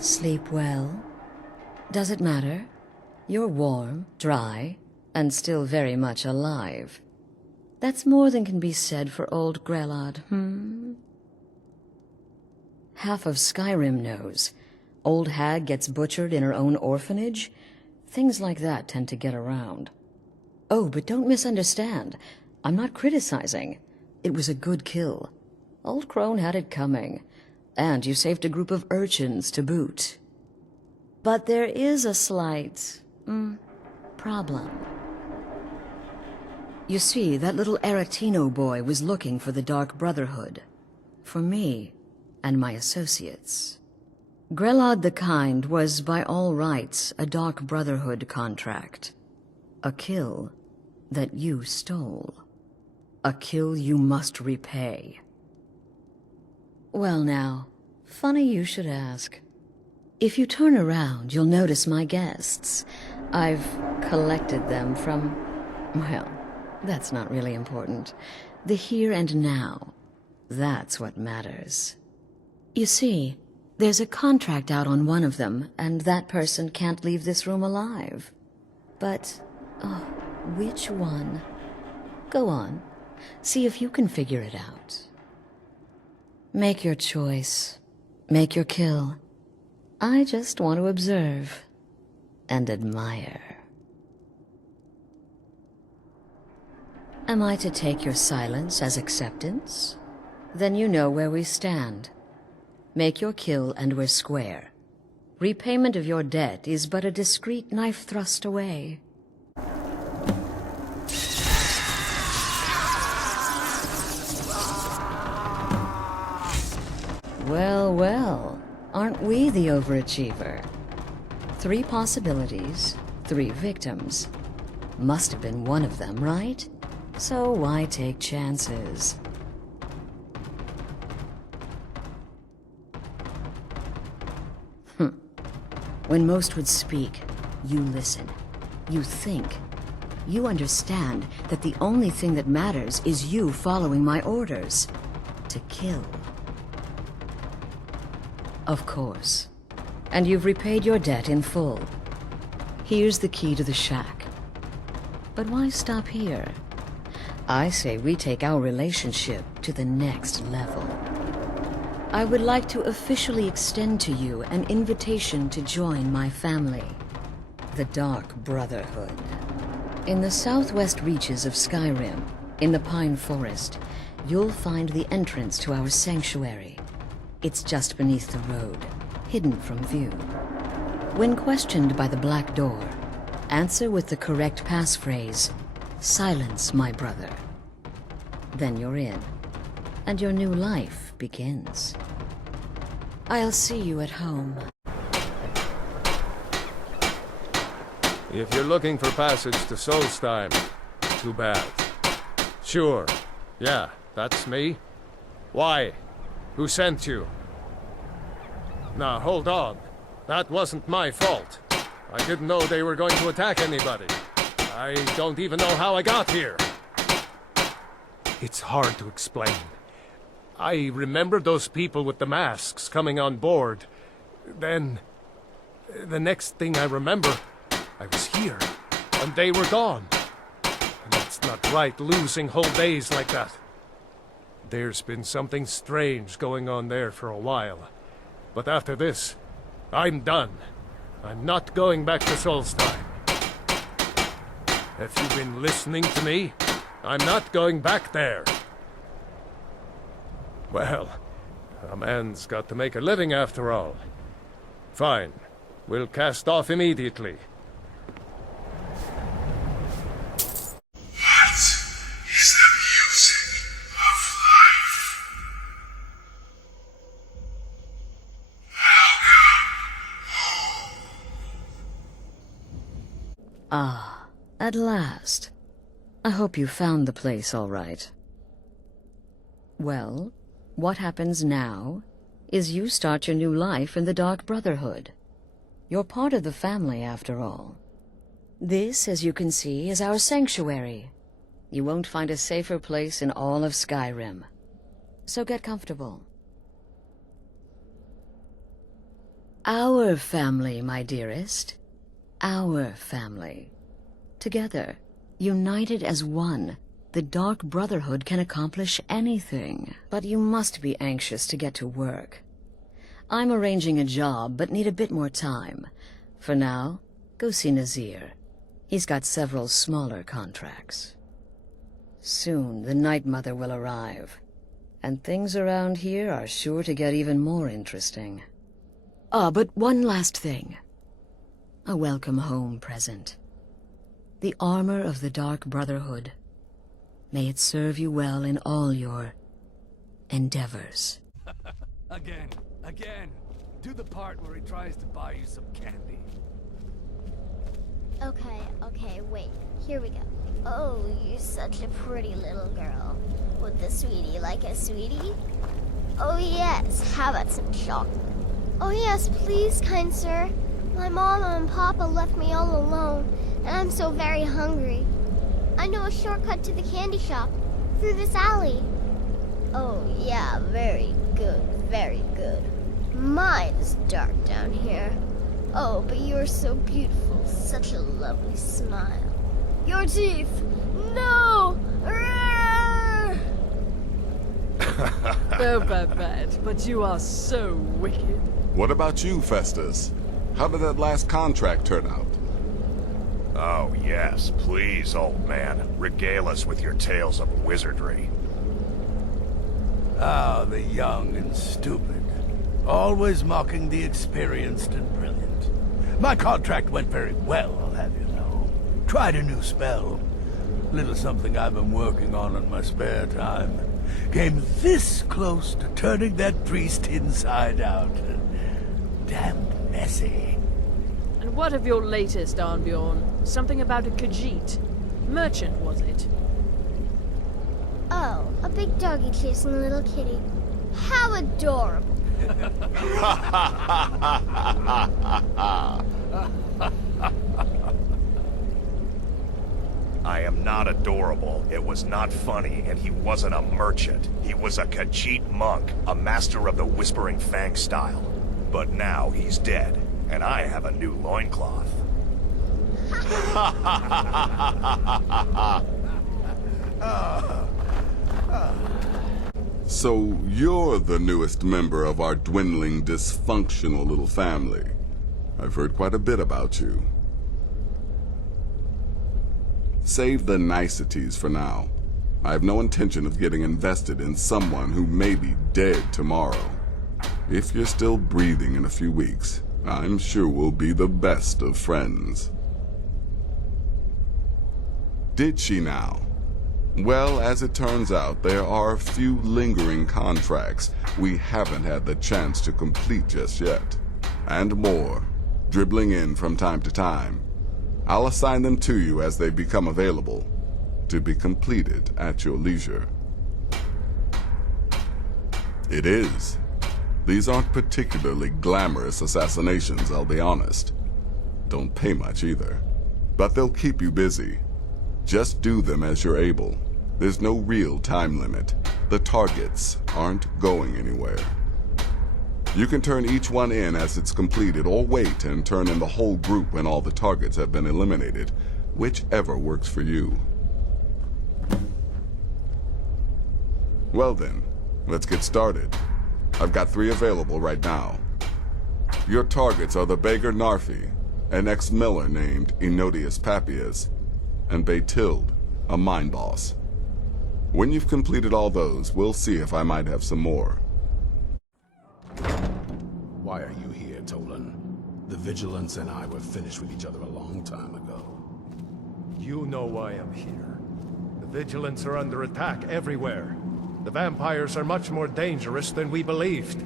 Sleep well? Does it matter? You're warm, dry, and still very much alive. That's more than can be said for old Grelod, Half of Skyrim knows. Old hag gets butchered in her own orphanage. Things like that tend to get around. Oh, but don't misunderstand. I'm not criticizing. It was a good kill. Old Crone had it coming. And you saved a group of urchins to boot. But there is a slight, problem. You see, that little Aretino boy was looking for the Dark Brotherhood. For me, and my associates. Grelod the Kind was, by all rights, a Dark Brotherhood contract. A kill that you stole. A kill you must repay. Well now, funny you should ask. If you turn around, you'll notice my guests. I've collected them from, well, that's not really important. The here and now. That's what matters. You see, there's a contract out on one of them, and that person can't leave this room alive. But, which one? Go on. See if you can figure it out. Make your choice. Make your kill. I just want to observe and admire. Am I to take your silence as acceptance? Then you know where we stand. Make your kill and we're square. Repayment of your debt is but a discreet knife thrust away. Well, well, aren't we the overachiever? 3 possibilities, 3 victims. Must have been one of them, right? So why take chances? When most would speak, you listen. You think. You understand that the only thing that matters is you following my orders. To kill. Of course. And you've repaid your debt in full. Here's the key to the shack. But why stop here? I say we take our relationship to the next level. I would like to officially extend to you an invitation to join my family, the Dark Brotherhood. In the southwest reaches of Skyrim, in the Pine Forest, you'll find the entrance to our sanctuary. It's just beneath the road, hidden from view. When questioned by the Black Door, answer with the correct passphrase, "Silence, my brother." Then you're in, and your new life begins. I'll see you at home. If you're looking for passage to Solstheim, too bad. Sure. Yeah, that's me. Why? Who sent you? Now, hold on. That wasn't my fault. I didn't know they were going to attack anybody. I don't even know how I got here. It's hard to explain. I remember those people with the masks coming on board. Then, the next thing I remember, I was here, and they were gone. And it's not right losing whole days like that. There's been something strange going on there for a while. But after this, I'm done. I'm not going back to Solstheim. Have you been listening to me? I'm not going back there. Well, a man's got to make a living after all. Fine. We'll cast off immediately. What is the music of life? Welcome home. Ah, at last. I hope you found the place all right. Well, what happens now is you start your new life in the Dark Brotherhood. You're part of the family, after all. This, as you can see, is our sanctuary. You won't find a safer place in all of Skyrim. So get comfortable. Our family, my dearest. Our family. Together, united as one, the Dark Brotherhood can accomplish anything. But you must be anxious to get to work. I'm arranging a job, but need a bit more time. For now, go see Nazir. He's got several smaller contracts. Soon, the Night Mother will arrive. And things around here are sure to get even more interesting. But one last thing. A welcome home present. The armor of the Dark Brotherhood. May it serve you well in all your endeavors. Again. Do the part where he tries to buy you some candy. Okay, wait. Here we go. Oh, you're such a pretty little girl. Would the sweetie like a sweetie? Oh yes, how about some chocolate? Oh yes, please, kind sir. My mama and papa left me all alone, and I'm so very hungry. I know a shortcut to the candy shop, through this alley. Oh yeah, very good, very good. Mine's dark down here. Oh, but you're so beautiful, such a lovely smile. Your teeth! No! Oh, Babette, but you are so wicked. What about you, Festus? How did that last contract turn out? Oh, yes, please, old man. Regale us with your tales of wizardry. Ah, the young and stupid. Always mocking the experienced and brilliant. My contract went very well, I'll have you know. Tried a new spell. Little something I've been working on in my spare time. Came this close to turning that priest inside out. Damned messy. And what of your latest, Arnbjorn? Something about a Khajiit. Merchant, was it? Oh, a big doggy chasing a little kitty. How adorable. I am not adorable. It was not funny, and he wasn't a merchant. He was a Khajiit monk, a master of the Whispering Fang style. But now he's dead, and I have a new loincloth. So you're the newest member of our dwindling, dysfunctional little family. I've heard quite a bit about you. Save the niceties for now. I have no intention of getting invested in someone who may be dead tomorrow. If you're still breathing in a few weeks, I'm sure we'll be the best of friends. Did she now? Well, as it turns out, there are a few lingering contracts we haven't had the chance to complete just yet. And more, dribbling in from time to time. I'll assign them to you as they become available, to be completed at your leisure. It is. These aren't particularly glamorous assassinations, I'll be honest. Don't pay much either. But they'll keep you busy. Just do them as you're able. There's no real time limit. The targets aren't going anywhere. You can turn each one in as it's completed, or wait and turn in the whole group when all the targets have been eliminated, whichever works for you. Well then, let's get started. I've got 3 available right now. Your targets are the beggar Narfi, an ex-miller named Enodius Papias, and Baytild, a mine boss. When you've completed all those, we'll see if I might have some more. Why are you here, Tolan? The Vigilance and I were finished with each other a long time ago. You know why I'm here. The Vigilants are under attack everywhere. The vampires are much more dangerous than we believed.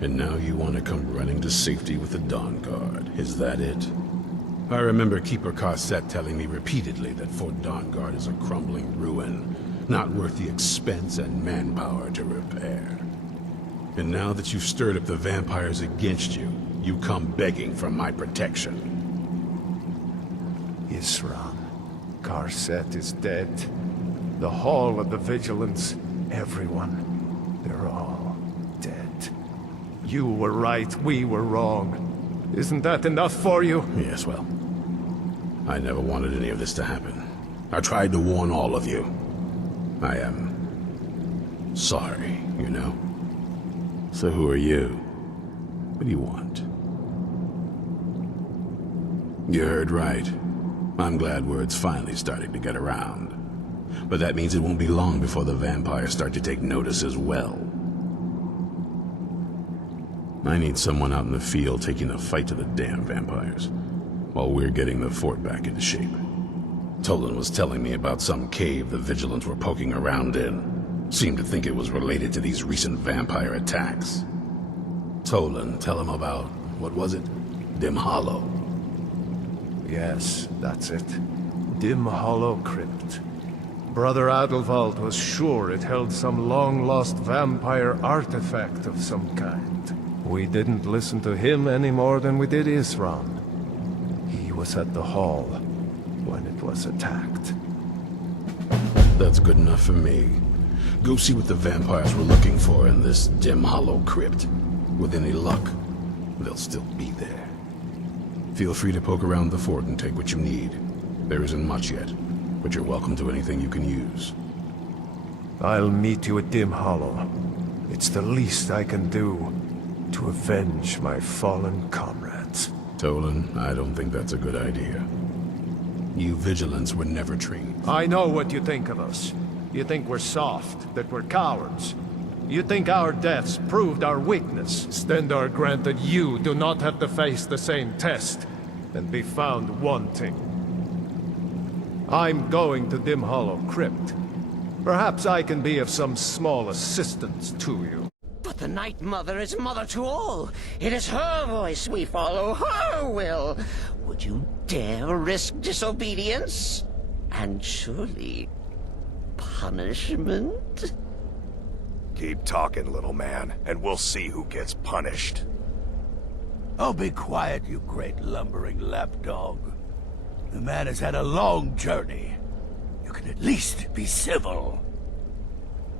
And now you want to come running to safety with the Dawn Guard. Is that it? I remember Keeper Carset telling me repeatedly that Fort Dawn Guard is a crumbling ruin, not worth the expense and manpower to repair. And now that you've stirred up the vampires against you, you come begging for my protection. Isram. Carset is dead. The Hall of the Vigilance. Everyone. They're all dead. You were right, we were wrong. Isn't that enough for you? Yes, well, I never wanted any of this to happen. I tried to warn all of you. I am sorry, you know? So who are you? What do you want? You heard right. I'm glad word's finally starting to get around. But that means it won't be long before the vampires start to take notice as well. I need someone out in the field taking the fight to the damn vampires, while we're getting the fort back into shape. Tolan was telling me about some cave the Vigilants were poking around in. Seemed to think it was related to these recent vampire attacks. Tolan, tell him about, what was it? Dim Hollow. Yes, that's it. Dim Hollow Crypt. Brother Adelwald was sure it held some long-lost vampire artifact of some kind. We didn't listen to him any more than we did Isran. He was at the hall when it was attacked. That's good enough for me. Go see what the vampires were looking for in this Dim Hollow Crypt. With any luck, they'll still be there. Feel free to poke around the fort and take what you need. There isn't much yet, but you're welcome to anything you can use. I'll meet you at Dim Hollow. It's the least I can do to avenge my fallen comrades. Tolan, I don't think that's a good idea. You Vigilants were never trained. I know what you think of us. You think we're soft, that we're cowards. You think our deaths proved our weakness. Stendarr granted you do not have to face the same test and be found wanting. I'm going to Dim Hollow Crypt. Perhaps I can be of some small assistance to you. But the Night Mother is mother to all. It is her voice we follow, her will. Would you dare risk disobedience? And surely, punishment? Keep talking, little man, and we'll see who gets punished. Oh, be quiet, you great lumbering lapdog. The man has had a long journey. You can at least be civil.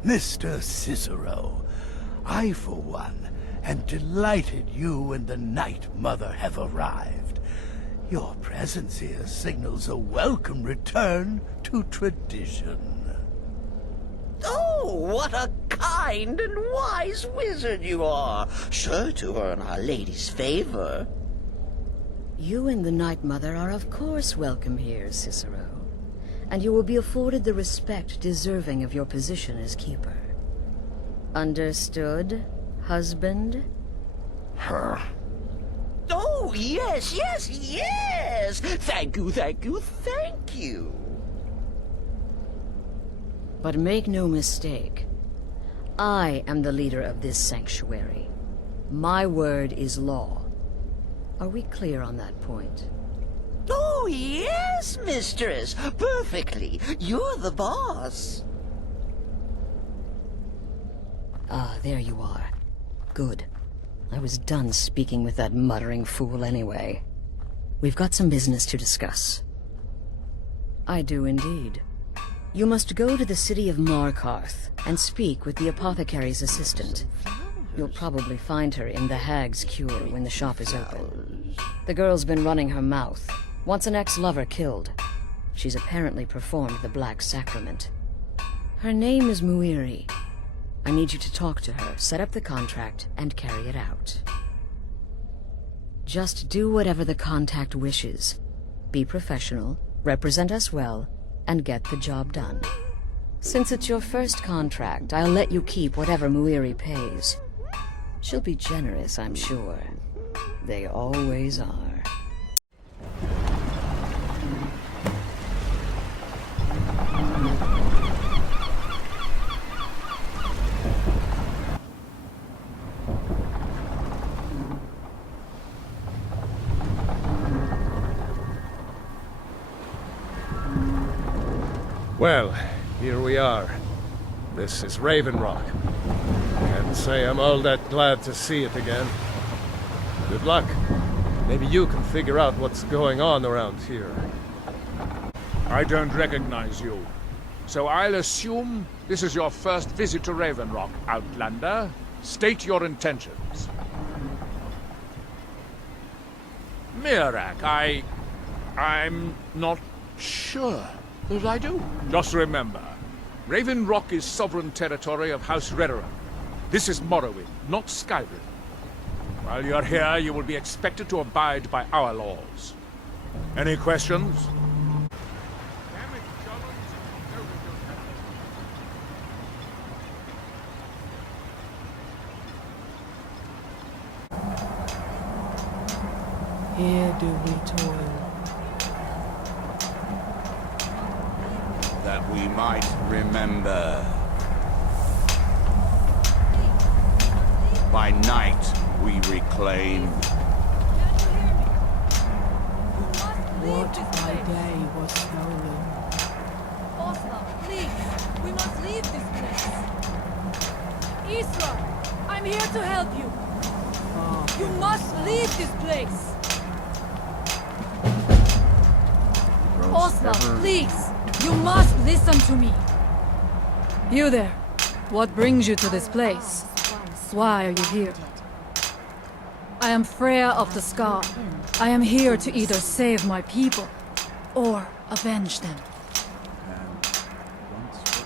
Mr. Cicero, I, for one, am delighted you and the Night Mother have arrived. Your presence here signals a welcome return to tradition. Oh, what a kind and wise wizard you are! Sure to earn Our Lady's favor. You and the Night Mother are of course welcome here, Cicero. And you will be afforded the respect deserving of your position as keeper. Understood, husband? Her. Oh, yes, yes, yes! Thank you, thank you, thank you! But make no mistake, I am the leader of this sanctuary. My word is law. Are we clear on that point? Oh, yes, mistress! Perfectly! You're the boss! Ah, there you are. Good. I was done speaking with that muttering fool anyway. We've got some business to discuss. I do indeed. You must go to the city of Markarth and speak with the apothecary's assistant. You'll probably find her in the Hag's Cure when the shop is open. The girl's been running her mouth. Wants an ex-lover killed. She's apparently performed the Black Sacrament. Her name is Muiri. I need you to talk to her, set up the contract, and carry it out. Just do whatever the contact wishes. Be professional, represent us well, and get the job done. Since it's your first contract, I'll let you keep whatever Muiri pays. She'll be generous, I'm sure. They always are. Well, here we are. This is Raven Rock. Can't say I'm all that glad to see it again. Good luck. Maybe you can figure out what's going on around here. I don't recognize you. So I'll assume this is your first visit to Raven Rock, Outlander. State your intentions. Mirak, I'm not sure that I do. Just remember, Raven Rock is sovereign territory of House Redoran. This is Morrowind, not Skyrim. While you're here, you will be expected to abide by our laws. Any questions? Here do we toil. That we might remember. By night we reclaim. What by day was stolen? Osla, please! We must leave this place! Isra! I'm here to help you! You must leave this place! Osla, please! You must listen to me! You there. What brings you to this place? Why are you here? I am Freya of the Scar. I am here to either save my people, or avenge them.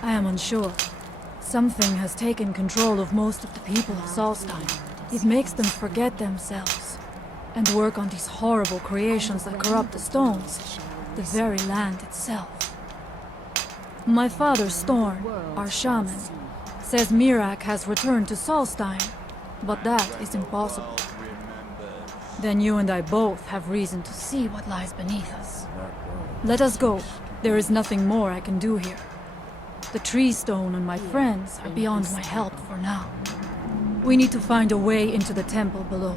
I am unsure. Something has taken control of most of the people of Solstein. It makes them forget themselves, and work on these horrible creations that corrupt the stones, the very land itself. My father Storm, our shaman, says Mirak has returned to Solstein, but that is impossible. Then you and I both have reason to see what lies beneath us. Let us go. There is nothing more I can do here. The tree stone and my friends are beyond my help for now. We need to find a way into the temple below.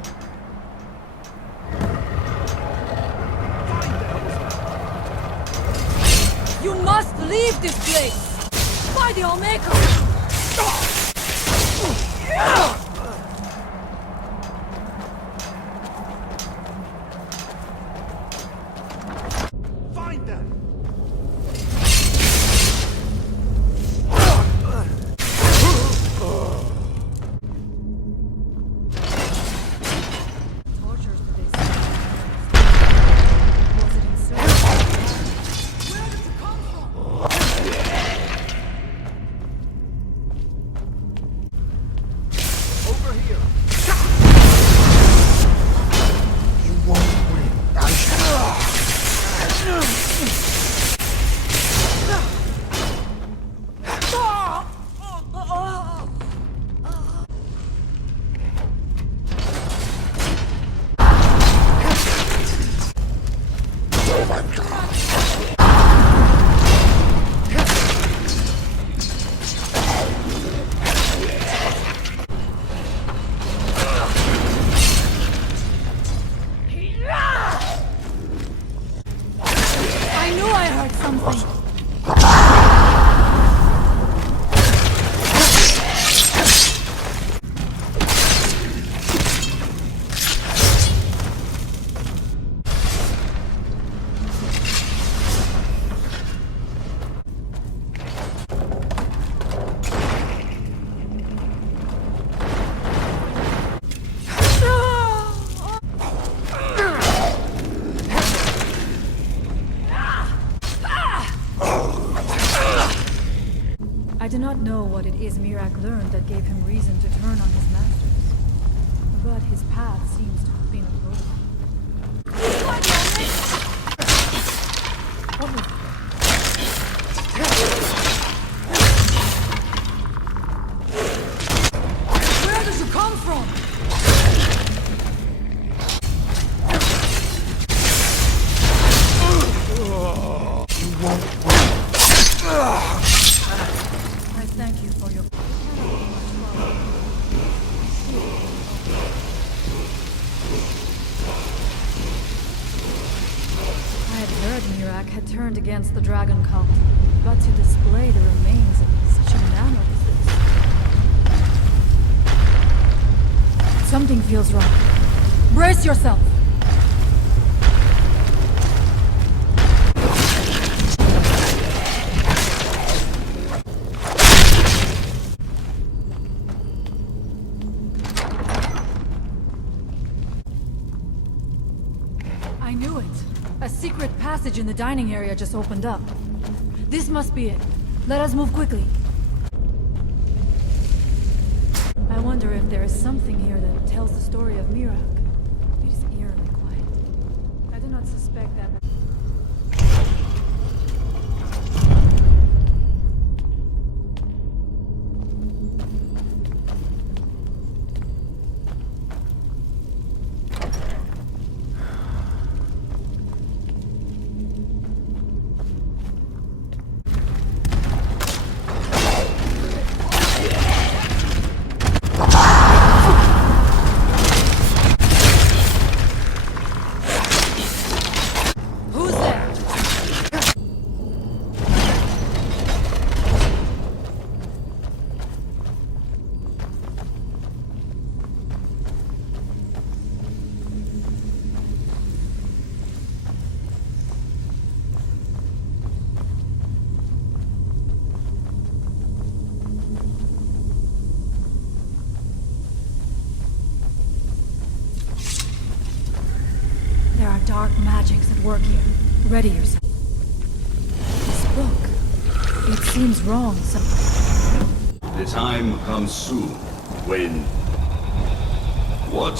You must leave this place! By the Allmaker! Find them! Tortures that they say. Was it in service? Where did you come from? Over here! You won't win. I shall. I knew I heard something! I do not know what it is Mirak learned that gave him reason to turn on his masters, but his path seems to have been a road. What was Where did you come from? I thank you for your... I had heard Mirak had turned against the dragon cult, but to display the remains in such a manner as this... Something feels wrong. Brace yourself! secret passage in the dining area just opened up. This must be it. Let us move quickly. I wonder if there is something here that tells the story of Mirak. It is eerily quiet. I do not suspect that... There are dark magics at work here. Ready yourself. This book. It seems wrong somewhere. The time comes soon when... What?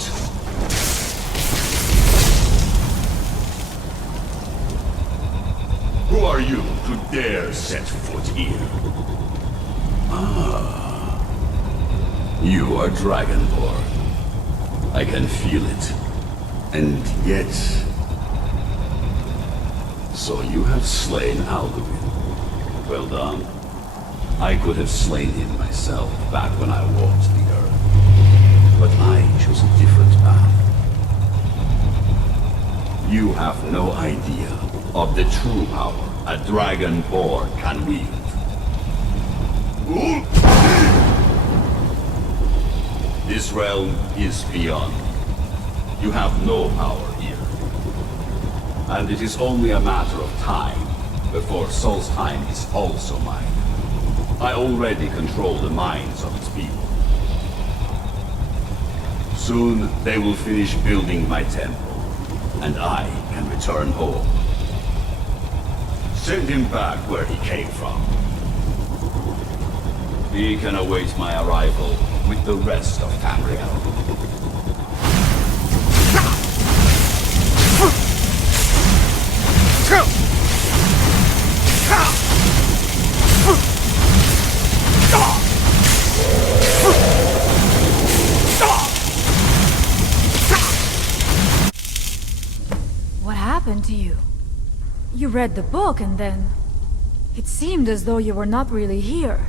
Who are you to dare set foot here? Ah. You are Dragonborn. I can feel it. And yet... So you have slain Alduin. Well done. I could have slain him myself back when I walked the earth. But I chose a different path. You have no idea of the true power a Dragonborn can wield. This realm is beyond. You have no power here. And it is only a matter of time before Solstheim is also mine. I already control the minds of its people. Soon they will finish building my temple, and I can return home. Send him back where he came from. He can await my arrival with the rest of Tamriel. What happened to you? You read the book and then... It seemed as though you were not really here.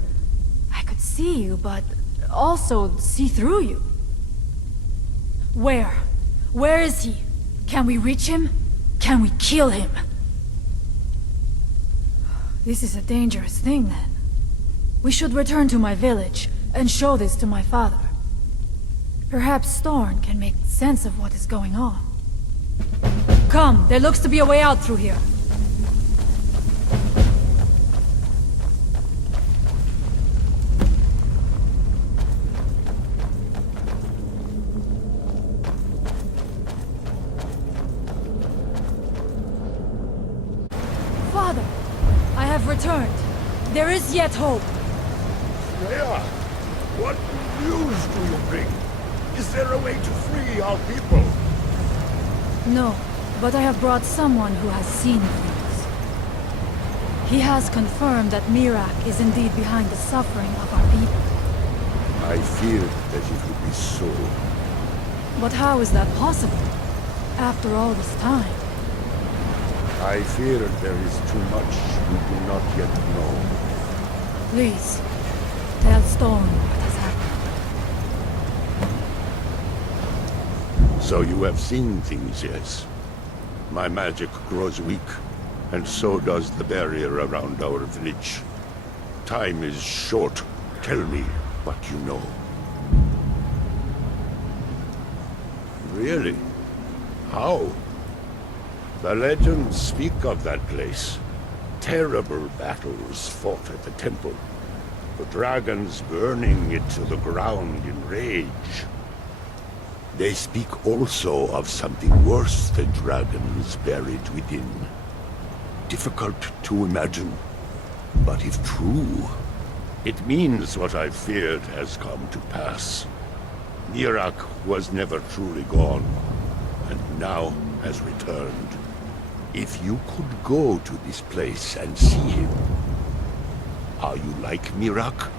I could see you, but also see through you. Where? Where is he? Can we reach him? Can we kill him? This is a dangerous thing, then. We should return to my village and show this to my father. Perhaps Thorn can make sense of what is going on. Come, there looks to be a way out through here. Father, I have returned. There is yet hope. Freya, what news do you bring? Is there a way to free our people? No, but I have brought someone who has seen things. He has confirmed that Mirak is indeed behind the suffering of our people. I feared that it would be so. But how is that possible? After all this time? I fear there is too much we do not yet know. Please, tell Stone what has happened. So you have seen things, yes? My magic grows weak, and so does the barrier around our village. Time is short. Tell me what you know. Really? How? The legends speak of that place. Terrible battles fought at the temple. The dragons burning it to the ground in rage. They speak also of something worse than dragons buried within. Difficult to imagine, but if true, it means what I feared has come to pass. Mirak was never truly gone, and now has returned. If you could go to this place and see him, are you like Mirak?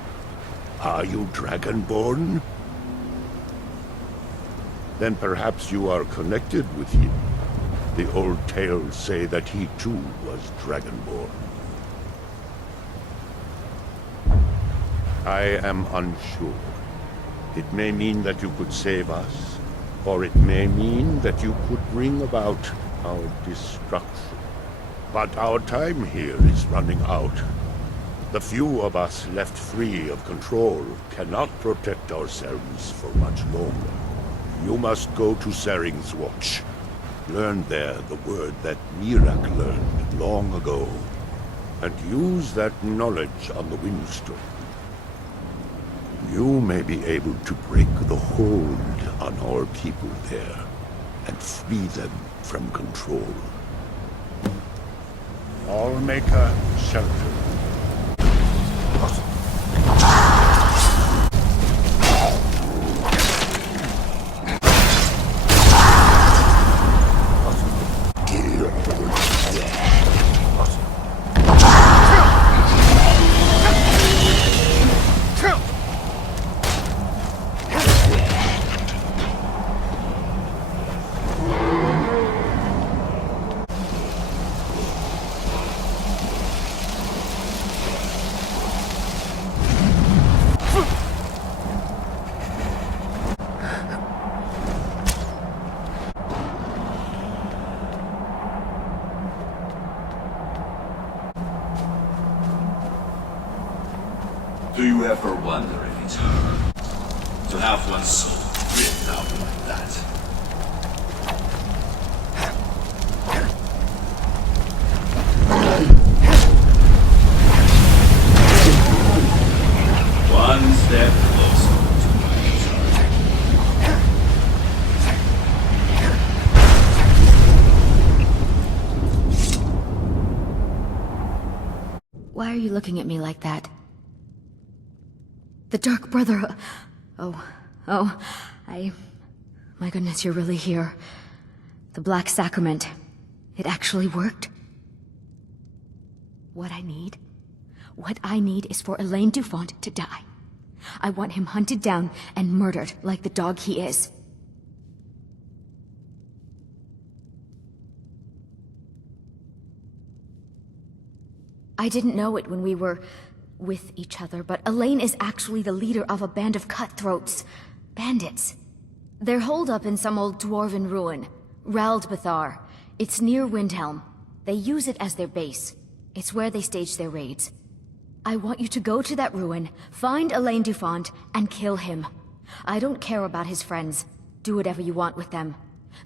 Are you Dragonborn? Then perhaps you are connected with him. The old tales say that he too was Dragonborn. I am unsure. It may mean that you could save us, or it may mean that you could bring about our destruction. But our time here is running out. The few of us left free of control cannot protect ourselves for much longer. You must go to Saring's Watch. Learn there the word that Mirak learned long ago, and use that knowledge on the Windstone. You may be able to break the hold on our people there, and free them from control. All make a shelter. Do you ever wonder if it's her? To have one's soul ripped out like that? One step closer to my Why are you looking at me like that? The Dark Brotherhood. My goodness, you're really here. The Black Sacrament. It actually worked? What I need is for Elaine Dufont to die. I want him hunted down and murdered like the dog he is. I didn't know it when we were with each other, but Elaine is actually the leader of a band of cutthroats. Bandits. They're holed up in some old dwarven ruin. Raldbathar. It's near Windhelm. They use it as their base. It's where they stage their raids. I want you to go to that ruin, find Elaine Dufont, and kill him. I don't care about his friends. Do whatever you want with them.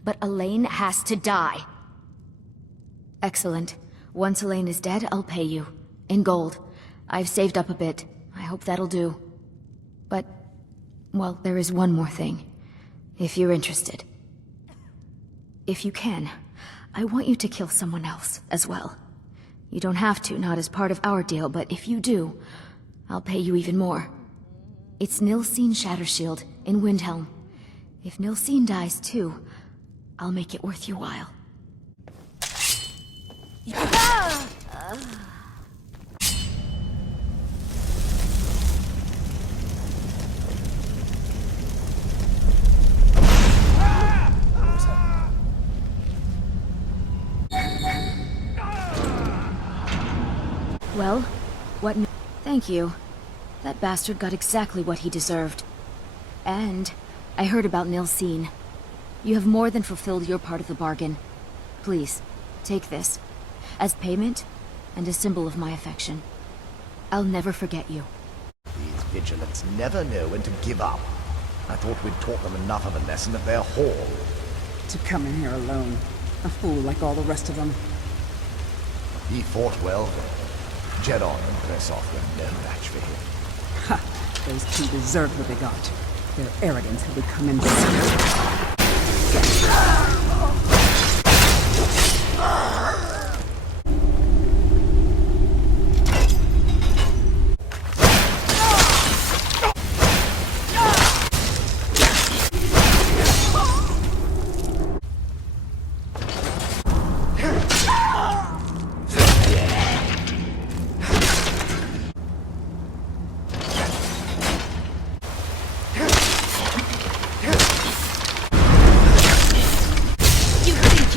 But Elaine has to die. Excellent. Once Elaine is dead, I'll pay you. In gold. I've saved up a bit. I hope that'll do. But, well, there is one more thing. If you're interested. If you can, I want you to kill someone else as well. You don't have to, not as part of our deal, but if you do, I'll pay you even more. It's Nilsine Shattershield in Windhelm. If Nilsine dies too, I'll make it worth your while. Well, what? Thank you. That bastard got exactly what he deserved. And I heard about Nilsine. You have more than fulfilled your part of the bargain. Please, take this. As payment, and a symbol of my affection. I'll never forget you. These vigilants never know when to give up. I thought we'd taught them enough of a lesson at their hall. To come in here alone. A fool like all the rest of them. He fought well. Jedon and Kresoth were no match for him. Ha! Those two deserved what they got. Their arrogance had become insane.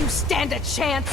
Stand a chance!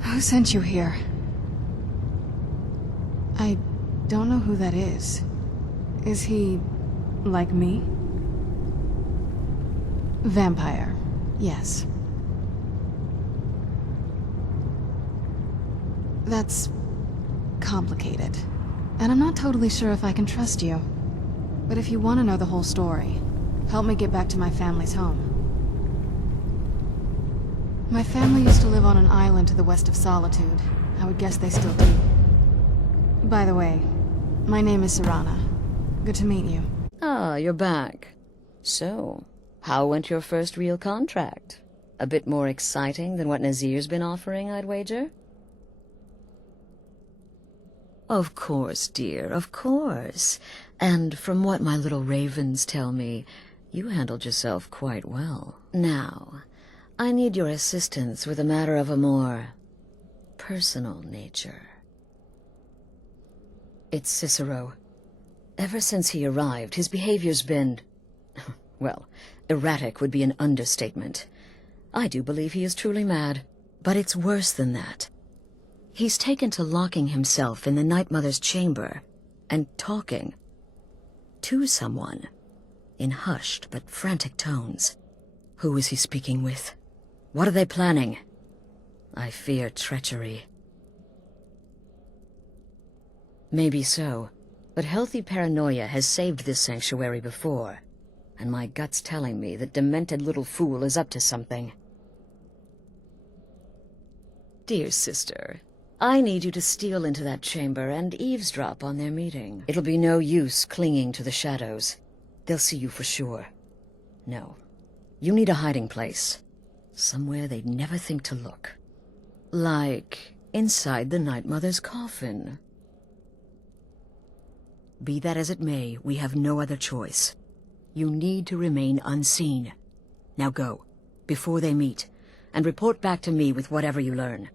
Who sent you here? I don't know who that is. Is he... like me? Vampire, yes. That's... complicated. And I'm not totally sure if I can trust you. But if you want to know the whole story, help me get back to my family's home. My family used to live on an island to the west of Solitude. I would guess they still do. By the way, my name is Serana. Good to meet you. Ah, you're back. So, how went your first real contract? A bit more exciting than what Nazir's been offering, I'd wager? Of course, dear, of course. And from what my little ravens tell me, you handled yourself quite well. Now, I need your assistance with a matter of a more personal nature. It's Cicero. Ever since he arrived, his behavior's been... well, erratic would be an understatement. I do believe he is truly mad. But it's worse than that. He's taken to locking himself in the Night Mother's chamber and talking to someone in hushed but frantic tones. Who is he speaking with? What are they planning? I fear treachery. Maybe so, but healthy paranoia has saved this sanctuary before, and my gut's telling me that demented little fool is up to something. Dear sister, I need you to steal into that chamber and eavesdrop on their meeting. It'll be no use clinging to the shadows. They'll see you for sure. No, you need a hiding place. Somewhere they'd never think to look. Like inside the Night Mother's coffin. Be that as it may, we have no other choice. You need to remain unseen. Now go, before they meet, and report back to me with whatever you learn.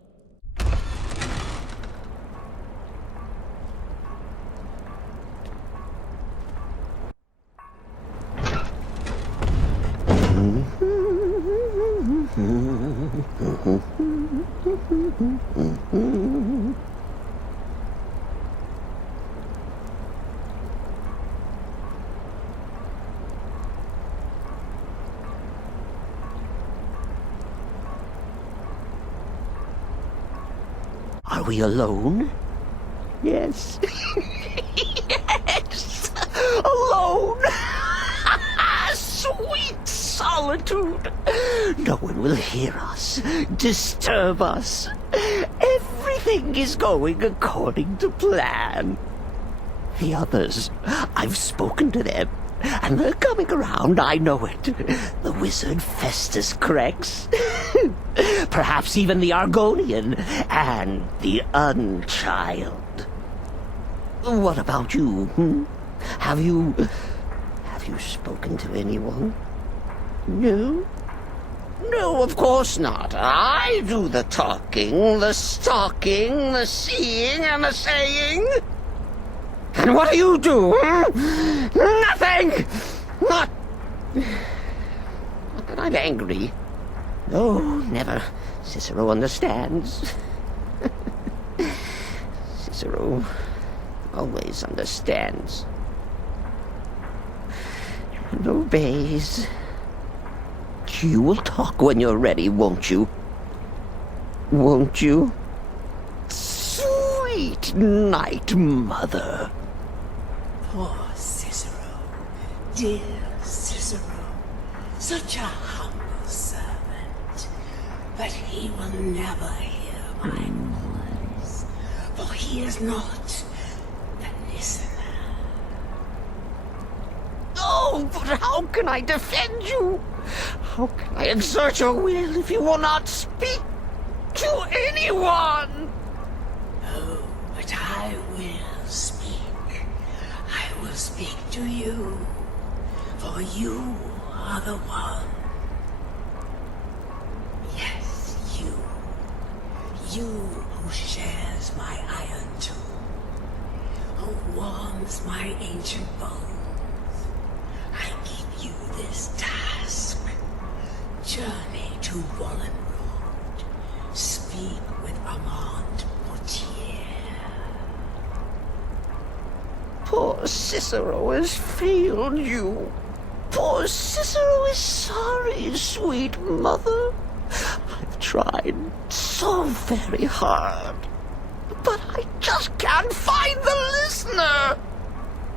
Are we alone? Yes. Yes! Alone! Sweet solitude! No one will hear us, disturb us. Everything is going according to plan. The others, I've spoken to them, and they're coming around, I know it. The wizard Festus Crex, perhaps even the Argonian, and the Unchild. What about you, Have you spoken to anyone? No? No, of course not. I do the talking, the stalking, the seeing, and the saying. And what do you do, Nothing! Not that I'm angry. No, never. Cicero understands. Cicero always understands. And obeys. You will talk when you're ready, won't you? Won't you? Sweet night, Mother. Poor Cicero. Dear Cicero. Such a humble servant. But he will never hear my voice. For he is not the listener. Oh, but how can I defend you? How can I exert your will if you will not speak to anyone? Oh, but I will speak. I will speak to you. For you are the one. Yes, you. You who shares my iron tomb. Who warms my ancient bones. I give you this task. Journey to Wallen Road. Speak with Armand Mortier. Poor Cicero has failed you. Poor Cicero is sorry, sweet mother. I've tried so very hard, but I just can't find the listener.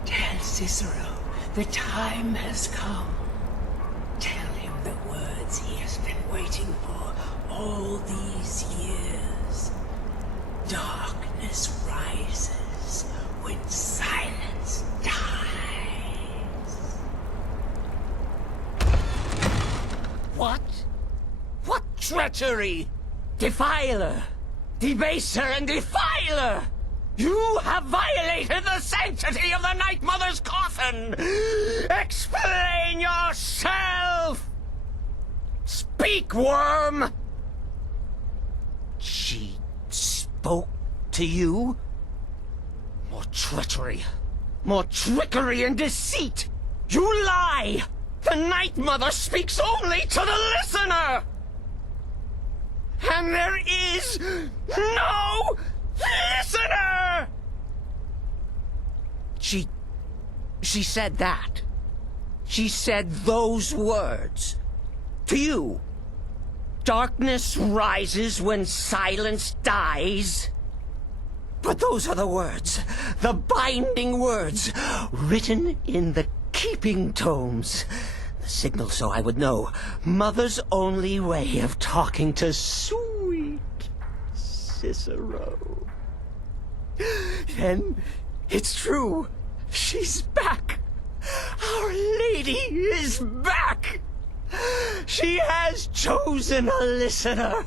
Tell Cicero the time has come. Tell him the words he has been waiting for all these years. Darkness rises when silence dies. What? What treachery? Defiler! Debaser and defiler! You have violated the sanctity of the Night Mother's coffin! Explain yourself! Speak, worm! She spoke to you? More treachery. More trickery and deceit! You lie! The Night Mother speaks only to the listener! And there is no listener! She said that. She said those words. To you. Darkness rises when silence dies. But those are the words, the binding words, written in the keeping tomes. The signal so I would know. Mother's only way of talking to sweet Cicero. And it's true. She's back. Our Lady is back. She has chosen a listener.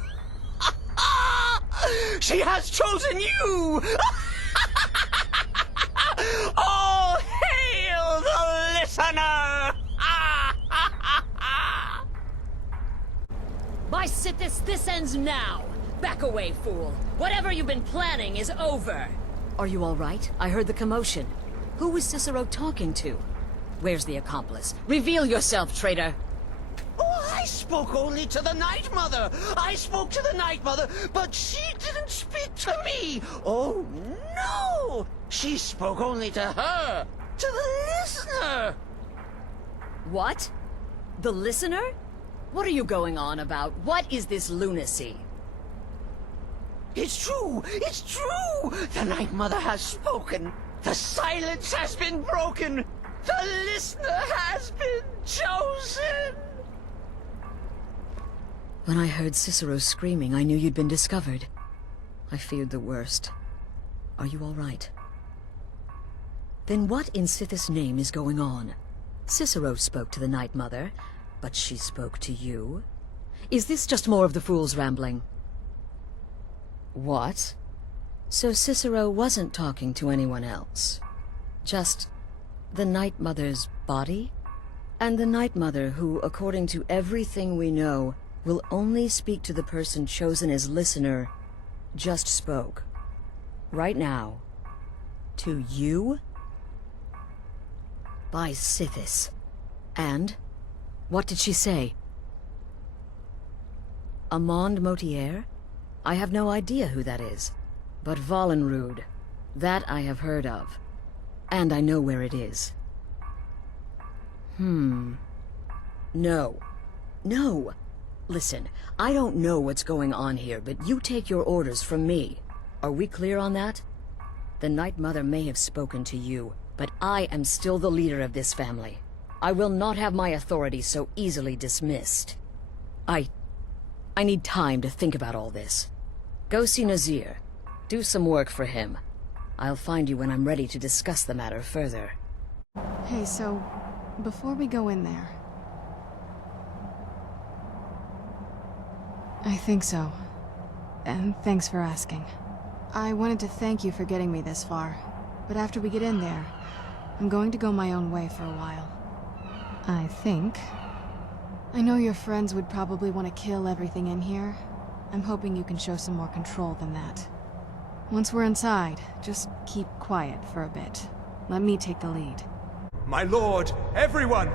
She has chosen you. All hail the listener. By Sithis, this ends now. Back away, fool. Whatever you've been planning is over. Are you all right? I heard the commotion. Who was Cicero talking to? Where's the accomplice? Reveal yourself, traitor! Oh, I spoke only to the Night Mother. I spoke to the Night Mother, but she didn't speak to me. Oh, no! She spoke only to her. To the listener. What? The listener? What are you going on about? What is this lunacy? It's true! It's true! The Night Mother has spoken. The silence has been broken. The listener has been chosen. When I heard Cicero screaming, I knew you'd been discovered. I feared the worst. Are you all right? Then what in Sithis' name is going on? Cicero spoke to the Night Mother, but she spoke to you? Is this just more of the fool's rambling? What? So Cicero wasn't talking to anyone else? Just the Night Mother's body? And the Night Mother who, according to everything we know, will only speak to the person chosen as listener, just spoke. Right now. To you? By Sithis. And? What did she say? Amand Motier? I have no idea who that is. But Vollenrud, that I have heard of. And I know where it is. No. No! Listen, I don't know what's going on here, but you take your orders from me. Are we clear on that? The Night Mother may have spoken to you, but I am still the leader of this family. I will not have my authority so easily dismissed. I need time to think about all this. Go see Nazir. Do some work for him. I'll find you when I'm ready to discuss the matter further. Hey, so, before we go in there... I think so. And thanks for asking. I wanted to thank you for getting me this far, but after we get in there, I'm going to go my own way for a while. I think. I know your friends would probably want to kill everything in here. I'm hoping you can show some more control than that. Once we're inside, just keep quiet for a bit. Let me take the lead. My lord, everyone!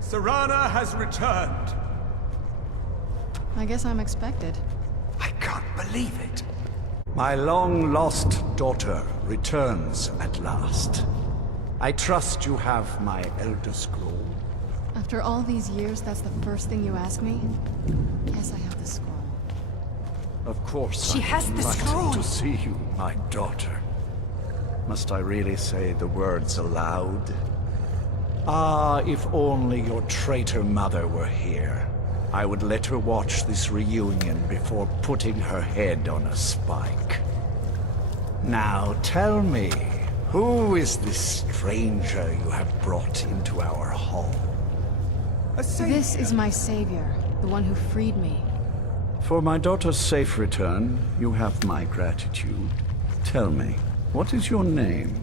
Serana has returned! I guess I'm expected. I can't believe it. My long-lost daughter returns at last. I trust you have my Elder Scroll. After all these years, that's the first thing you ask me? Yes, I have the scroll. Of course, She has the scroll! to see you, my daughter. Must I really say the words aloud? Ah, if only your traitor mother were here. I would let her watch this reunion before putting her head on a spike. Now tell me, who is this stranger you have brought into our hall? This is my savior, the one who freed me. For my daughter's safe return, you have my gratitude. Tell me, what is your name?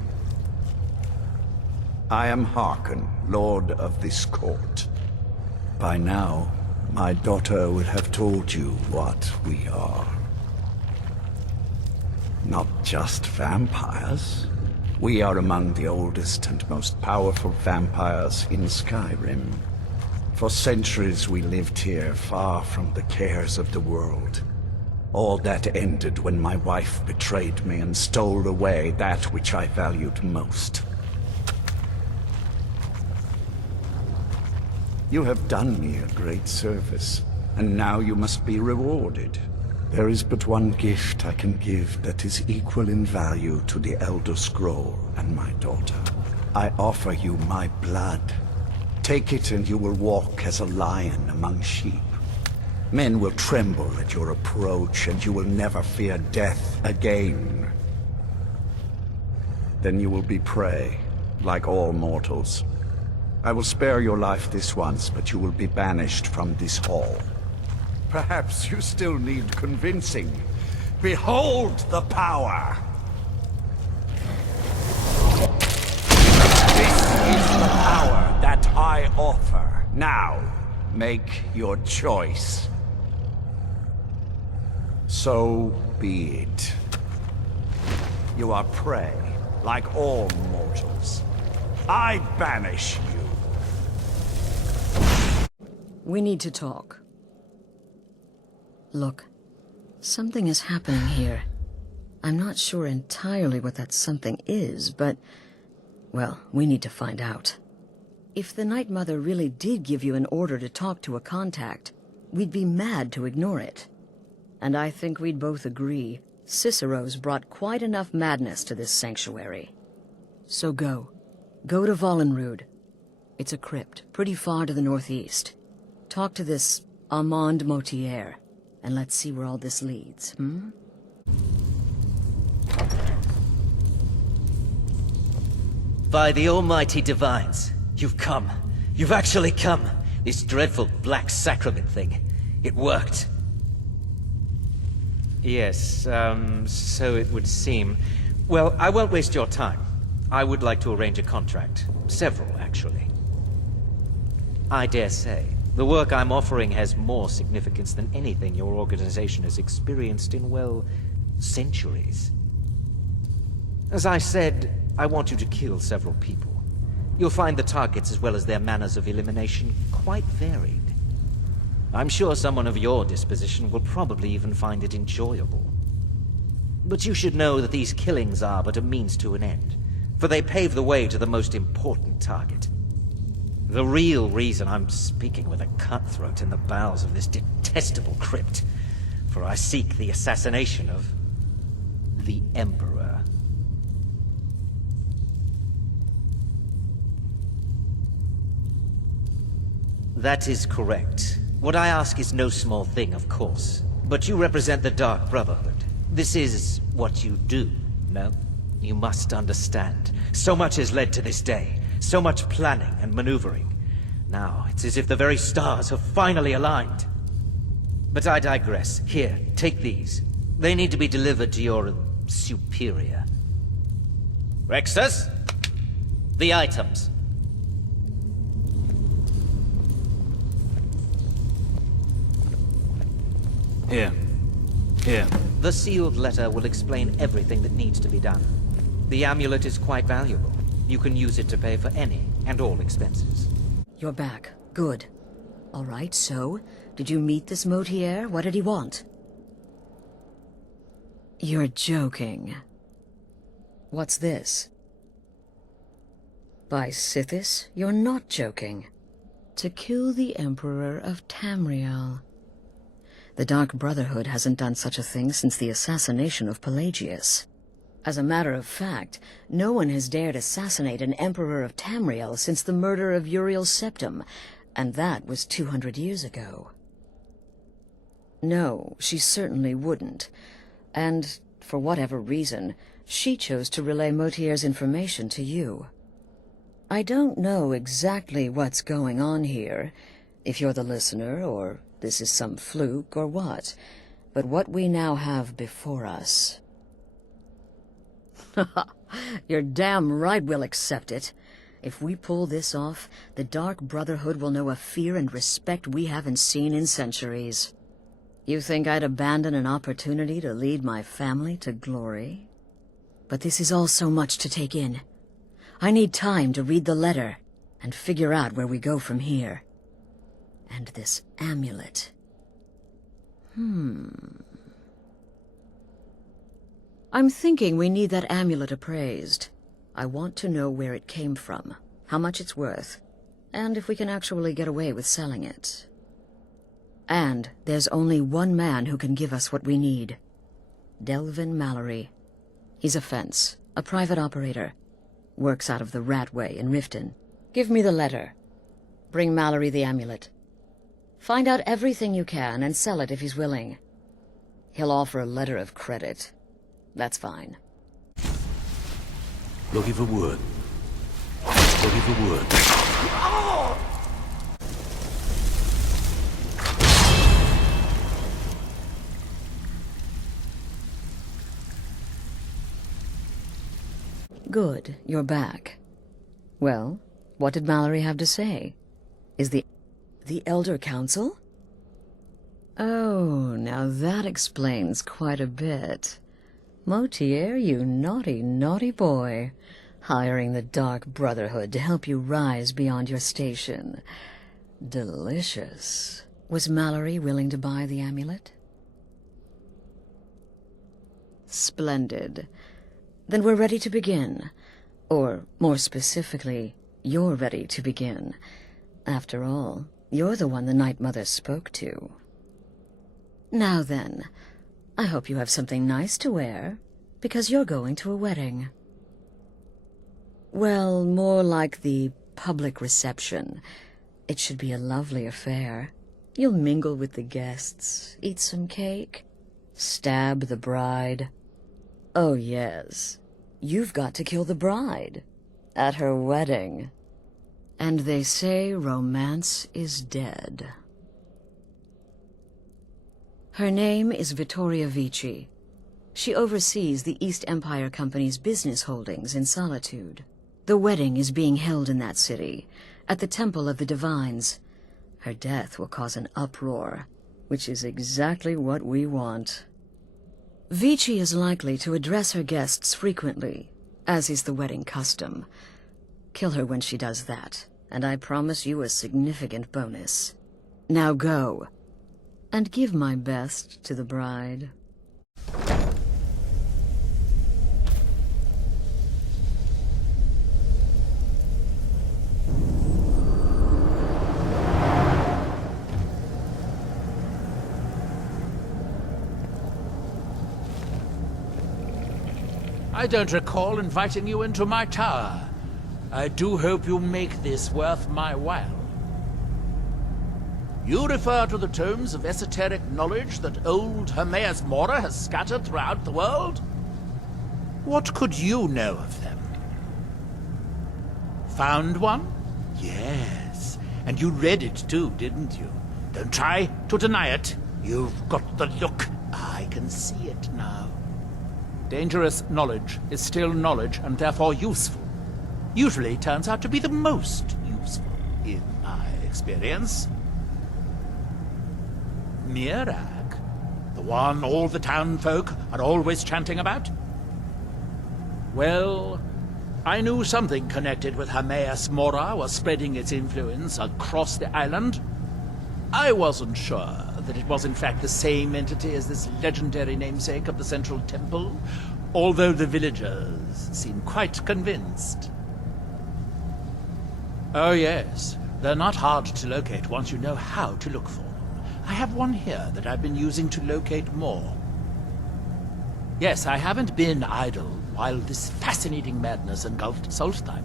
I am Harkon, Lord of this court. By now, my daughter would have told you what we are. Not just vampires. We are among the oldest and most powerful vampires in Skyrim. For centuries we lived here, far from the cares of the world. All that ended when my wife betrayed me and stole away that which I valued most. You have done me a great service, and now you must be rewarded. There is but one gift I can give that is equal in value to the Elder Scroll and my daughter. I offer you my blood. Take it and you will walk as a lion among sheep. Men will tremble at your approach, and you will never fear death again. Then you will be prey, like all mortals. I will spare your life this once, but you will be banished from this hall. Perhaps you still need convincing. Behold the power! This is the power that I offer. Now, make your choice. So be it. You are prey, like all mortals. I banish you. We need to talk. Look, something is happening here. I'm not sure entirely what that something is, but... well, we need to find out. If the Night Mother really did give you an order to talk to a contact, we'd be mad to ignore it. And I think we'd both agree, Cicero's brought quite enough madness to this sanctuary. So go. Go to Vollenrud. It's a crypt, pretty far to the northeast. Talk to this Amand Motier, and let's see where all this leads, hmm? 'Tis By the almighty divines, you've come. You've actually come. This dreadful black sacrament thing. It worked. Yes, so it would seem. Well, I won't waste your time. I would like to arrange a contract. Several, actually. I dare say, the work I'm offering has more significance than anything your organization has experienced in, well, centuries. As I said, I want you to kill several people. You'll find the targets as well as their manners of elimination quite varied. I'm sure someone of your disposition will probably even find it enjoyable. But you should know that these killings are but a means to an end, for they pave the way to the most important target. The real reason I'm speaking with a cutthroat in the bowels of this detestable crypt, for I seek the assassination of the Emperor. That is correct. What I ask is no small thing, of course. But you represent the Dark Brotherhood. This is what you do, no? You must understand. So much has led to this day. So much planning and maneuvering. Now, it's as if the very stars have finally aligned. But I digress. Here, take these. They need to be delivered to your superior. Rexus? The items. Here. Here. The sealed letter will explain everything that needs to be done. The amulet is quite valuable. You can use it to pay for any and all expenses. You're back. Good. All right, so, did you meet this Motier? What did he want? You're joking. What's this? By Sithis, you're not joking. To kill the Emperor of Tamriel. The Dark Brotherhood hasn't done such a thing since the assassination of Pelagius. As a matter of fact, no one has dared assassinate an Emperor of Tamriel since the murder of Uriel Septim, and that was 200 years ago. No, she certainly wouldn't. And, for whatever reason, she chose to relay Motier's information to you. I don't know exactly what's going on here, if you're the listener, or this is some fluke, or what. But what we now have before us... You're damn right we'll accept it. If we pull this off, the Dark Brotherhood will know a fear and respect we haven't seen in centuries. You think I'd abandon an opportunity to lead my family to glory? But this is all so much to take in. I need time to read the letter and figure out where we go from here. And this amulet. I'm thinking we need that amulet appraised. I want to know where it came from, how much it's worth, and if we can actually get away with selling it. And there's only one man who can give us what we need. Delvin Mallory. He's a fence, a private operator. Works out of the Ratway in Riften. Give me the letter. Bring Mallory the amulet. Find out everything you can and sell it if he's willing. He'll offer a letter of credit. That's fine. Looking for wood. Looking for wood. Good, you're back. Well, what did Mallory have to say? Is the Elder Council? Oh, now that explains quite a bit. Motier, you naughty, naughty boy. Hiring the Dark Brotherhood to help you rise beyond your station. Delicious. Was Mallory willing to buy the amulet? Splendid. Then we're ready to begin. Or, more specifically, you're ready to begin. After all, you're the one the Night Mother spoke to. Now then, I hope you have something nice to wear, because you're going to a wedding. Well, more like the public reception. It should be a lovely affair. You'll mingle with the guests, eat some cake, stab the bride. Oh yes, you've got to kill the bride. at her wedding. And they say romance is dead. Her name is Vittoria Vici. She oversees the East Empire Company's business holdings in Solitude. The wedding is being held in that city, at the Temple of the Divines. Her death will cause an uproar, which is exactly what we want. Vici is likely to address her guests frequently, as is the wedding custom. Kill her when she does that, and I promise you a significant bonus. Now go, and give my best to the bride. I don't recall inviting you into my tower. I do hope you make this worth my while. You refer to the tomes of esoteric knowledge that old Hermaeus Mora has scattered throughout the world? What could you know of them? Found one? Yes. And you read it too, didn't you? Don't try to deny it. You've got the look. I can see it now. Dangerous knowledge is still knowledge and therefore useful. Usually turns out to be the most useful, in my experience. Mirak? The one all the town folk are always chanting about? Well, I knew something connected with Hermaeus Mora was spreading its influence across the island. I wasn't sure that it was in fact the same entity as this legendary namesake of the Central Temple, although the villagers seem quite convinced. Oh yes, they're not hard to locate once you know how to look for them. I have one here that I've been using to locate more. Yes, I haven't been idle while this fascinating madness engulfed Solstheim.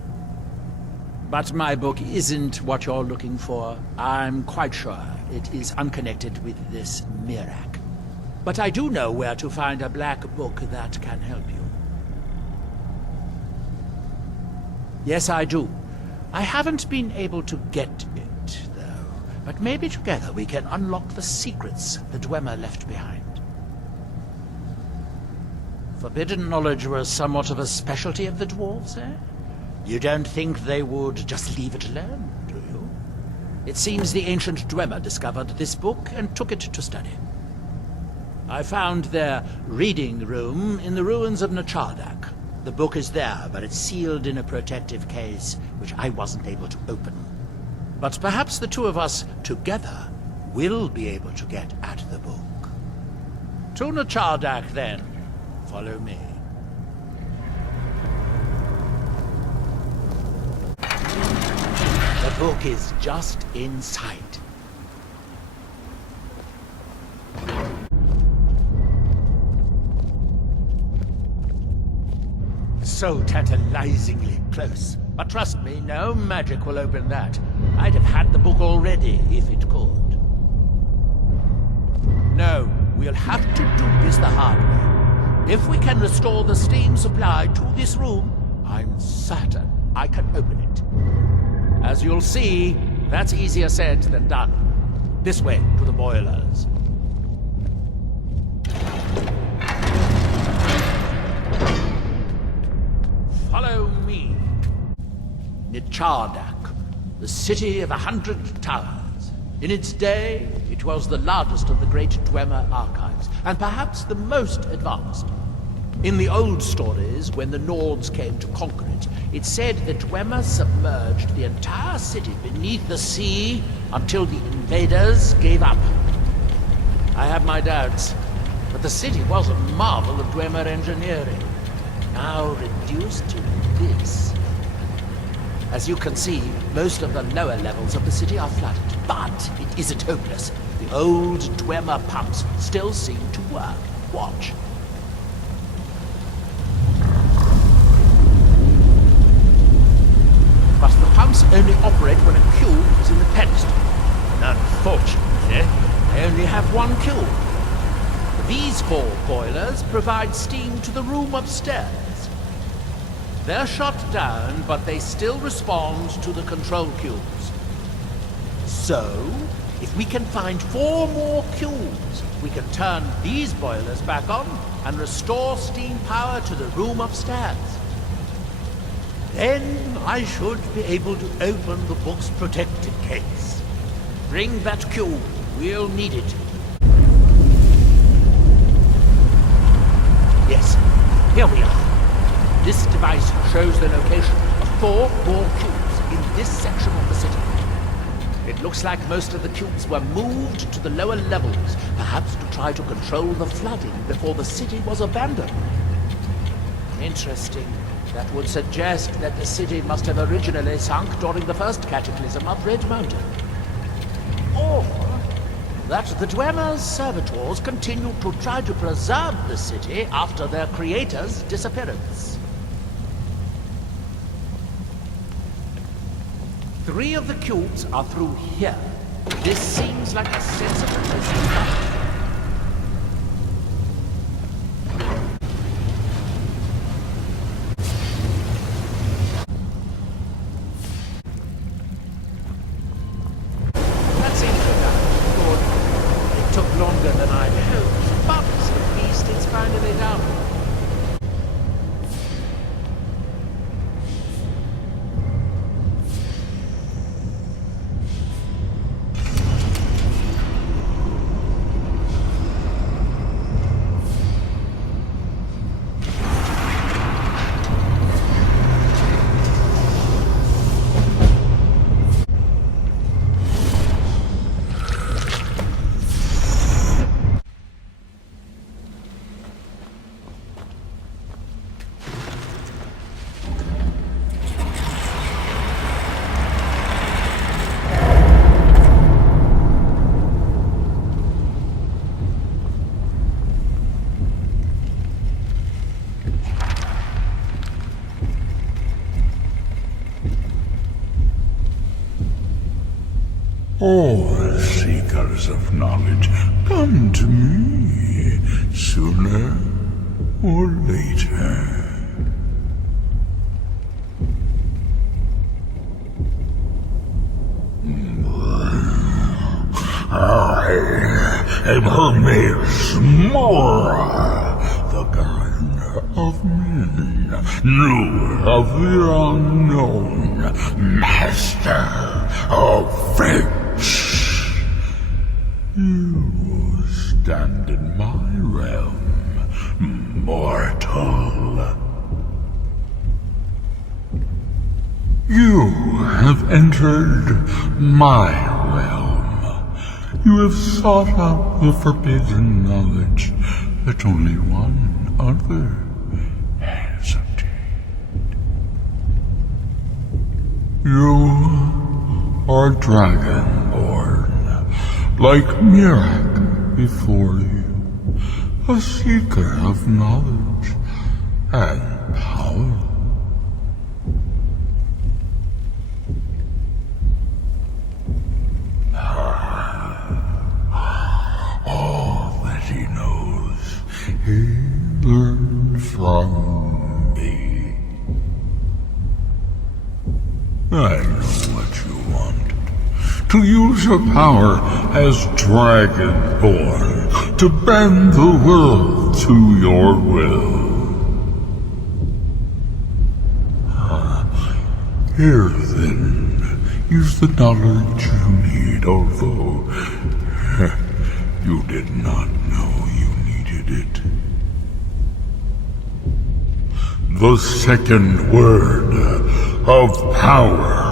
But my book isn't what you're looking for. I'm quite sure it is unconnected with this Mirak. But I do know where to find a black book that can help you. Yes, I do. I haven't been able to get it, though. But maybe together we can unlock the secrets the Dwemer left behind. Forbidden knowledge was somewhat of a specialty of the dwarves, eh? You don't think they would just leave it alone, do you? It seems the ancient Dwemer discovered this book and took it to study. I found their reading room in the ruins of Nachardak. The book is there, but it's sealed in a protective case, which I wasn't able to open. But perhaps the two of us together will be able to get at the book. To Nachardak, then. Follow me. The book is just inside. So tantalizingly close. But trust me, no magic will open that. I'd have had the book already if it could. No, we'll have to do this the hard way. If we can restore the steam supply to this room, I'm certain I can open it. As you'll see, that's easier said than done. This way, to the boilers. Follow me. Nachardak, the city of 100 towers. In its day, it was the largest of the great Dwemer archives, and perhaps the most advanced. In the old stories, when the Nords came to conquer it, it said the Dwemer submerged the entire city beneath the sea until the invaders gave up. I have my doubts, but the city was a marvel of Dwemer engineering, now reduced to this. As you can see, most of the lower levels of the city are flooded, but it isn't hopeless. The old Dwemer pumps still seem to work. Watch. But the pumps only operate when a cube is in the pedestal. And unfortunately, they only have one cube. These 4 boilers provide steam to the room upstairs. They're shut down, but they still respond to the control cubes. So, if we can find 4 more cubes, we can turn these boilers back on and restore steam power to the room upstairs. Then I should be able to open the book's protected case. Bring that cube. We'll need it. Yes, here we are. This device shows the location of 4 more cubes in this section of the city. It looks like most of the cubes were moved to the lower levels, perhaps to try to control the flooding before the city was abandoned. Interesting. That would suggest that the city must have originally sunk during the first cataclysm of Red Mountain. Or that the Dwemer's servitors continued to try to preserve the city after their creator's disappearance. 3 of the cubes are through here. This seems like a sensible place to start. That seems to be good. It took longer than I'd hoped, but at least it's finally done. All seekers of knowledge, come to me, sooner or later. I am Hermes Mora, the gardener of men, knower of the unknown, master of fate. You stand in my realm, mortal. You have entered my realm. You have sought out the forbidden knowledge that only one other has obtained. You are dragonborn, like Mirak before you, a seeker of knowledge and power. All that he knows, he learned from me. I know what you want. To use your power as Dragonborn, to bend the world to your will. Here then, use the knowledge you need, although you did not know you needed it. The second word of power.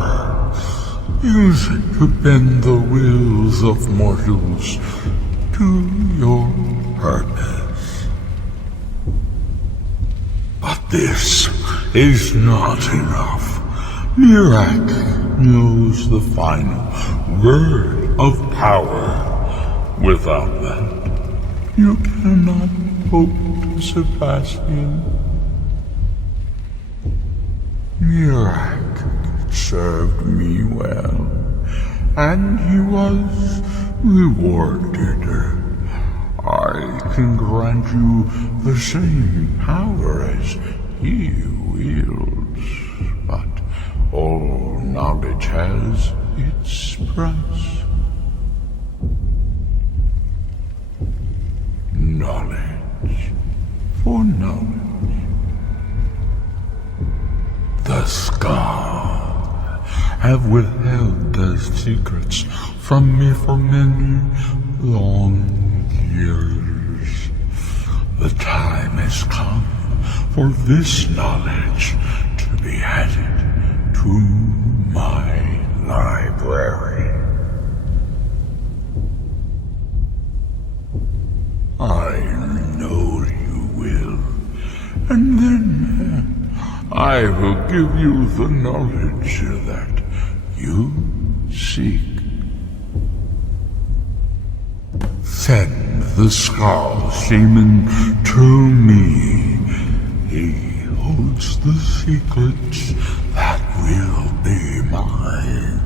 Use it to bend the wills of mortals to your purpose. But this is not enough. Mirak knows the final word of power. Without that, you cannot hope to surpass him. Mirak served me well, and he was rewarded. I can grant you the same power as he wields. knowledge has its price. Knowledge for knowledge. The Scar have withheld their secrets from me for many long years. The time has come for this knowledge to be added to my library. I know you will, and then I will give you the knowledge that you seek. Send the Skull Shaman to me. He holds the secrets that will be mine.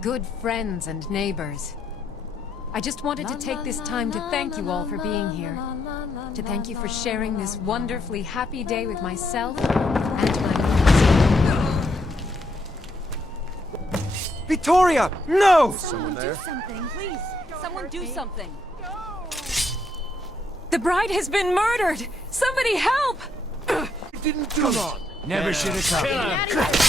Good friends and neighbors. I just wanted to take this time to thank you all for being here. To thank you for sharing this wonderfully happy day with myself and my niece. Vittoria! No! Someone there? Do something, please. Someone do something. The bride has been murdered! Somebody help! You didn't do it. Never should have come.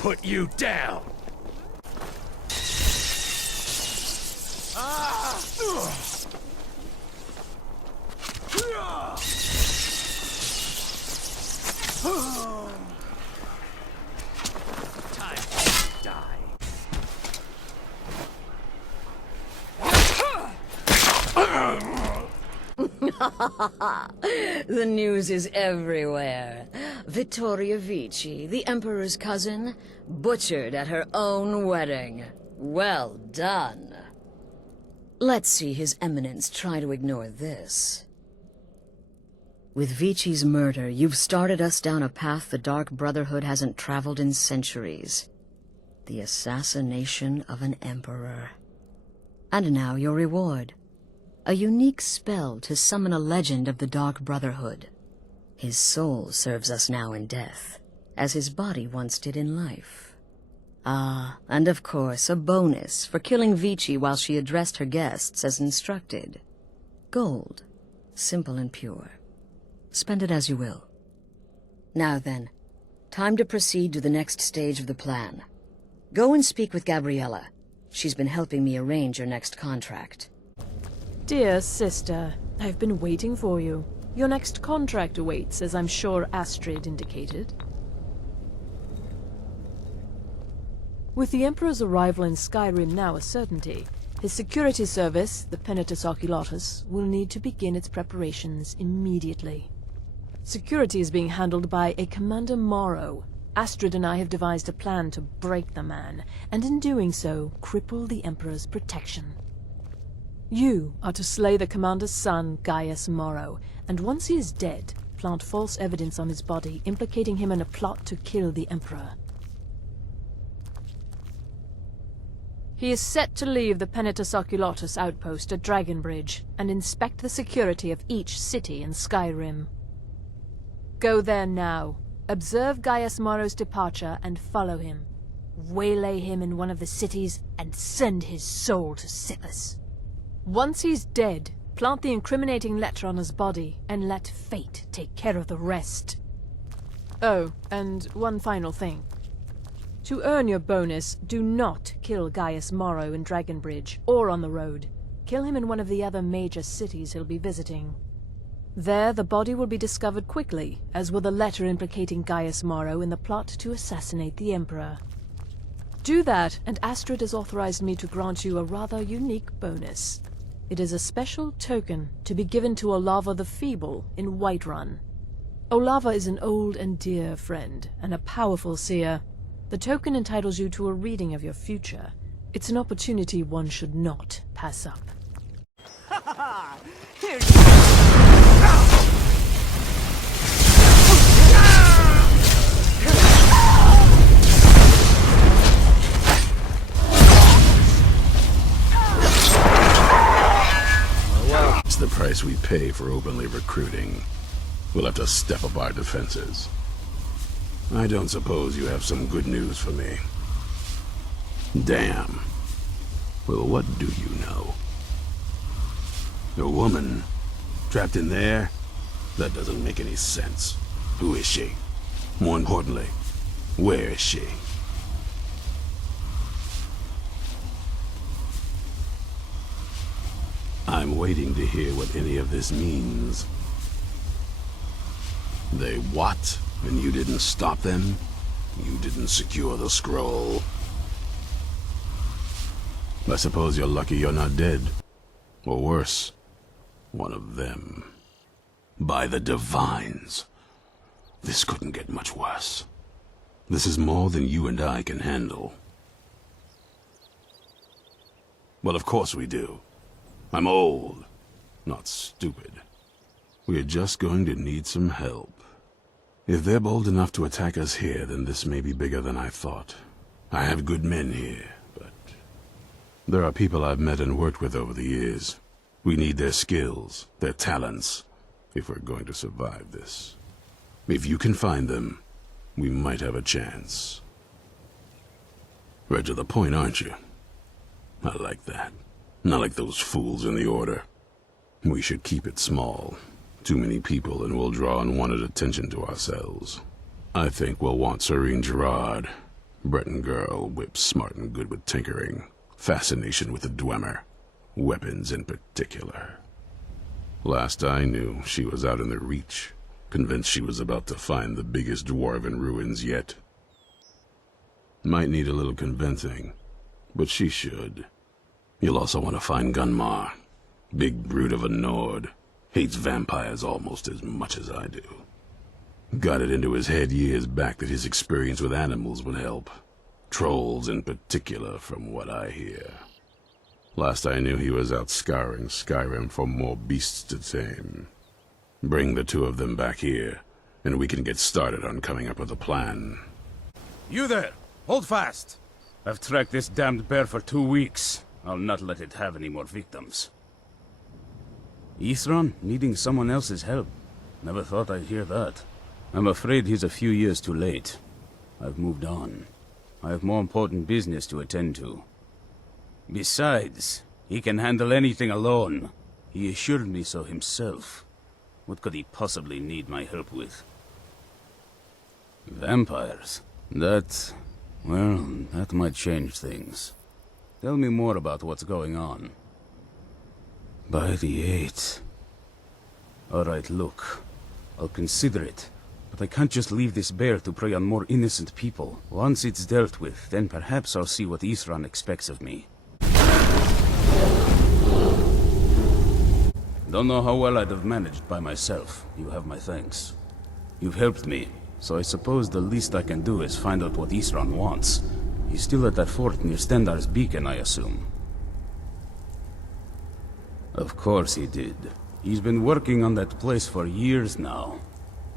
Put you down. Time to die. The news is everywhere. Vittoria Vici, the Emperor's cousin, butchered at her own wedding. Well done. Let's see His Eminence try to ignore this. With Vici's murder, you've started us down a path the Dark Brotherhood hasn't traveled in centuries. The assassination of an emperor. And now your reward. A unique spell to summon a legend of the Dark Brotherhood. His soul serves us now in death, as his body once did in life. Ah, and of course, a bonus for killing Vici while she addressed her guests as instructed. Gold. Simple and pure. Spend it as you will. Now then, time to proceed to the next stage of the plan. Go and speak with Gabriella. She's been helping me arrange your next contract. Dear sister, I've been waiting for you. Your next contract awaits, as I'm sure Astrid indicated. With the Emperor's arrival in Skyrim now a certainty, his security service, the Penitus Oculatus, will need to begin its preparations immediately. Security is being handled by a Commander Morrow. Astrid and I have devised a plan to break the man, and in doing so, cripple the Emperor's protection. You are to slay the Commander's son, Gaius Morrow, and once he is dead, plant false evidence on his body, implicating him in a plot to kill the Emperor. He is set to leave the Penitus Oculatus outpost at Dragonbridge and inspect the security of each city in Skyrim. Go there now, observe Gaius Morrow's departure and follow him. Waylay him in one of the cities and send his soul to Sippus. Once he's dead, plant the incriminating letter on his body and let fate take care of the rest. Oh, and one final thing. To earn your bonus, do not kill Gaius Morrow in Dragonbridge or on the road. Kill him in one of the other major cities he'll be visiting. There, the body will be discovered quickly, as will the letter implicating Gaius Morrow in the plot to assassinate the Emperor. Do that, and Astrid has authorized me to grant you a rather unique bonus. It is a special token to be given to Olava the Feeble in Whiterun. Olava is an old and dear friend, and a powerful seer. The token entitles you to a reading of your future, It's an opportunity one should not pass up. It's the price we pay for openly recruiting. We'll have to step up our defenses. I don't suppose you have some good news for me. Damn. Well, what do you know? A woman? Trapped in there? That doesn't make any sense. Who is she? More importantly, where is she? I'm waiting to hear what any of this means. They what? And you didn't stop them? You didn't secure the scroll? I suppose you're lucky you're not dead. Or worse, one of them. By the Divines. This couldn't get much worse. This is more than you and I can handle. Well, of course we do. I'm old, not stupid. We're just going to need some help. If they're bold enough to attack us here, then this may be bigger than I thought. I have good men here, but there are people I've met and worked with over the years. We need their skills, their talents, if we're going to survive this. If you can find them, we might have a chance. Right to the point, aren't you? I like that. Not like those fools in the Order. We should keep it small. Too many people and we'll draw unwanted attention to ourselves. I think we'll want Serene Gerard. Breton girl, whip smart and good with tinkering. Fascination with the Dwemer. Weapons in particular. Last I knew, she was out in the Reach, convinced she was about to find the biggest dwarven ruins yet. Might need a little convincing, but she should. You'll also want to find Gunmar. Big brute of a Nord. Hates vampires almost as much as I do. Got it into his head years back that his experience with animals would help. Trolls in particular, from what I hear. Last I knew he was out scouring Skyrim for more beasts to tame. Bring the two of them back here, and we can get started on coming up with a plan. You there! Hold fast! I've tracked this damned bear for 2 weeks. I'll not let it have any more victims. Ithron needing someone else's help. Never thought I'd hear that. I'm afraid he's a few years too late. I've moved on. I have more important business to attend to. Besides, he can handle anything alone. He assured me so himself. What could he possibly need my help with? Vampires? That might change things. Tell me more about what's going on. By the 8th. Alright, look. I'll consider it. But I can't just leave this bear to prey on more innocent people. Once it's dealt with, then perhaps I'll see what Ithran expects of me. Don't know how well I'd have managed by myself. You have my thanks. You've helped me, so I suppose the least I can do is find out what Ithran wants. He's still at that fort near Stendar's Beacon, I assume. Of course he did. He's been working on that place for years now.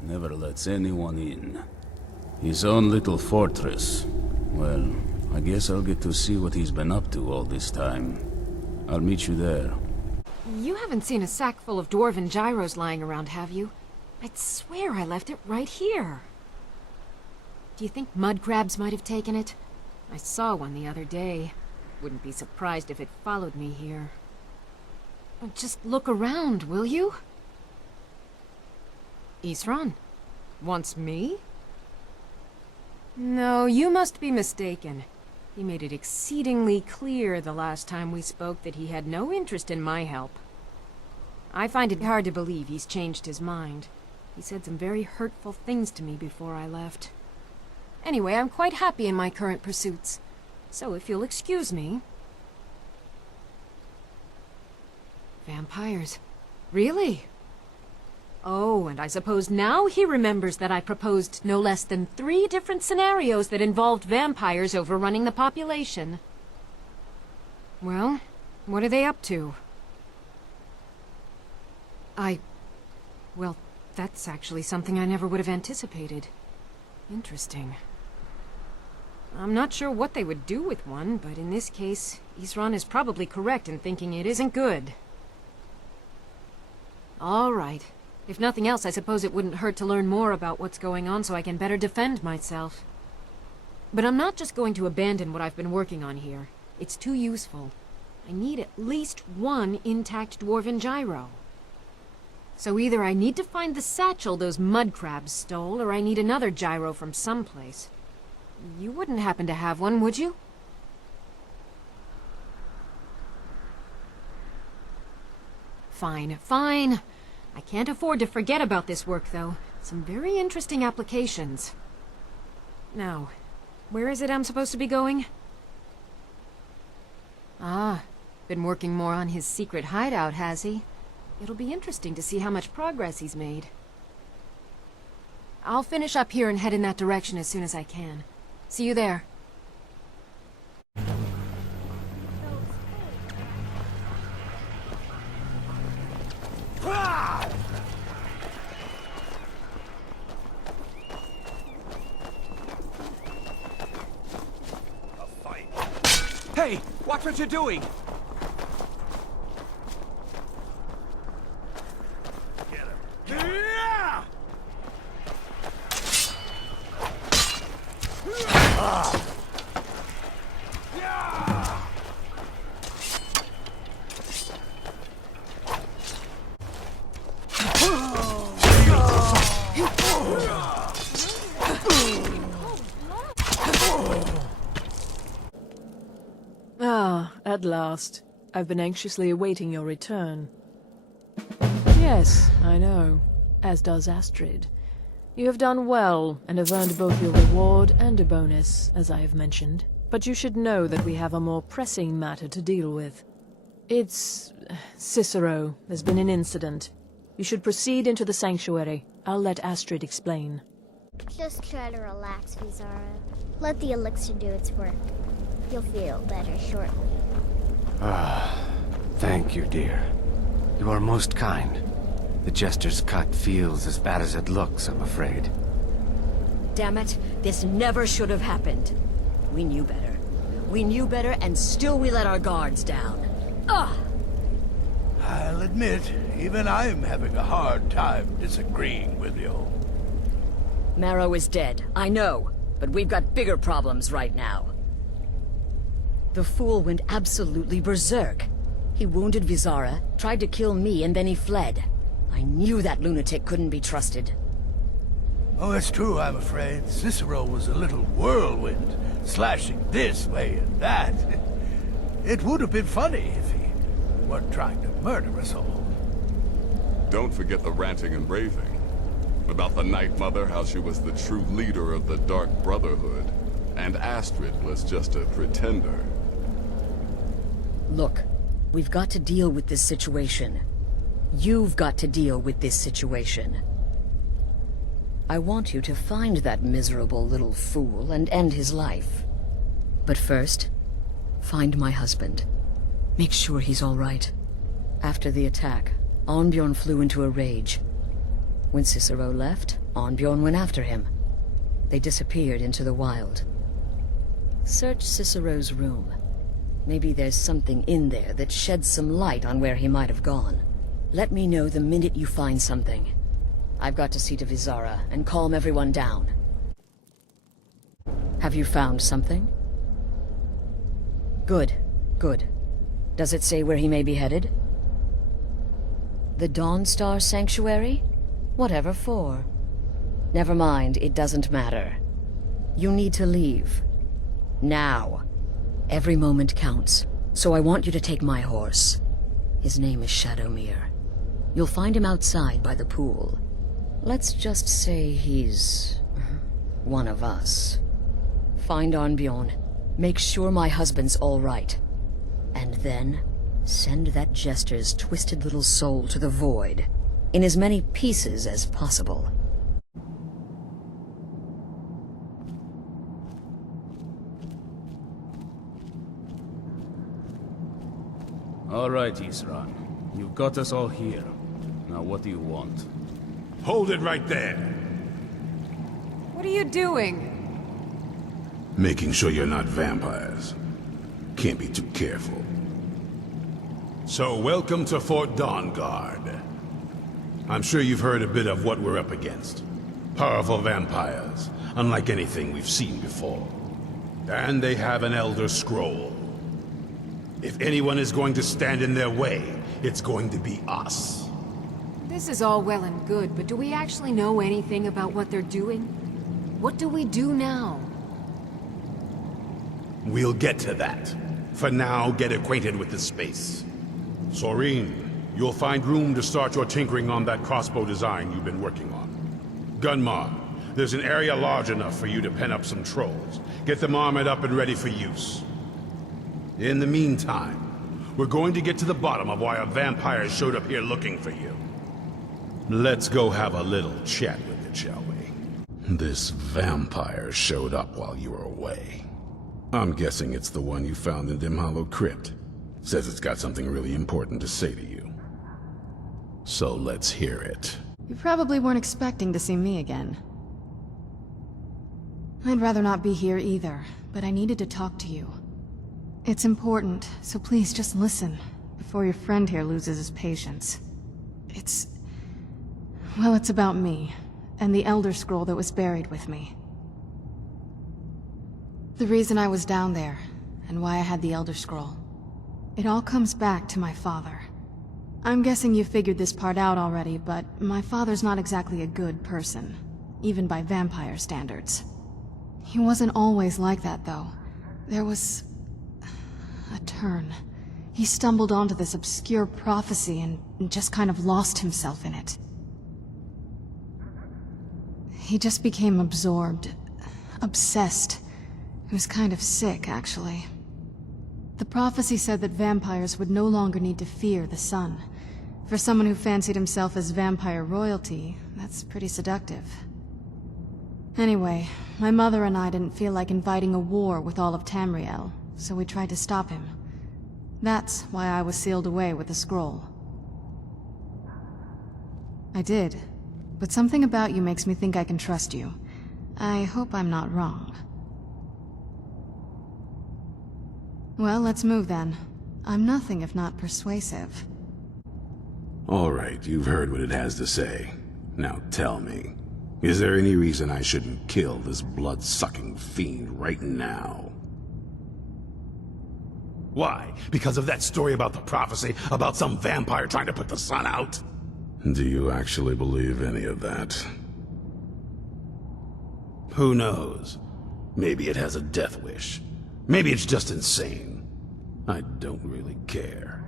Never lets anyone in. His own little fortress. Well, I guess I'll get to see what he's been up to all this time. I'll meet you there. You haven't seen a sack full of dwarven gyros lying around, have you? I'd swear I left it right here. Do you think mud crabs might have taken it? I saw one the other day. Wouldn't be surprised if it followed me here. Just look around, will you? Ithran? Wants me? No, you must be mistaken. He made it exceedingly clear the last time we spoke that he had no interest in my help. I find it hard to believe he's changed his mind. He said some very hurtful things to me before I left. Anyway, I'm quite happy in my current pursuits. So if you'll excuse me... Vampires. Really? Oh, and I suppose now he remembers that I proposed no less than 3 different scenarios that involved vampires overrunning the population. Well, what are they up to? Well, that's actually something I never would have anticipated. Interesting. I'm not sure what they would do with one, but in this case, Isran is probably correct in thinking it isn't good. All right. If nothing else, I suppose it wouldn't hurt to learn more about what's going on so I can better defend myself. But I'm not just going to abandon what I've been working on here. It's too useful. I need at least one intact dwarven gyro. So either I need to find the satchel those mud crabs stole, or I need another gyro from someplace. You wouldn't happen to have one, would you? Fine, fine. I can't afford to forget about this work, though. Some very interesting applications. Now, where is it I'm supposed to be going? Ah, been working more on his secret hideout, has he? It'll be interesting to see how much progress he's made. I'll finish up here and head in that direction as soon as I can. See you there. Hey, watch what you're doing! At last. I've been anxiously awaiting your return. Yes, I know. As does Astrid. You have done well, and have earned both your reward and a bonus, as I have mentioned. But you should know that we have a more pressing matter to deal with. It's... Cicero. There's been an incident. You should proceed into the sanctuary. I'll let Astrid explain. Just try to relax, Vizara. Let the elixir do its work. You'll feel better shortly. Thank you, dear. You are most kind. The Jester's cut feels as bad as it looks, I'm afraid. Damn it, this never should have happened. We knew better. We knew better, and still we let our guards down. Ugh! I'll admit, even I'm having a hard time disagreeing with you. Marrow is dead, I know, but we've got bigger problems right now. The fool went absolutely berserk. He wounded Vizara, tried to kill me, and then he fled. I knew that lunatic couldn't be trusted. Oh, it's true, I'm afraid. Cicero was a little whirlwind, slashing this way and that. It would have been funny if he weren't trying to murder us all. Don't forget the ranting and raving. About the Night Mother, how she was the true leader of the Dark Brotherhood, and Astrid was just a pretender. Look, we've got to deal with this situation. You've got to deal with this situation. I want you to find that miserable little fool and end his life. But first, find my husband. Make sure he's all right. After the attack, Arnbjorn flew into a rage. When Cicero left, Arnbjorn went after him. They disappeared into the wild. Search Cicero's room. Maybe there's something in there that sheds some light on where he might have gone. Let me know the minute you find something. I've got to see to Vizara and calm everyone down. Have you found something? Good, good. Does it say where he may be headed? The Dawnstar Sanctuary? Whatever for. Never mind, it doesn't matter. You need to leave. Now. Every moment counts, so I want you to take my horse. His name is Shadowmere. You'll find him outside by the pool. Let's just say he's... one of us. Find Arnbjorn. Make sure my husband's all right. And then, send that Jester's twisted little soul to the void, in as many pieces as possible. All right, Isran. You've got us all here. Now what do you want? Hold it right there! What are you doing? Making sure you're not vampires. Can't be too careful. So, welcome to Fort Dawnguard. I'm sure you've heard a bit of what we're up against. Powerful vampires, unlike anything we've seen before. And they have an Elder Scroll. If anyone is going to stand in their way, it's going to be us. This is all well and good, but do we actually know anything about what they're doing? What do we do now? We'll get to that. For now, get acquainted with the space. Soreen, you'll find room to start your tinkering on that crossbow design you've been working on. Gunmar, there's an area large enough for you to pen up some trolls. Get them armored up and ready for use. In the meantime, we're going to get to the bottom of why a vampire showed up here looking for you. Let's go have a little chat with it, shall we? This vampire showed up while you were away. I'm guessing it's the one you found in Dim Hollow Crypt. Says it's got something really important to say to you. So let's hear it. You probably weren't expecting to see me again. I'd rather not be here either, but I needed to talk to you. It's important, so please just listen, before your friend here loses his patience. Well, it's about me, and the Elder Scroll that was buried with me. The reason I was down there, and why I had the Elder Scroll. It all comes back to my father. I'm guessing you figured this part out already, but my father's not exactly a good person, even by vampire standards. He wasn't always like that, though. There was a turn. He stumbled onto this obscure prophecy and just kind of lost himself in it. He just became absorbed, obsessed. He was kind of sick, actually. The prophecy said that vampires would no longer need to fear the sun. For someone who fancied himself as vampire royalty, that's pretty seductive. Anyway, my mother and I didn't feel like inviting a war with all of Tamriel, so we tried to stop him. That's why I was sealed away with the scroll. I did, but something about you makes me think I can trust you. I hope I'm not wrong. Well, let's move then. I'm nothing if not persuasive. All right, you've heard what it has to say. Now tell me, is there any reason I shouldn't kill this blood-sucking fiend right now? Why? Because of that story about the prophecy, about some vampire trying to put the sun out? Do you actually believe any of that? Who knows? Maybe it has a death wish. Maybe it's just insane. I don't really care.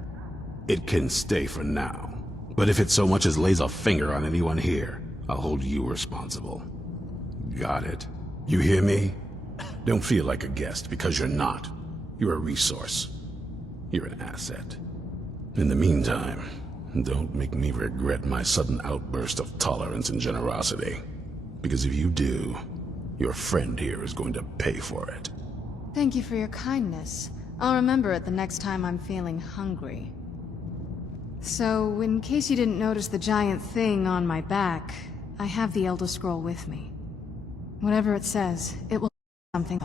It can stay for now. But if it so much as lays a finger on anyone here, I'll hold you responsible. Got it? You hear me? Don't feel like a guest, because you're not. You're a resource. You're an asset. In the meantime, don't make me regret my sudden outburst of tolerance and generosity. Because if you do, your friend here is going to pay for it. Thank you for your kindness. I'll remember it the next time I'm feeling hungry. So, in case you didn't notice the giant thing on my back, I have the Elder Scroll with me. Whatever it says, it will say something.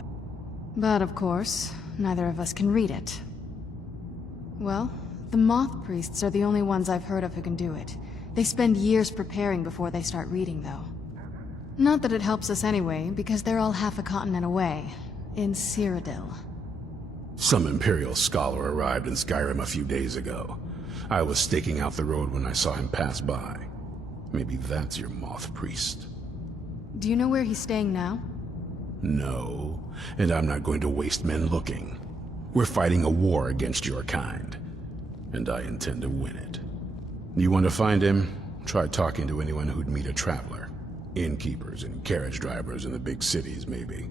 But of course, neither of us can read it. Well, the Moth Priests are the only ones I've heard of who can do it. They spend years preparing before they start reading, though. Not that it helps us anyway, because they're all half a continent away, in Cyrodiil. Some Imperial scholar arrived in Skyrim a few days ago. I was staking out the road when I saw him pass by. Maybe that's your Moth Priest. Do you know where he's staying now? No, and I'm not going to waste men looking. We're fighting a war against your kind, and I intend to win it. You want to find him? Try talking to anyone who'd meet a traveler. Innkeepers and carriage drivers in the big cities, maybe.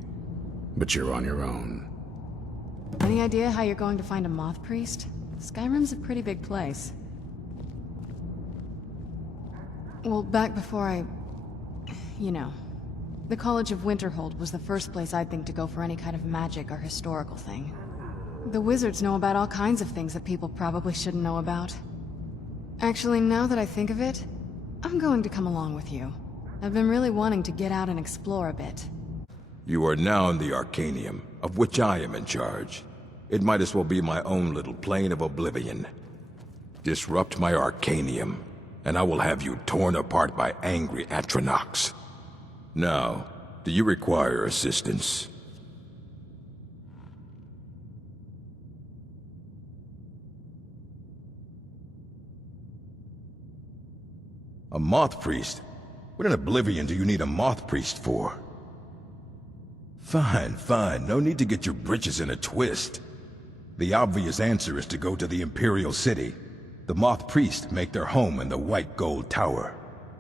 But you're on your own. Any idea how you're going to find a Moth Priest? Skyrim's a pretty big place. Well, back before you know, the College of Winterhold was the first place I'd think to go for any kind of magic or historical thing. The wizards know about all kinds of things that people probably shouldn't know about. Actually, now that I think of it, I'm going to come along with you. I've been really wanting to get out and explore a bit. You are now in the Arcanium, of which I am in charge. It might as well be my own little plane of oblivion. Disrupt my Arcanium, and I will have you torn apart by angry Atronachs. Now, do you require assistance? A Moth Priest? What in Oblivion do you need a Moth Priest for? Fine, fine. No need to get your britches in a twist. The obvious answer is to go to the Imperial City. The Moth Priest make their home in the White Gold Tower.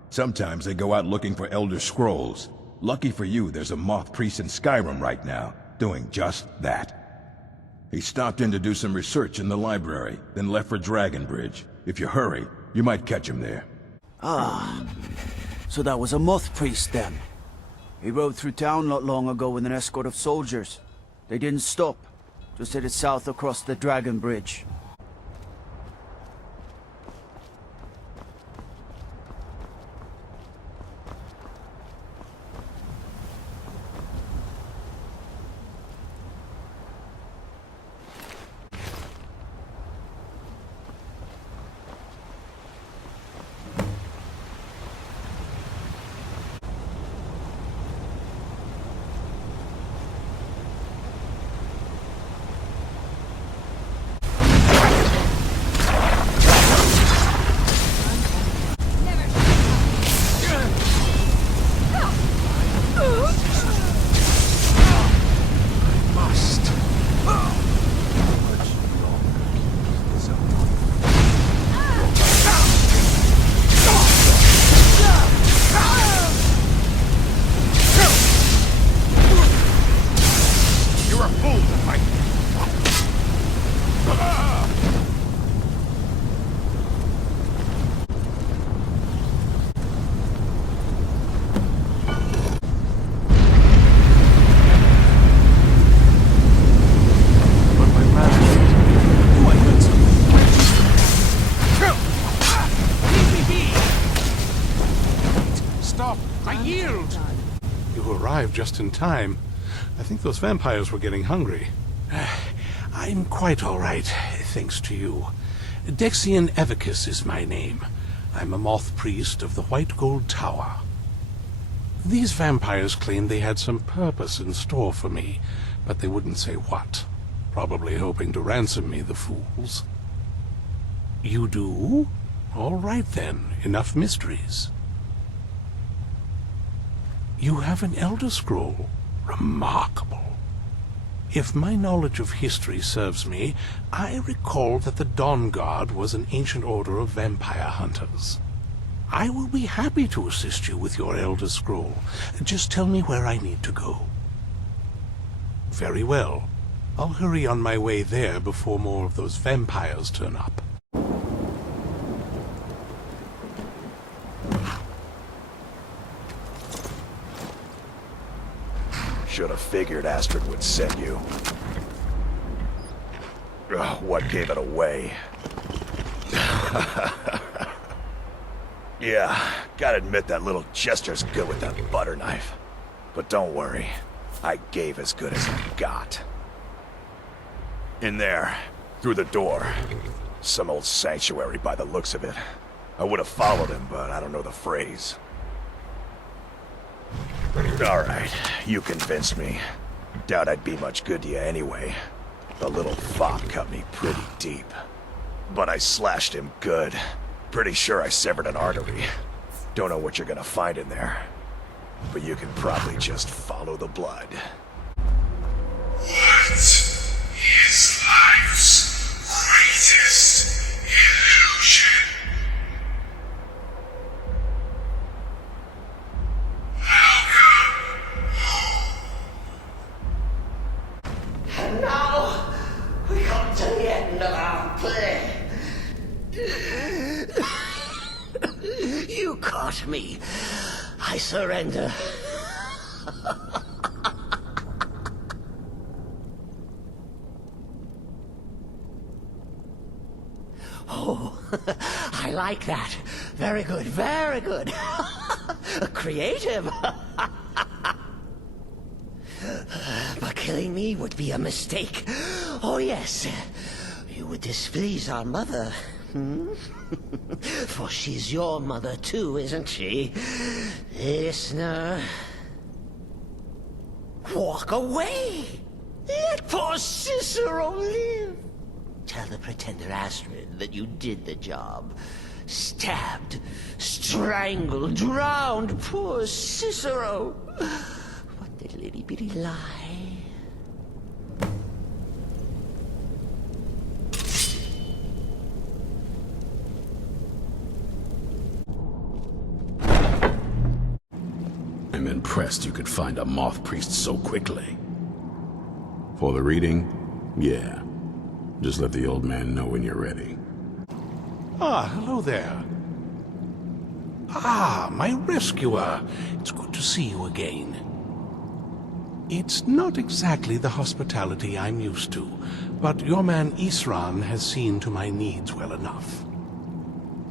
Sometimes they go out looking for Elder Scrolls. Lucky for you, there's a Moth Priest in Skyrim right now, doing just that. He stopped in to do some research in the library, then left for Dragonbridge. If you hurry, you might catch him there. Ah, so that was a Moth Priest then. He rode through town not long ago with an escort of soldiers. They didn't stop, just headed south across the Dragon Bridge. Just in time. I think those vampires were getting hungry. I'm quite all right, thanks to you. Dexian Evicus is my name. I'm a Moth Priest of the White Gold Tower. These vampires claimed they had some purpose in store for me, but they wouldn't say what. Probably hoping to ransom me, the fools. You do? All right then, enough mysteries. You have an Elder Scroll. Remarkable. If my knowledge of history serves me, I recall that the Dawn Guard was an ancient order of vampire hunters. I will be happy to assist you with your Elder Scroll. Just tell me where I need to go. Very well. I'll hurry on my way there before more of those vampires turn up. Should have figured Astrid would send you. Ugh, what gave it away? Yeah, gotta admit that little gesture's good with that butter knife. But don't worry, I gave as good as I got. In there, through the door. Some old sanctuary by the looks of it. I would have followed him, but I don't know the phrase. Alright, you convinced me. Doubt I'd be much good to you anyway. The little fop cut me pretty deep. But I slashed him good. Pretty sure I severed an artery. Don't know what you're gonna find in there. But you can probably just follow the blood. What is life's greatest illusion? And now, we come to the end of our play. You caught me. I surrender. Oh, I like that. Very good, very good. Creative. But killing me would be a mistake. Oh, yes. You would displease our mother. For she's your mother too, isn't she? Listener. Walk away! Let poor Cicero live! Tell the pretender Astrid that you did the job. Stabbed, strangled, drowned poor Cicero! What little itty-bitty lie. I'm impressed you could find a moth priest so quickly. For the reading? Yeah. Just let the old man know when you're ready. Ah, hello there. Ah, my rescuer. It's good to see you again. It's not exactly the hospitality I'm used to, but your man Isran has seen to my needs well enough.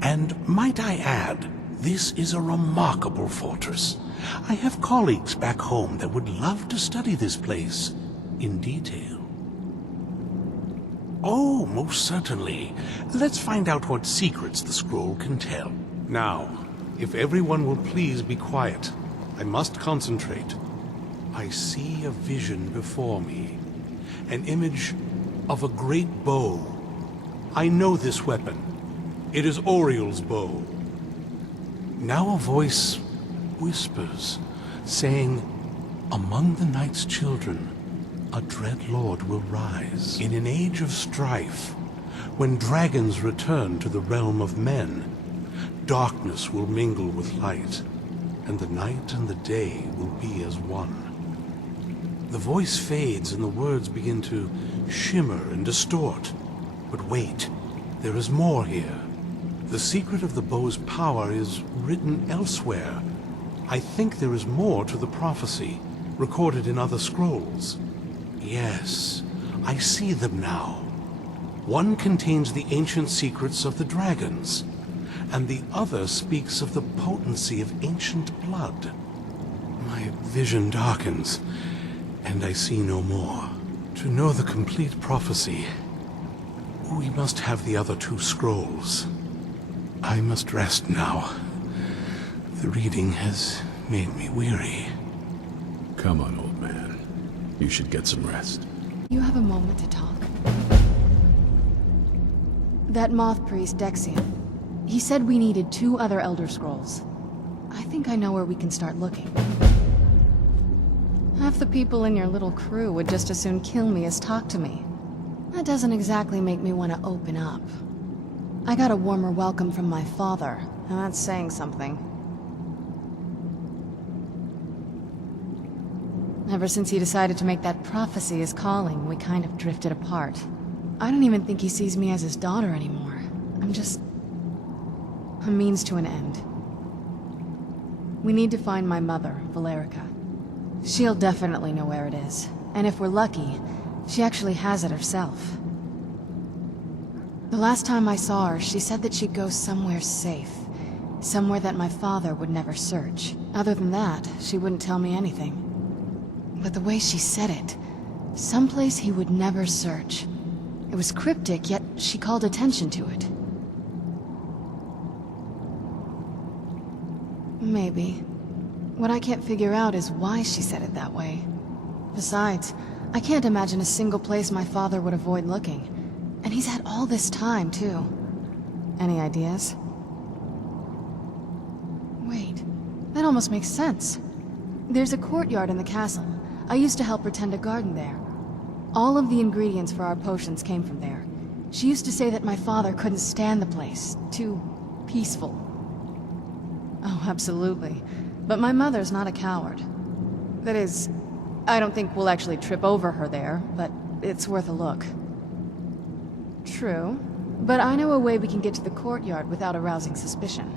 And might I add, this is a remarkable fortress. I have colleagues back home that would love to study this place in detail. Oh, most certainly. Let's find out what secrets the scroll can tell. Now, if everyone will please be quiet, I must concentrate. I see a vision before me. An image of a great bow. I know this weapon. It is Oriel's bow. Now a voice whispers, saying, among the night's children, a dread lord will rise. In an age of strife, when dragons return to the realm of men, darkness will mingle with light, and the night and the day will be as one. The voice fades and the words begin to shimmer and distort. But wait, there is more here. The secret of the bow's power is written elsewhere. I think there is more to the prophecy, recorded in other scrolls. Yes, I see them now. One contains the ancient secrets of the dragons, and the other speaks of the potency of ancient blood. My vision darkens, and I see no more. To know the complete prophecy, we must have the other two scrolls. I must rest now. The reading has made me weary. Come on, old man. You should get some rest. You have a moment to talk. That moth priest, Dexian, he said we needed 2 other Elder Scrolls. I think I know where we can start looking. Half the people in your little crew would just as soon kill me as talk to me. That doesn't exactly make me want to open up. I got a warmer welcome from my father, and that's saying something. Ever since he decided to make that prophecy his calling, we kind of drifted apart. I don't even think he sees me as his daughter anymore. I'm just a means to an end. We need to find my mother, Valerica. She'll definitely know where it is, and if we're lucky, she actually has it herself. The last time I saw her, she said that she'd go somewhere safe. Somewhere that my father would never search. Other than that, she wouldn't tell me anything. But the way she said it, someplace he would never search. It was cryptic, yet she called attention to it. Maybe. What I can't figure out is why she said it that way. Besides, I can't imagine a single place my father would avoid looking. And he's had all this time, too. Any ideas? Wait, that almost makes sense. There's a courtyard in the castle. I used to help her tend a garden there. All of the ingredients for our potions came from there. She used to say that my father couldn't stand the place. Too peaceful. Oh, absolutely. But my mother's not a coward. That is, I don't think we'll actually trip over her there, but it's worth a look. True, but I know a way we can get to the courtyard without arousing suspicion.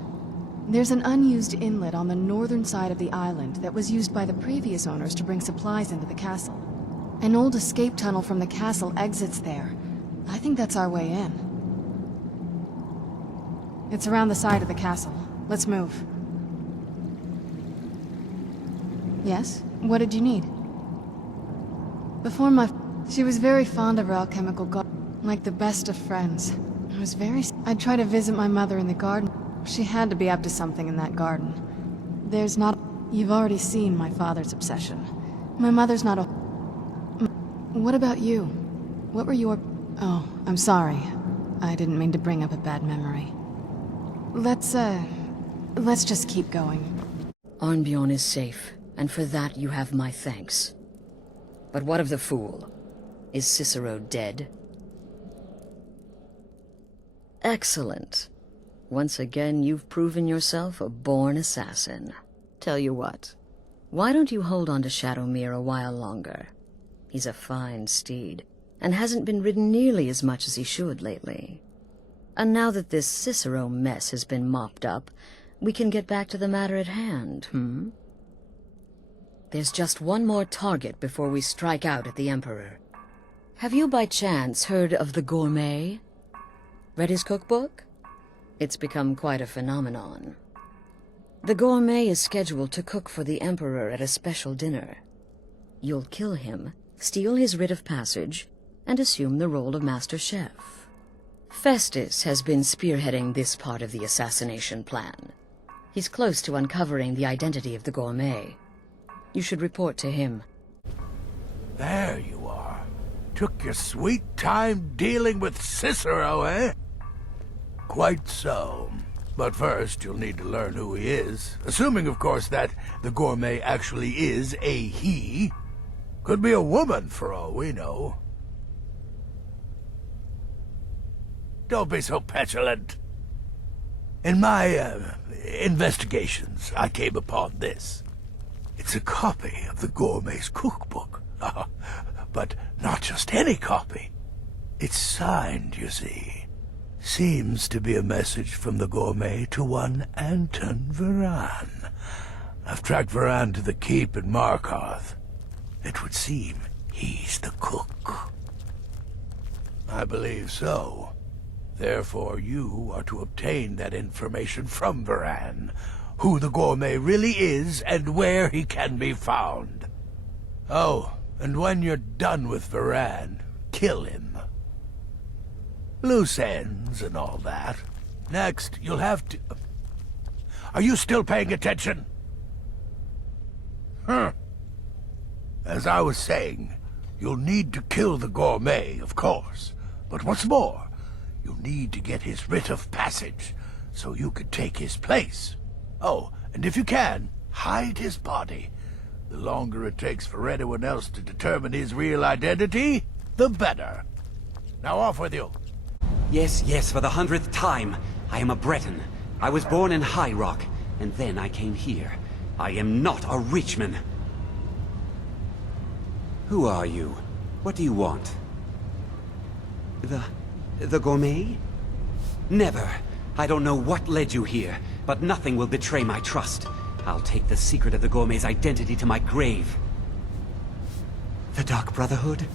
There's an unused inlet on the northern side of the island that was used by the previous owners to bring supplies into the castle. An old escape tunnel from the castle exits there. I think that's our way in. It's around the side of the castle. Let's move. Yes? What did you need? Before she was very fond of her alchemical garden, like the best of friends. I'd try to visit my mother in the garden. She had to be up to something in that garden. You've already seen my father's obsession. My mother's not a... What about you? What were your... Oh, I'm sorry. I didn't mean to bring up a bad memory. Let's just keep going. Arnbjorn is safe, and for that you have my thanks. But what of the fool? Is Cicero dead? Excellent. Once again, you've proven yourself a born assassin. Tell you what, why don't you hold on to Shadowmere a while longer? He's a fine steed, and hasn't been ridden nearly as much as he should lately. And now that this Cicero mess has been mopped up, we can get back to the matter at hand, There's just one more target before we strike out at the Emperor. Have you by chance heard of the Gourmet? Read his cookbook? It's become quite a phenomenon. The Gourmet is scheduled to cook for the Emperor at a special dinner. You'll kill him, steal his writ of passage, and assume the role of Master Chef. Festus has been spearheading this part of the assassination plan. He's close to uncovering the identity of the Gourmet. You should report to him. There you are. Took your sweet time dealing with Cicero, eh? Quite so. But first, you'll need to learn who he is. Assuming, of course, that the Gourmet actually is a he. Could be a woman, for all we know. Don't be so petulant. In my, investigations, I came upon this. It's a copy of the Gourmet's cookbook. But not just any copy. It's signed, you see. Seems to be a message from the Gourmet to one Anton Varan. I've tracked Varan to the keep in Markarth. It would seem he's the cook. I believe so. Therefore, you are to obtain that information from Varan, who the Gourmet really is and where he can be found. Oh, and when you're done with Varan, kill him. Loose ends and all that. Next, you'll have to... Are you still paying attention? As I was saying, you'll need to kill the Gourmet, of course. But what's more, you'll need to get his writ of passage, so you can take his place. Oh, and if you can, hide his body. The longer it takes for anyone else to determine his real identity, the better. Now off with you. Yes, for the 100th time. I am a Breton. I was born in High Rock, and then I came here. I am not a Richman. Who are you? What do you want? The Gourmet? Never. I don't know what led you here, but nothing will betray my trust. I'll take the secret of the Gourmet's identity to my grave. The Dark Brotherhood?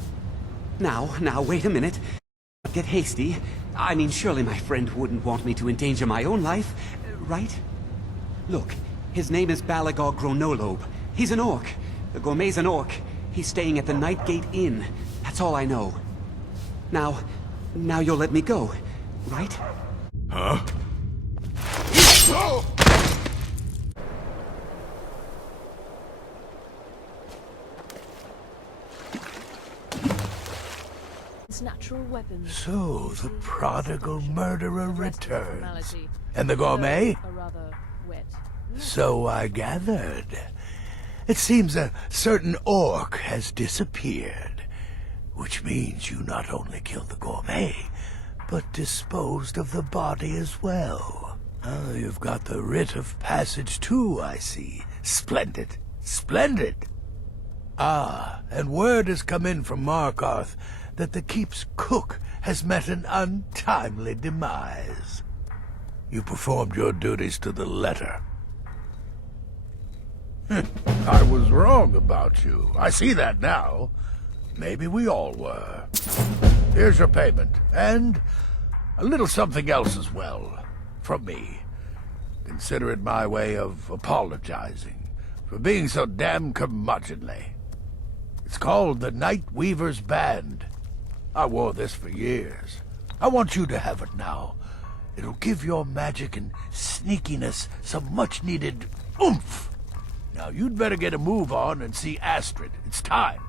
Now, wait a minute. Don't get hasty. I mean, surely my friend wouldn't want me to endanger my own life, right? Look, his name is Balagog Gronolobe. He's an orc. The Gourmet's an orc. He's staying at the Nightgate Inn. That's all I know. Now you'll let me go, right? Huh? Natural weapons. So, the prodigal murderer returns. And the Gourmet? So I gathered. It seems a certain orc has disappeared. Which means you not only killed the Gourmet, but disposed of the body as well. Oh, you've got the writ of passage too, I see. Splendid. Splendid! Ah, and word has come in from Markarth that the keep's cook has met an untimely demise. You performed your duties to the letter. I was wrong about you. I see that now. Maybe we all were. Here's your payment, and a little something else as well. from me. Consider it my way of apologizing for being so damn curmudgeonly. It's called the Night Weaver's Band. I wore this for years. I want you to have it now. It'll give your magic and sneakiness some much-needed oomph. Now you'd better get a move on and see Astrid. It's time.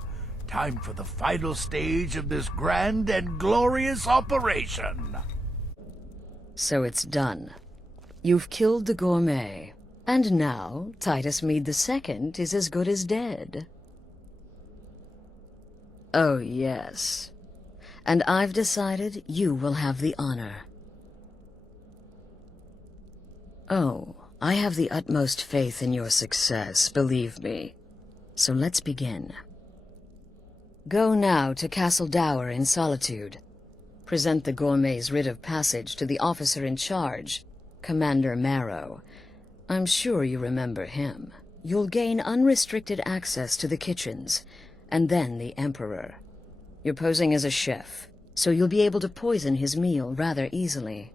Time for the final stage of this grand and glorious operation. So it's done. You've killed the gourmet. And now, Titus Mead II is as good as dead. Oh, yes. And I've decided you will have the honor. Oh, I have the utmost faith in your success, believe me. So let's begin. Go now to Castle Dower in Solitude. Present the gourmet's writ of passage to the officer in charge, Commander Marrow. I'm sure you remember him. You'll gain unrestricted access to the kitchens, and then the Emperor. You're posing as a chef, so you'll be able to poison his meal rather easily.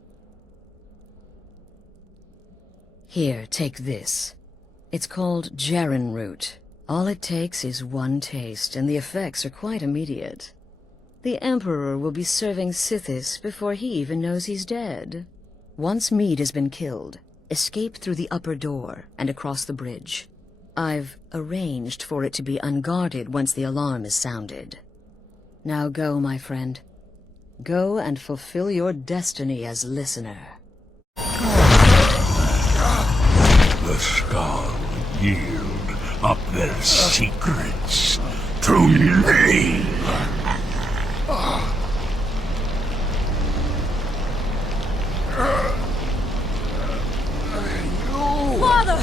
Here, take this. It's called Jaren root. All it takes is one taste, and the effects are quite immediate. The Emperor will be serving Sithis before he even knows he's dead. Once Mead has been killed, escape through the upper door and across the bridge. I've arranged for it to be unguarded once the alarm is sounded. Now go, my friend. Go and fulfill your destiny as listener. The Skull yield up their secrets to me. Father!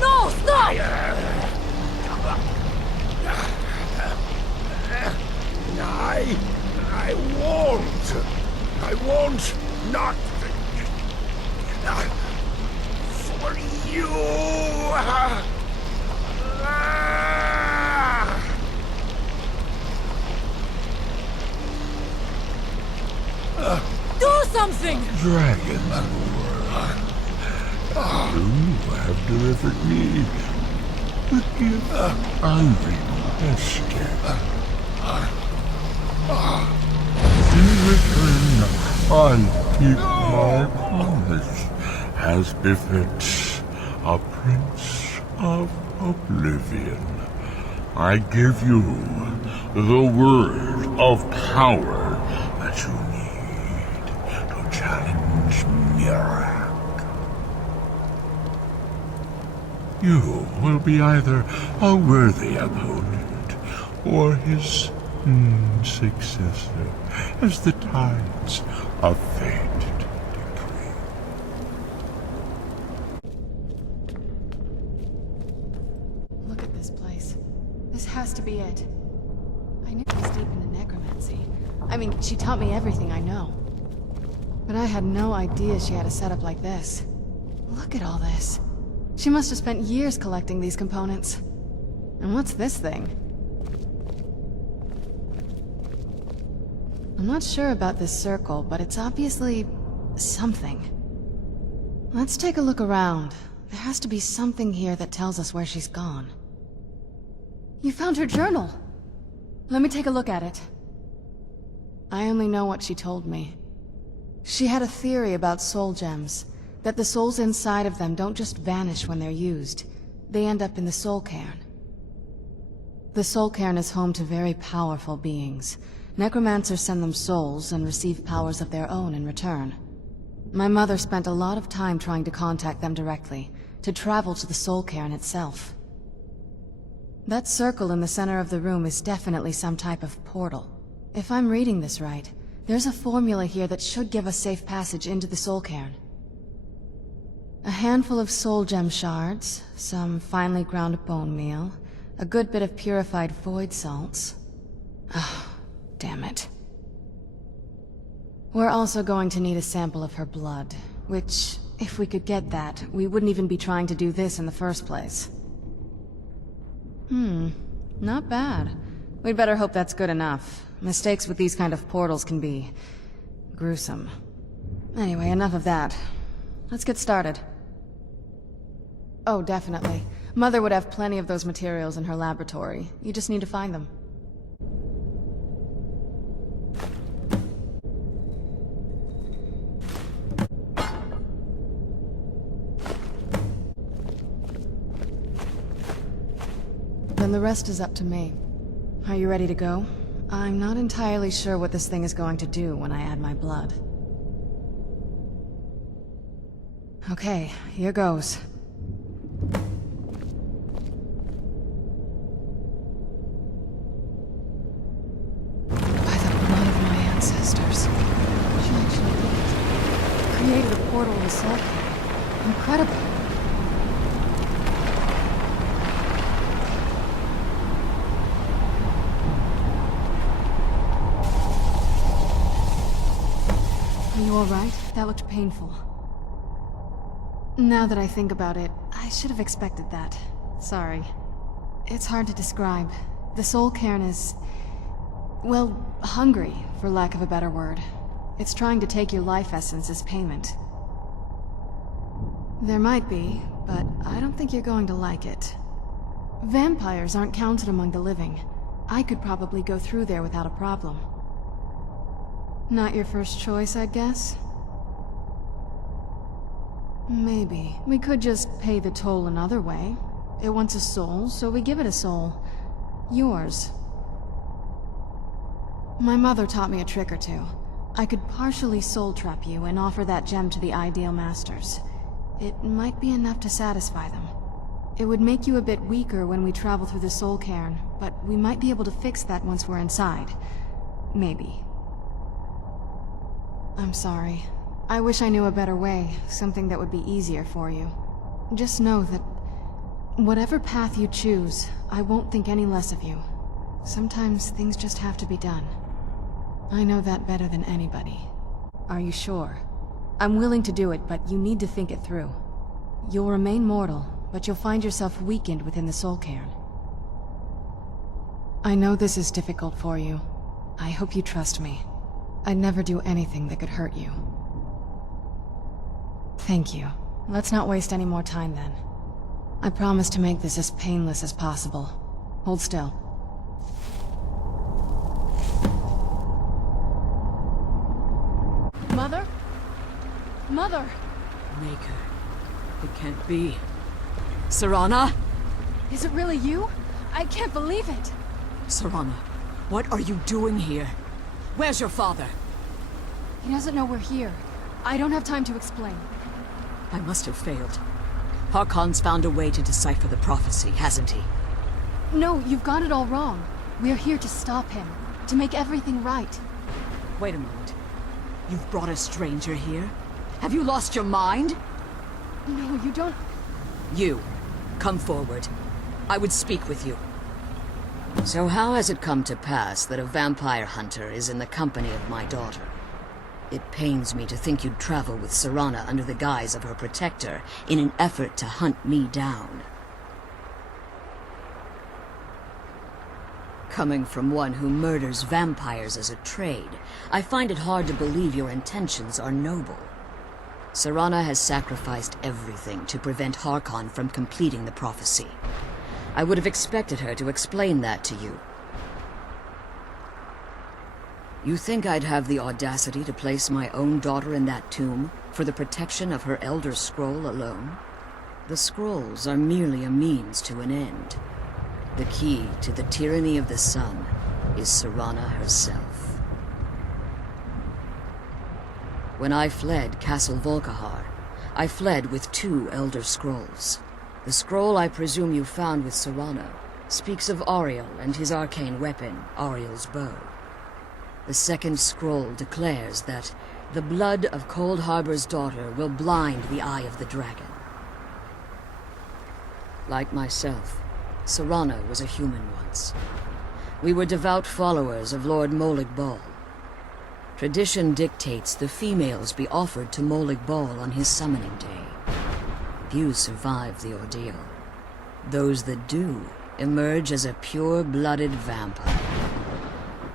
No, stop! I won't not for you. Do something! Dragon Lord, you have delivered me the gift I requested. In return, I'll keep my promise as befits a Prince of Oblivion. I give you the word of power that you need to challenge Mirak. You will be either a worthy opponent or his successor, as the tides of fate decree. Look at this place. This has to be it. I knew she was deep into necromancy. I mean, she taught me everything I know. But I had no idea she had a setup like this. Look at all this. She must have spent years collecting these components. And what's this thing? I'm not sure about this circle, but it's obviously something. Let's take a look around. There has to be something here that tells us where she's gone. You found her journal! Let me take a look at it. I only know what she told me. She had a theory about soul gems, that the souls inside of them don't just vanish when they're used. They end up in the soul cairn. The soul cairn is home to very powerful beings. Necromancers send them souls and receive powers of their own in return. My mother spent a lot of time trying to contact them directly, to travel to the soul cairn itself. That circle in the center of the room is definitely some type of portal. If I'm reading this right, there's a formula here that should give us safe passage into the soul cairn. A handful of soul gem shards, some finely ground bone meal, a good bit of purified void salts. Ah. Damn it. We're also going to need a sample of her blood, which, if we could get that, we wouldn't even be trying to do this in the first place. Not bad. We'd better hope that's good enough. Mistakes with these kind of portals can be gruesome. Anyway, enough of that. Let's get started. Oh, definitely. Mother would have plenty of those materials in her laboratory. You just need to find them. Then the rest is up to me. Are you ready to go? I'm not entirely sure what this thing is going to do when I add my blood. Okay, here goes. By the blood of my ancestors. She actually did it. Created a portal to the soul cave. Incredible. Are you alright? That looked painful. Now that I think about it, I should have expected that. Sorry. It's hard to describe. The soul cairn is... well, hungry, for lack of a better word. It's trying to take your life essence as payment. There might be, but I don't think you're going to like it. Vampires aren't counted among the living. I could probably go through there without a problem. Not your first choice, I'd guess? Maybe. We could just pay the toll another way. It wants a soul, so we give it a soul. Yours. My mother taught me a trick or two. I could partially soul trap you and offer that gem to the Ideal Masters. It might be enough to satisfy them. It would make you a bit weaker when we travel through the soul cairn, but we might be able to fix that once we're inside. Maybe. I'm sorry. I wish I knew a better way, something that would be easier for you. Just know that whatever path you choose, I won't think any less of you. Sometimes things just have to be done. I know that better than anybody. Are you sure? I'm willing to do it, but you need to think it through. You'll remain mortal, but you'll find yourself weakened within the soul cairn. I know this is difficult for you. I hope you trust me. I'd never do anything that could hurt you. Thank you. Let's not waste any more time then. I promise to make this as painless as possible. Hold still. Mother? Mother! Maker. It can't be. Serana? Is it really you? I can't believe it! Serana, what are you doing here? Where's your father? He doesn't know we're here. I don't have time to explain. I must have failed. Harkon's found a way to decipher the prophecy, hasn't he? No, you've got it all wrong. We're here to stop him. To make everything right. Wait a moment. You've brought a stranger here? Have you lost your mind? No, you don't... You, come forward. I would speak with you. So how has it come to pass that a vampire hunter is in the company of my daughter? It pains me to think you'd travel with Serana under the guise of her protector in an effort to hunt me down. Coming from one who murders vampires as a trade, I find it hard to believe your intentions are noble. Serana has sacrificed everything to prevent Harkon from completing the prophecy. I would have expected her to explain that to you. You think I'd have the audacity to place my own daughter in that tomb for the protection of her Elder Scroll alone? The scrolls are merely a means to an end. The key to the tyranny of the sun is Serana herself. When I fled Castle Volkihar, I fled with 2 Elder Scrolls. The scroll I presume you found with Serana speaks of Auriel and his arcane weapon, Auriel's bow. The second scroll declares that the blood of Cold Harbor's daughter will blind the eye of the dragon. Like myself, Serana was a human once. We were devout followers of Lord Molig Bal. Tradition dictates the females be offered to Molig Bal on his summoning day. Few survive the ordeal. Those that do emerge as a pure-blooded vampire.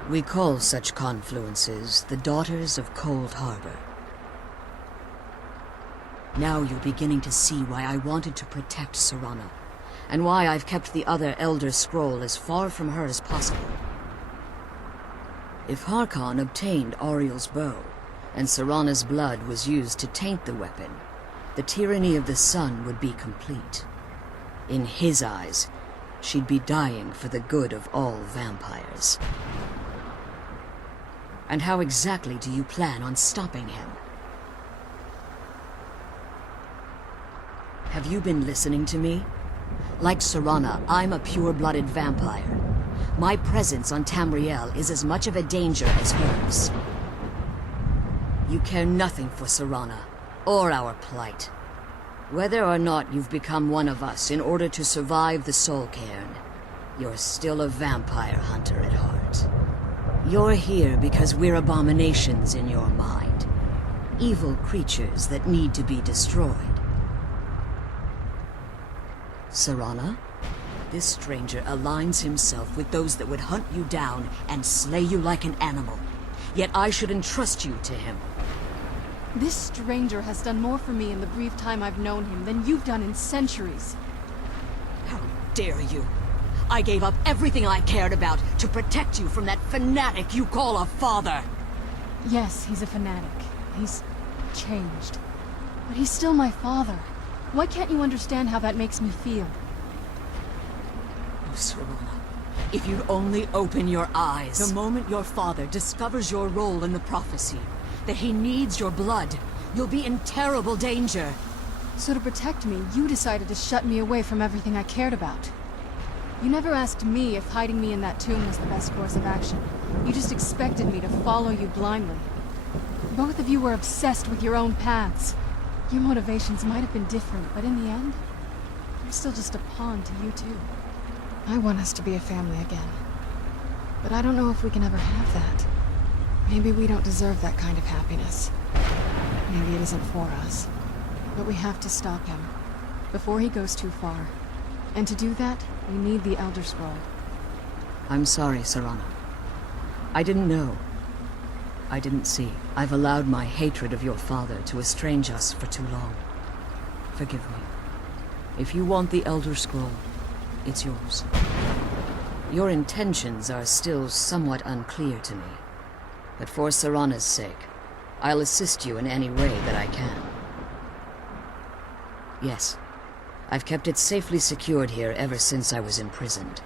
We call such confluences the Daughters of Cold Harbor. Now you're beginning to see why I wanted to protect Serana, and why I've kept the other Elder Scroll as far from her as possible. If Harkon obtained Auriel's bow, and Serana's blood was used to taint the weapon, the tyranny of the sun would be complete. In his eyes, she'd be dying for the good of all vampires. And how exactly do you plan on stopping him? Have you been listening to me? Like Serana, I'm a pure-blooded vampire. My presence on Tamriel is as much of a danger as hers. You care nothing for Serana, or our plight. Whether or not you've become one of us in order to survive the Soul Cairn, you're still a vampire hunter at heart. You're here because we're abominations in your mind. Evil creatures that need to be destroyed. Serana, this stranger aligns himself with those that would hunt you down and slay you like an animal. Yet I should entrust you to him. This stranger has done more for me in the brief time I've known him than you've done in centuries. How dare you! I gave up everything I cared about to protect you from that fanatic you call a father! Yes, he's a fanatic. He's changed. But he's still my father. Why can't you understand how that makes me feel? Oh, Serana, if you'd only open your eyes. The moment your father discovers your role in the prophecy, that he needs your blood, you'll be in terrible danger. So to protect me, you decided to shut me away from everything I cared about. You never asked me if hiding me in that tomb was the best course of action. You just expected me to follow you blindly. Both of you were obsessed with your own paths. Your motivations might have been different, but in the end, I'm still just a pawn to you too. I want us to be a family again. But I don't know if we can ever have that. Maybe we don't deserve that kind of happiness. Maybe it isn't for us. But we have to stop him, before he goes too far. And to do that, we need the Elder Scroll. I'm sorry, Serana. I didn't know. I didn't see. I've allowed my hatred of your father to estrange us for too long. Forgive me. If you want the Elder Scroll, it's yours. Your intentions are still somewhat unclear to me. But for Serana's sake, I'll assist you in any way that I can. Yes, I've kept it safely secured here ever since I was imprisoned.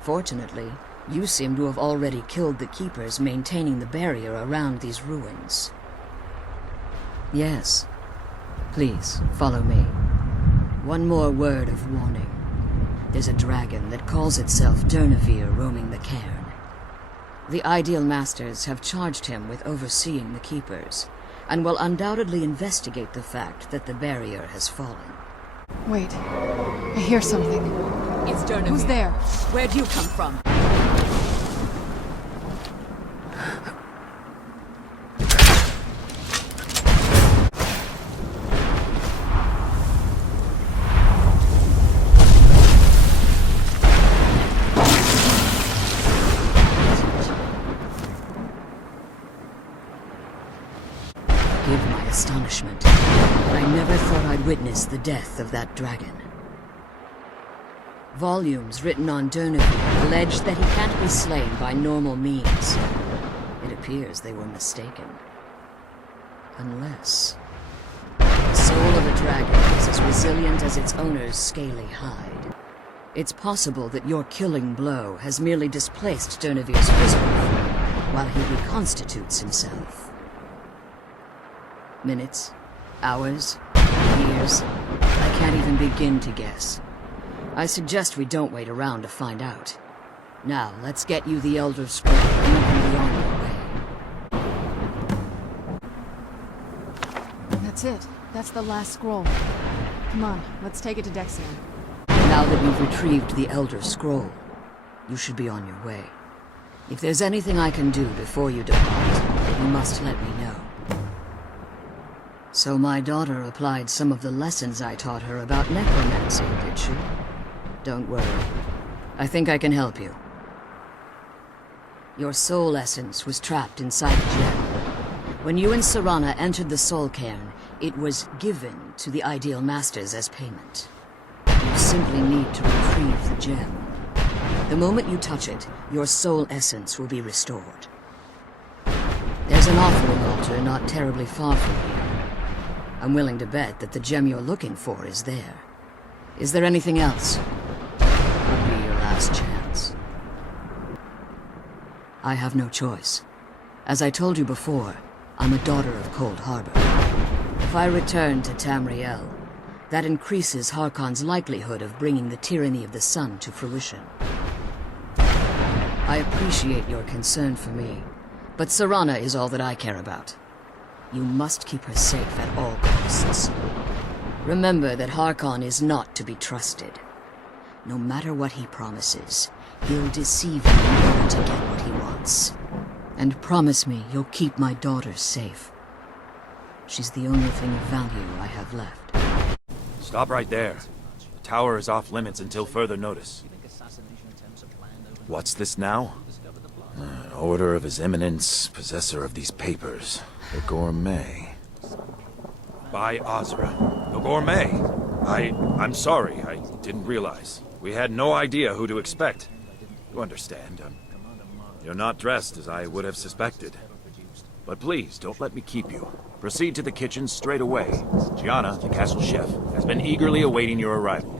Fortunately, you seem to have already killed the keepers maintaining the barrier around these ruins. Yes. Please, follow me. One more word of warning. There's a dragon that calls itself Durnevere roaming the cairn. The Ideal Masters have charged him with overseeing the keepers, and will undoubtedly investigate the fact that the barrier has fallen. Wait, I hear something. It's Durnevere. Who's there? Where'd you come from? Forgive my astonishment. I never thought I'd witness the death of that dragon. Volumes written on Durnevere allege that he can't be slain by normal means. It appears they were mistaken. Unless... the soul of a dragon is as resilient as its owner's scaly hide. It's possible that your killing blow has merely displaced Durnevere's physical form, while he reconstitutes himself. Minutes, hours, years, I can't even begin to guess. I suggest we don't wait around to find out. Now, let's get you the Elder Scroll and you can be on your way. That's it. That's the last scroll. Come on, let's take it to Dexion. Now that you've retrieved the Elder Scroll, you should be on your way. If there's anything I can do before you depart, you must let me know. So my daughter applied some of the lessons I taught her about necromancy, did she? Don't worry. I think I can help you. Your soul essence was trapped inside a gem. When you and Serana entered the Soul Cairn, It was given to the Ideal Masters as payment. You simply need to retrieve the gem. The moment you touch it, your soul essence will be restored. There's an offering altar not terribly far from here. I'm willing to bet that the gem you're looking for is there. Is there anything else? Would be your last chance. I have no choice. As I told you before, I'm a daughter of Cold Harbor. If I return to Tamriel, that increases Harkon's likelihood of bringing the tyranny of the sun to fruition. I appreciate your concern for me, but Serana is all that I care about. You must keep her safe at all costs. Remember that Harkon is not to be trusted. No matter what he promises, he'll deceive you in order to get what he wants. And promise me you'll keep my daughter safe. She's the only thing of value I have left. Stop right there. The tower is off limits until further notice. What's this now? An order of His Eminence, possessor of these papers. The Gourmet. By Azra. The Gourmet! I'm sorry, I didn't realize. We had no idea who to expect. You understand, you're not dressed as I would have suspected. But please, don't let me keep you. Proceed to the kitchen straight away. Gianna, the castle chef, has been eagerly awaiting your arrival.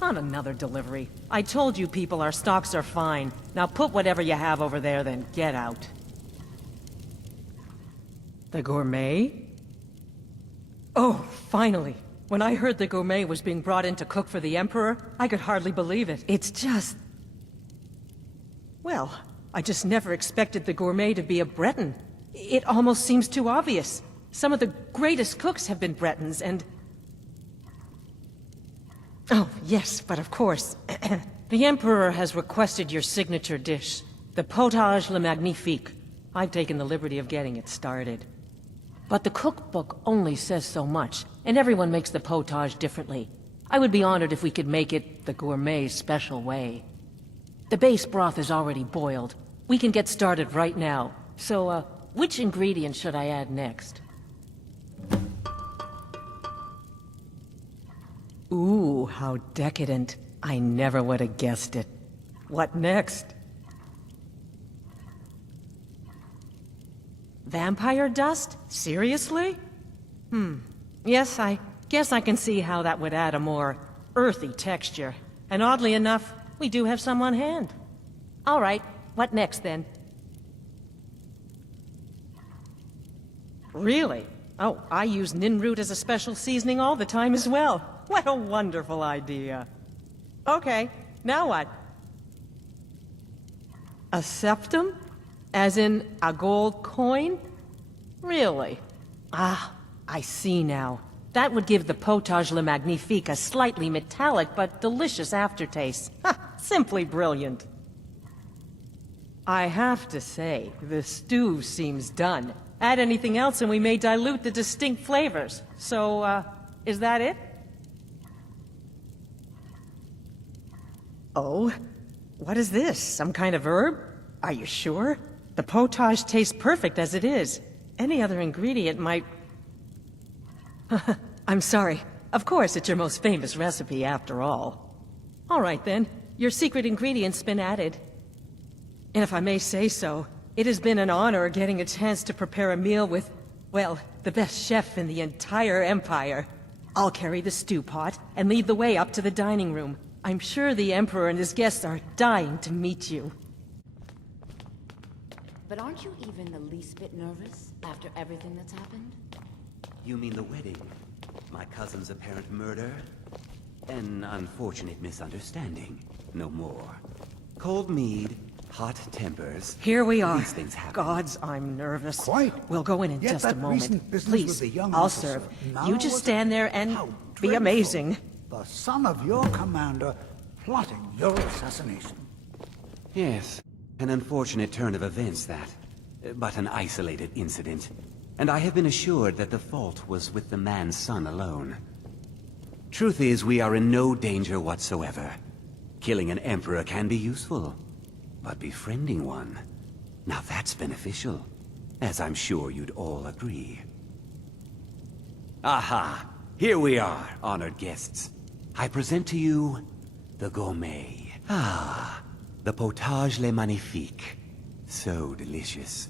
Not another delivery. I told you people our stocks are fine. Now put whatever you have over there, then get out. The Gourmet? Oh, finally. When I heard the Gourmet was being brought in to cook for the Emperor, I could hardly believe it. It's just... Well, I just never expected the Gourmet to be a Breton. It almost seems too obvious. Some of the greatest cooks have been Bretons, and... Oh, yes, but of course. The Emperor has requested your signature dish, the Potage le Magnifique. I've taken the liberty of getting it started. But the cookbook only says so much, and everyone makes the potage differently. I would be honored if we could make it the Gourmet's special way. The base broth is already boiled. We can get started right now. So, which ingredient should I add next? Ooh, how decadent. I never would have guessed it. What next? Vampire dust? Seriously? Yes, I guess I can see how that would add a more earthy texture. And oddly enough, we do have some on hand. All right, what next then? Really? Oh, I use Ninroot as a special seasoning all the time as well. What a wonderful idea. Okay, now what? A septum? As in a gold coin? Really? Ah, I see now. That would give the Potage le Magnifique a slightly metallic but delicious aftertaste. Ha! Simply brilliant. I have to say, the stew seems done. Add anything else and we may dilute the distinct flavors. So, is that it? Oh? What is this? Some kind of herb? Are you sure? The potage tastes perfect as it is. Any other ingredient might... I'm sorry. Of course, it's your most famous recipe after all. All right then. Your secret ingredient's been added. And if I may say so, it has been an honor getting a chance to prepare a meal with, well, the best chef in the entire Empire. I'll carry the stew pot and lead the way up to the dining room. I'm sure the Emperor and his guests are dying to meet you. But aren't you even the least bit nervous after everything that's happened? You mean the wedding? My cousin's apparent murder? An unfortunate misunderstanding. No more. Cold mead, hot tempers. Here we are. These things happen. Gods, I'm nervous. Quite. We'll go in Yet just that a moment. recent business Please, with the young I'll officer. serve. Now You just was- stand there and How be dreadful. amazing. The son of your commander plotting your assassination. Yes, an unfortunate turn of events, that. But an isolated incident. And I have been assured that the fault was with the man's son alone. Truth is, we are in no danger whatsoever. Killing an emperor can be useful. But befriending one, now, that's beneficial, as I'm sure you'd all agree. Aha! Here we are, honored guests. I present to you the gourmet. Ah, the potage le magnifique. So delicious.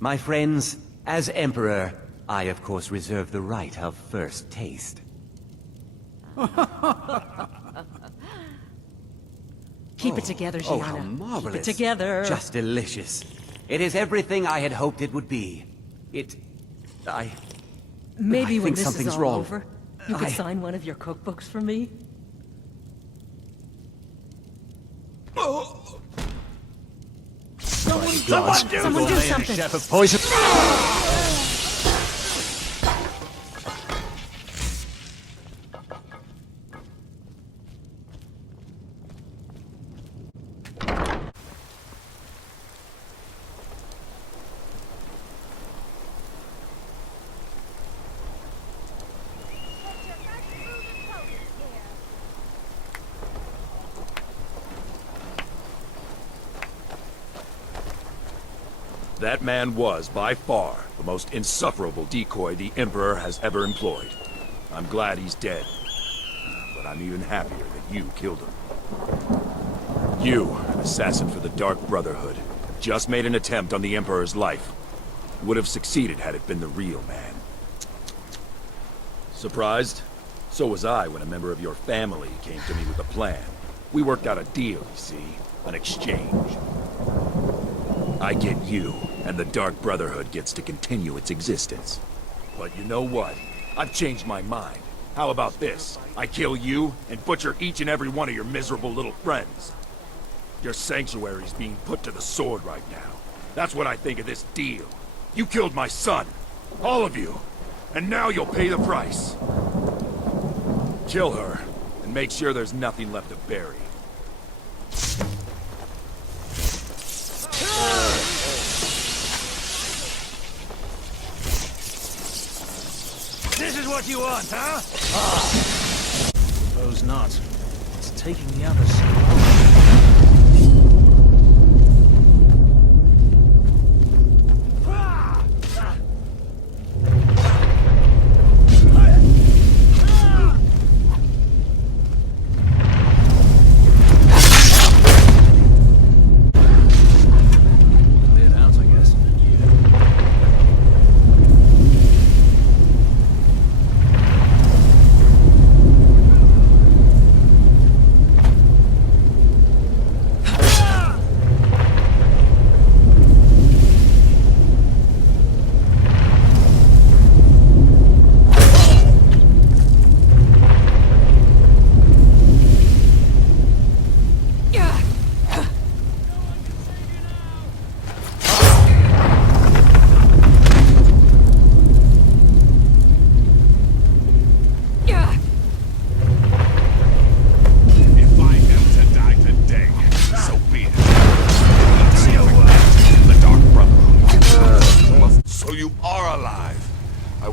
My friends, as Emperor, I of course reserve the right of first taste. Keep it together, Oh, Gianna. how marvelous. Keep it together. Just delicious. It is everything I had hoped it would be. Maybe I when think this something's is all wrong. over, you could sign one of your cookbooks for me? Someone do something! Chef of poison. That man was, by far, the most insufferable decoy the Emperor has ever employed. I'm glad he's dead. But I'm even happier that you killed him. You, an assassin for the Dark Brotherhood, just made an attempt on the Emperor's life. Would have succeeded had it been the real man. Surprised? So was I when a member of your family came to me with a plan. We worked out a deal, you see. An exchange. I get you, and the Dark Brotherhood gets to continue its existence. But you know what? I've changed my mind. How about this? I kill you, and butcher each and every one of your miserable little friends. Your sanctuary's being put to the sword right now. That's what I think of this deal. You killed my son. All of you. And now you'll pay the price. Kill her, and make sure there's nothing left to bury. This is what you want, huh? Suppose not. It's taking the others so long.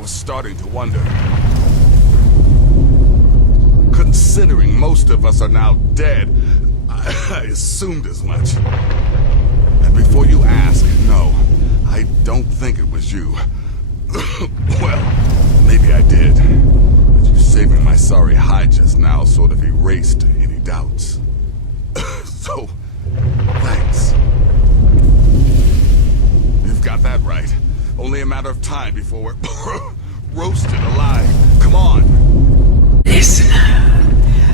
Starting to wonder. Considering most of us are now dead, I assumed as much. And before you ask, no, I don't think it was you. Well, maybe I did. But you saving my sorry hide just now sort of erased any doubts. So, thanks. You've got that right. Only a matter of time before we're roasted alive. Come on. Listener,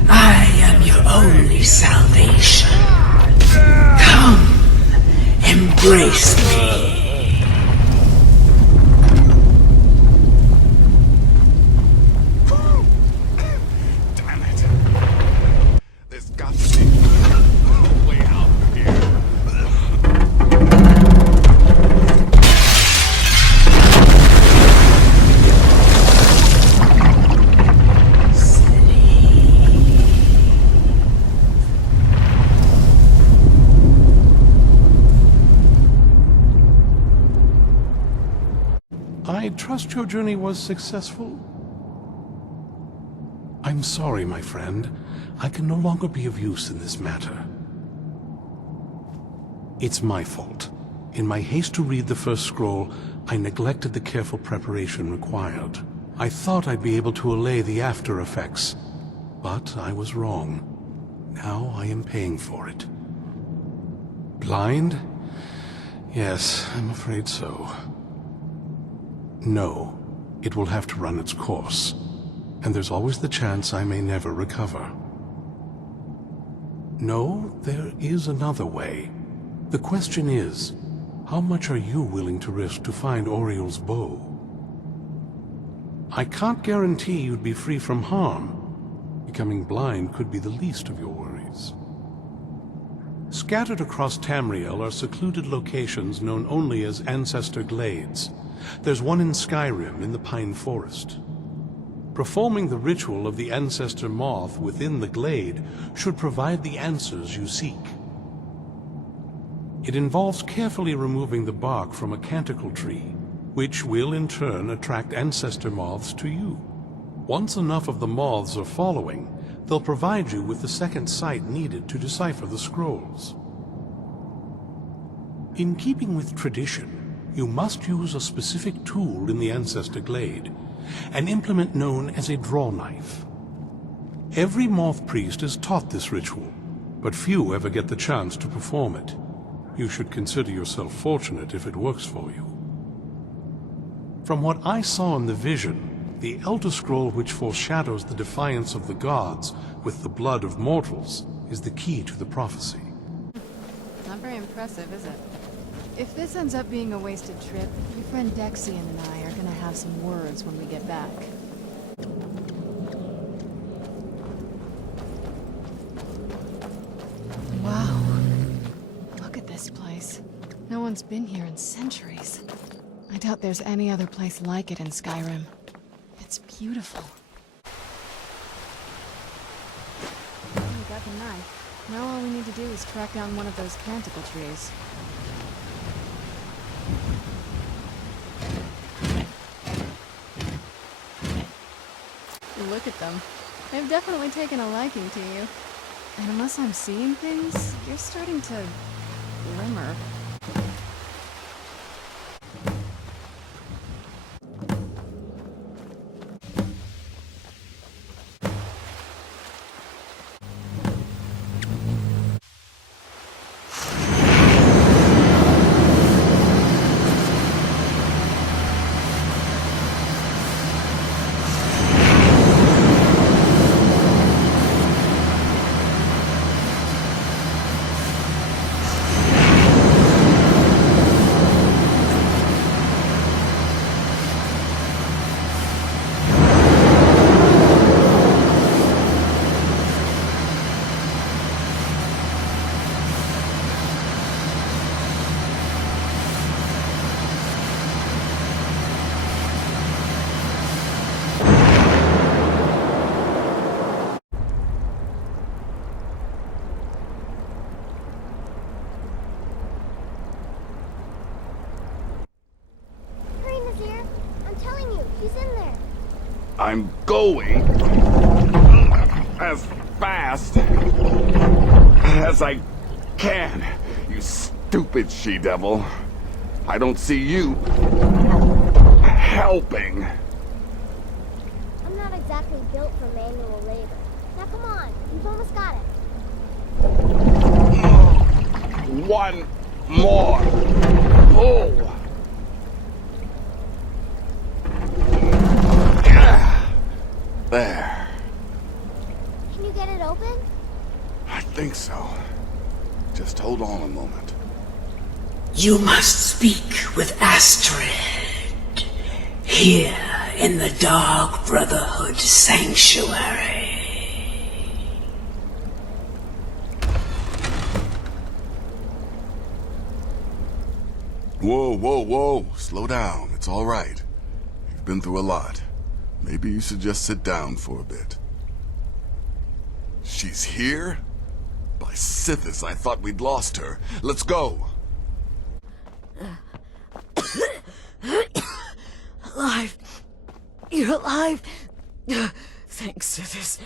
I am your only salvation. Come, embrace me. Damn it. There's got to be a way out of here. I trust your journey was successful? I'm sorry, my friend. I can no longer be of use in this matter. It's my fault. In my haste to read the first scroll, I neglected the careful preparation required. I thought I'd be able to allay the after effects, but I was wrong. Now I am paying for it. Blind? Yes, I'm afraid so. No, it will have to run its course, and there's always the chance I may never recover. No, there is another way. The question is, how much are you willing to risk to find Oriel's bow? I can't guarantee you'd be free from harm. Becoming blind could be the least of your worries. Scattered across Tamriel are secluded locations known only as Ancestor Glades. There's one in Skyrim in the Pine Forest. Performing the ritual of the Ancestor Moth within the glade should provide the answers you seek. It involves carefully removing the bark from a canticle tree, which will in turn attract Ancestor Moths to you. Once enough of the moths are following, they'll provide you with the second sight needed to decipher the scrolls. In keeping with tradition, you must use a specific tool in the Ancestor Glade, an implement known as a draw knife. Every moth priest is taught this ritual, but few ever get the chance to perform it. You should consider yourself fortunate if it works for you. From what I saw in the vision, the Elder Scroll which foreshadows the defiance of the gods with the blood of mortals is the key to the prophecy. Not very impressive, is it? If this ends up being a wasted trip, your friend Dexian and I are gonna have some words when we get back. Wow. Look at this place. No one's been here in centuries. I doubt there's any other place like it in Skyrim. It's beautiful. We got the knife. Now all we need to do is track down one of those canticle trees. Look at them. They've definitely taken a liking to you. And unless I'm seeing things, you're starting to glimmer. I'm going as fast as I can, you stupid she-devil. I don't see you helping. I'm not exactly built for manual labor. Now come on, you've almost got it. One more pull. There. Can you get it open? I think so. Just hold on a moment. You must speak with Astrid. Here in the Dark Brotherhood Sanctuary. Whoa, whoa, whoa. Slow down. It's all right. You've been through a lot. Maybe you should just sit down for a bit. She's here? By Sithis, I thought we'd lost her. Let's go! Alive! You're alive! Thanks, Sithis.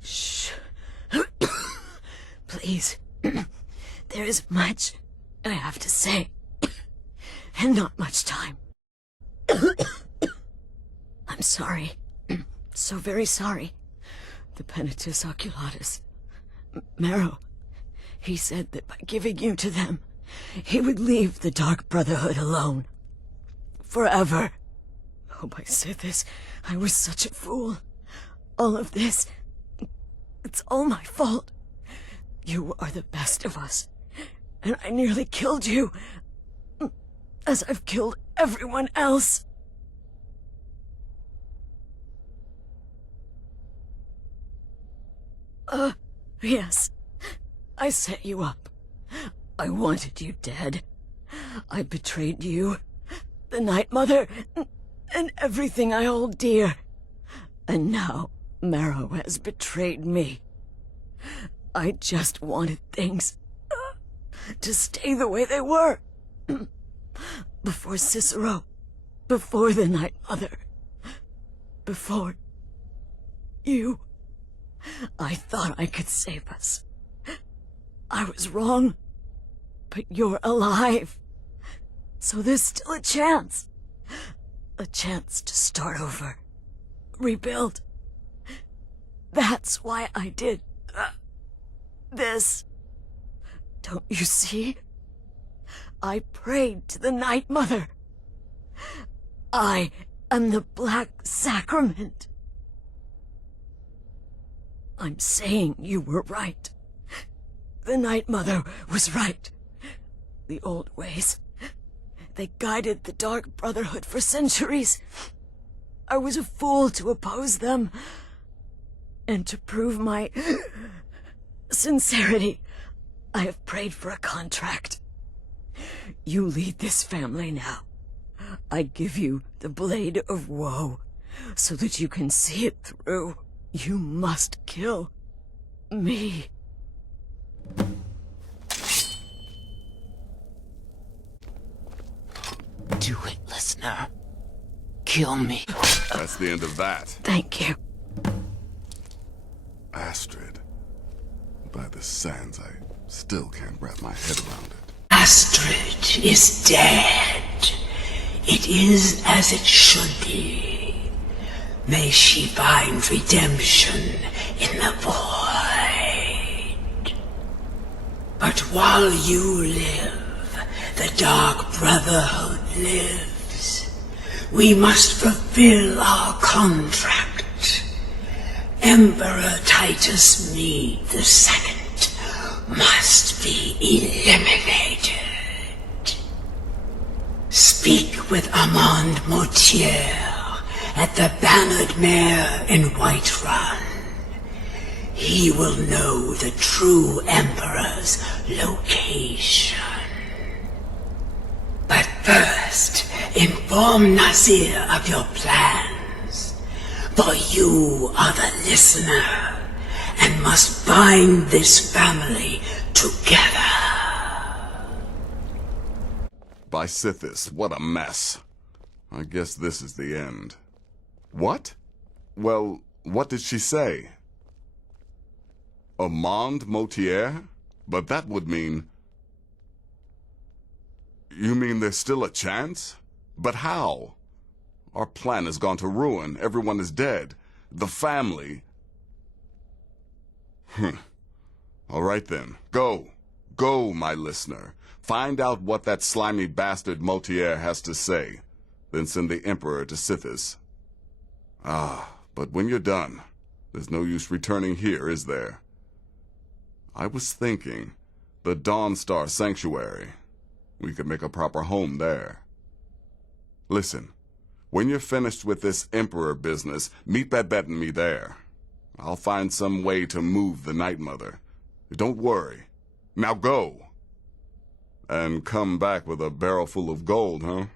Shh. Please. There is much I have to say. And not much time. I'm sorry. So very sorry. The Penitus Oculatus. Marrow. He said that by giving you to them, he would leave the Dark Brotherhood alone. Forever. Oh, my Sithis, I was such a fool. All of this, it's all my fault. You are the best of us, and I nearly killed you, as I've killed everyone else. Yes. I set you up. I wanted you dead. I betrayed you, the Night Mother, and everything I hold dear. And now, Marrow has betrayed me. I just wanted things to stay the way they were. Before Cicero, before the Night Mother, before you. I thought I could save us. I was wrong, but you're alive. So there's still a chance. A chance to start over. Rebuild. That's why I did this. Don't you see? I prayed to the Night Mother. I am the Black Sacrament. I'm saying you were right. The Night Mother was right. The old ways. They guided the Dark Brotherhood for centuries. I was a fool to oppose them. And to prove my sincerity, I have prayed for a contract. You lead this family now. I give you the Blade of Woe, so that you can see it through. You must kill me. Do it, listener. Kill me. That's the end of that. Thank you. Astrid. By the sands, I still can't wrap my head around it. Astrid is dead. It is as it should be. May she find redemption in the void. But while you live, the Dark Brotherhood lives. We must fulfill our contract. Emperor Titus Mede II must be eliminated. Speak with Armand Mortier at the Bannered Mare in Whiterun. He will know the true Emperor's location. But first, inform Nazir of your plans, for you are the listener, and must bind this family together. By Sithis, what a mess. I guess this is the end. What? Well, what did she say? Armand Mortier? But that would mean... You mean there's still a chance? But how? Our plan has gone to ruin. Everyone is dead. The family... All right then. Go. Go, my listener. Find out what that slimy bastard Mortier has to say. Then send the Emperor to Sithis. But when you're done, there's no use returning here, is there? I was thinking, the Dawnstar Sanctuary. We could make a proper home there. Listen, when you're finished with this Emperor business, meet Babette and me there. I'll find some way to move the Night Mother. Don't worry. Now go. And come back with a barrel full of gold, huh?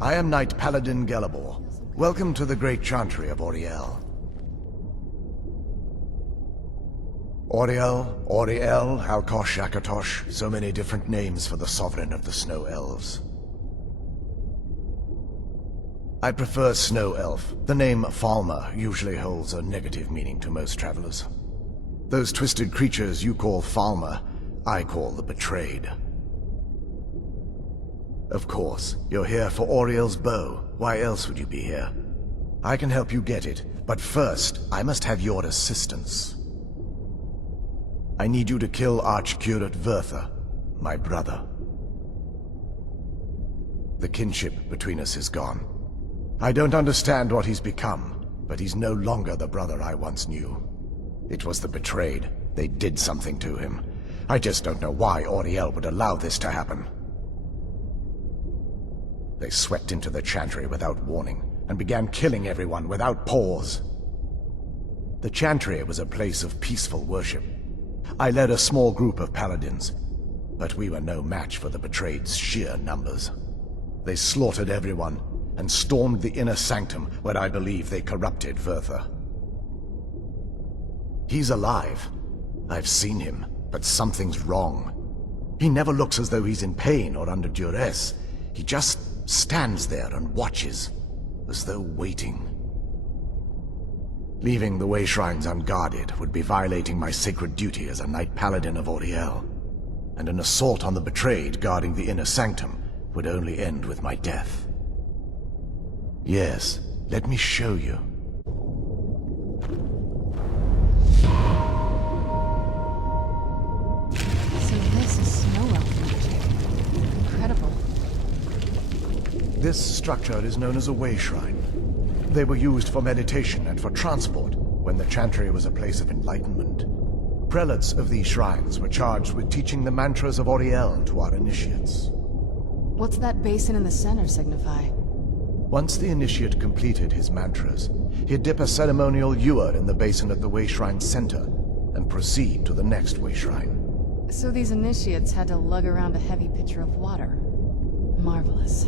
I am Knight Paladin Gelabor. Welcome to the Great Chantry of Auriel. Auriel, Alkosh, Akatosh, so many different names for the sovereign of the Snow Elves. I prefer Snow Elf. The name Falmer usually holds a negative meaning to most travelers. Those twisted creatures you call Falmer, I call the Betrayed. Of course. You're here for Auriel's bow. Why else would you be here? I can help you get it, but first, I must have your assistance. I need you to kill Archcurate Vertha, my brother. The kinship between us is gone. I don't understand what he's become, but he's no longer the brother I once knew. It was the betrayed. They did something to him. I just don't know why Auriel would allow this to happen. They swept into the Chantry without warning, and began killing everyone without pause. The Chantry was a place of peaceful worship. I led a small group of paladins, but we were no match for the betrayed's sheer numbers. They slaughtered everyone, and stormed the inner sanctum where I believe they corrupted Vertha. He's alive. I've seen him, but something's wrong. He never looks as though he's in pain or under duress. He just stands there and watches, as though waiting. Leaving the way shrines unguarded would be violating my sacred duty as a Knight Paladin of Auriel, and an assault on the betrayed guarding the inner sanctum would only end with my death. Yes, let me show you. So this is snow elf magic. Incredible. This structure is known as a way shrine. They were used for meditation and for transport when the Chantry was a place of enlightenment. Prelates of these shrines were charged with teaching the mantras of Auriel to our initiates. What's that basin in the center signify? Once the initiate completed his mantras, he'd dip a ceremonial ewer in the basin at the way shrine's center and proceed to the next way shrine. So these initiates had to lug around a heavy pitcher of water. Marvelous.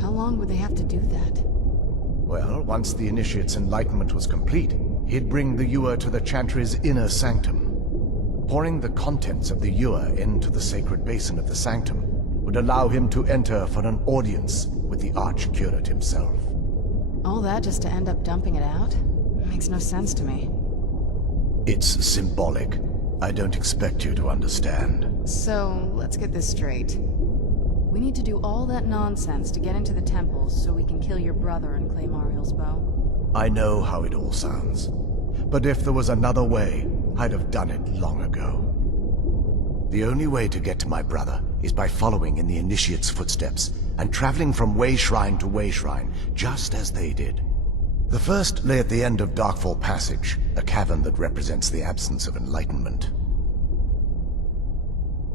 How long would they have to do that? Well, once the initiate's enlightenment was complete, he'd bring the ewer to the Chantry's inner sanctum. Pouring the contents of the ewer into the sacred basin of the sanctum would allow him to enter for an audience with the Archcurate himself. All that just to end up dumping it out? Makes no sense to me. It's symbolic. I don't expect you to understand. So, let's get this straight. We need to do all that nonsense to get into the temples so we can kill your brother and claim Auriel's bow. I know how it all sounds. But if there was another way, I'd have done it long ago. The only way to get to my brother is by following in the Initiate's footsteps and traveling from way shrine to way shrine, just as they did. The first lay at the end of Darkfall Passage, a cavern that represents the absence of enlightenment.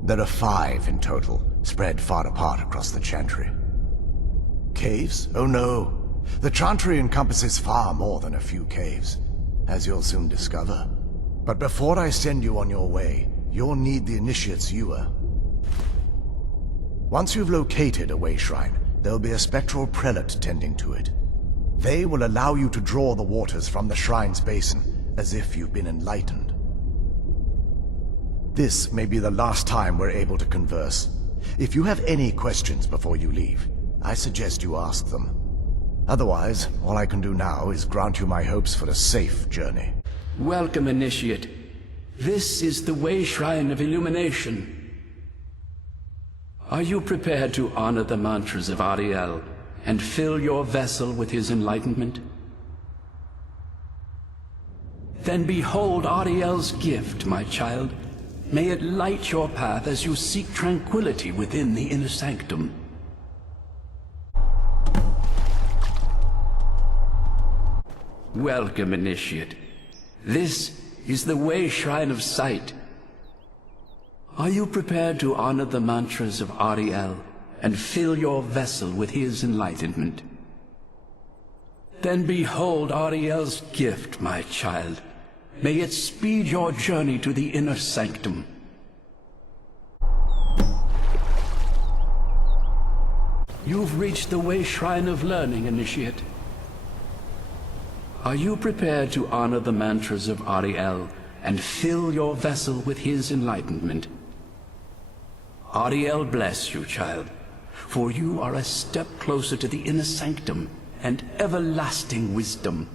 There are 5 in total, spread far apart across the Chantry. Caves? Oh no. The Chantry encompasses far more than a few caves, as you'll soon discover. But before I send you on your way, you'll need the Initiate's ewer. Once you've located a way shrine, there'll be a spectral prelate tending to it. They will allow you to draw the waters from the shrine's basin, as if you've been enlightened. This may be the last time we're able to converse. If you have any questions before you leave, I suggest you ask them. Otherwise, all I can do now is grant you my hopes for a safe journey. Welcome, Initiate. This is the Way Shrine of Illumination. Are you prepared to honor the mantras of Auriel and fill your vessel with his enlightenment? Then behold Auriel's gift, my child. May it light your path as you seek tranquility within the inner sanctum. Welcome, Initiate. This is the Way Shrine of Sight. Are you prepared to honor the mantras of Auriel and fill your vessel with his enlightenment? Then behold Auriel's gift, my child. May it speed your journey to the inner sanctum. You've reached the Way Shrine of Learning, Initiate. Are you prepared to honor the mantras of Auriel and fill your vessel with his enlightenment? Auriel bless you, child, for you are a step closer to the inner sanctum and everlasting wisdom.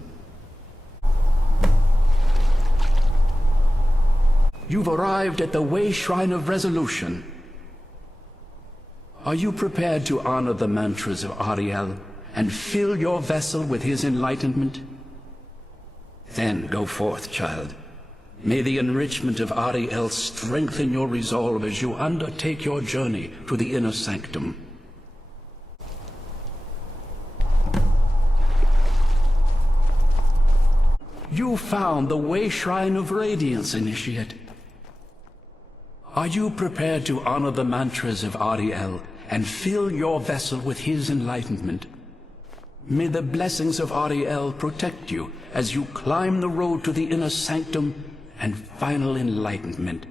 You've arrived at the Way Shrine of Resolution. Are you prepared to honor the mantras of Ariel and fill your vessel with his enlightenment? Then go forth, child. May the enrichment of Ariel strengthen your resolve as you undertake your journey to the inner sanctum. You found the Way Shrine of Radiance, Initiate. Are you prepared to honor the mantras of Ariel and fill your vessel with his enlightenment? May the blessings of Ariel protect you as you climb the road to the inner sanctum and final enlightenment.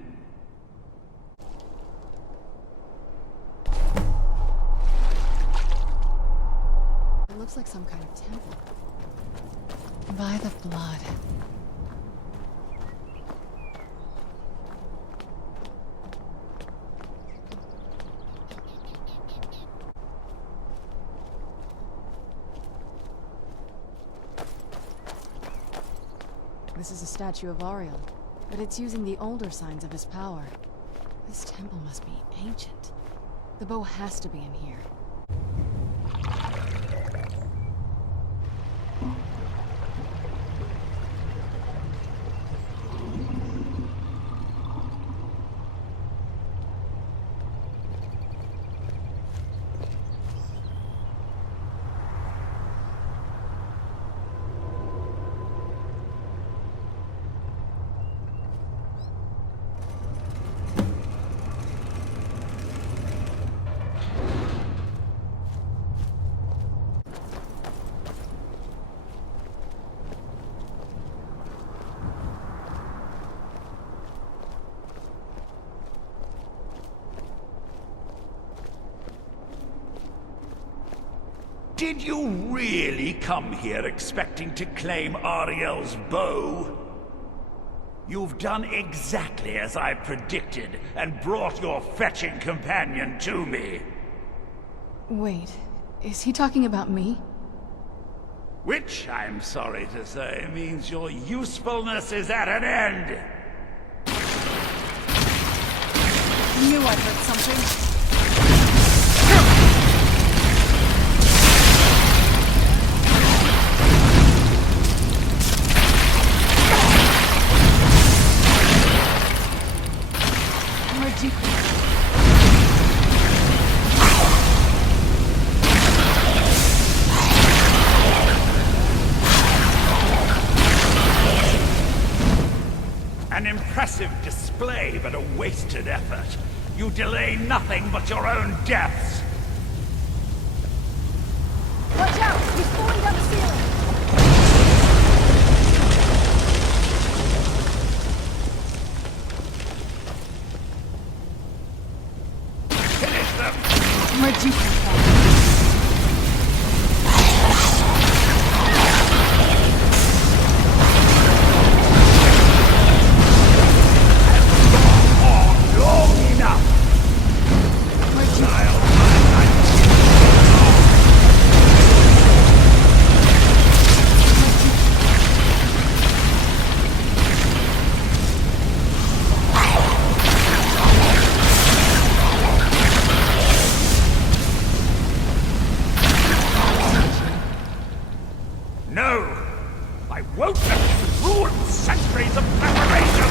It looks like some kind of temple. By the blood. This is a statue of Ariel, but it's using the older signs of his power. This temple must be ancient. The bow has to be in here. Did you really come here expecting to claim Ariel's bow? You've done exactly as I predicted, and brought your fetching companion to me. Wait, is he talking about me? Which, I'm sorry to say, means your usefulness is at an end. Knew I'd heard something. An impressive display, but a wasted effort. You delay nothing but your own deaths. Watch out! He's falling down the ceiling! Finish them! Where'd you come from? No! I won't let you ruin centuries of preparation!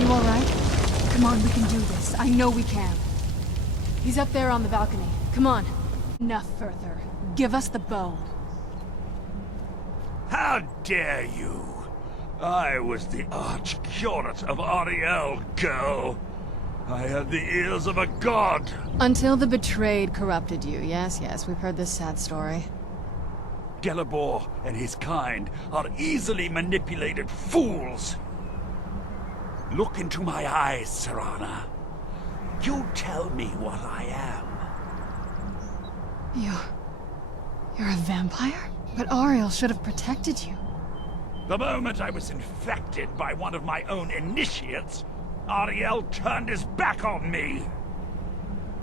You alright? Come on, we can do this. I know we can. He's up there on the balcony. Come on. Enough further. Give us the bow. How dare you! I was the arch-curate of Ariel, girl. I had the ears of a god. Until the betrayed corrupted you. Yes, yes, we've heard this sad story. Gelibor and his kind are easily manipulated fools. Look into my eyes, Serana. You tell me what I am. You're a vampire? But Ariel should have protected you. The moment I was infected by one of my own initiates, Ariel turned his back on me.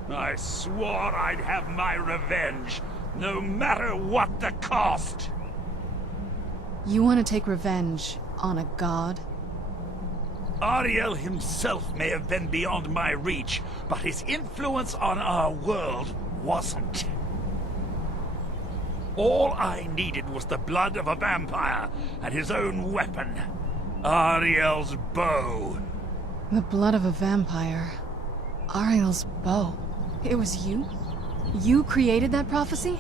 I swore I'd have my revenge, no matter what the cost. You want to take revenge on a god? Ariel himself may have been beyond my reach, but his influence on our world wasn't. All I needed was the blood of a vampire and his own weapon, Ariel's bow. The blood of a vampire. Ariel's bow. It was you? You created that prophecy?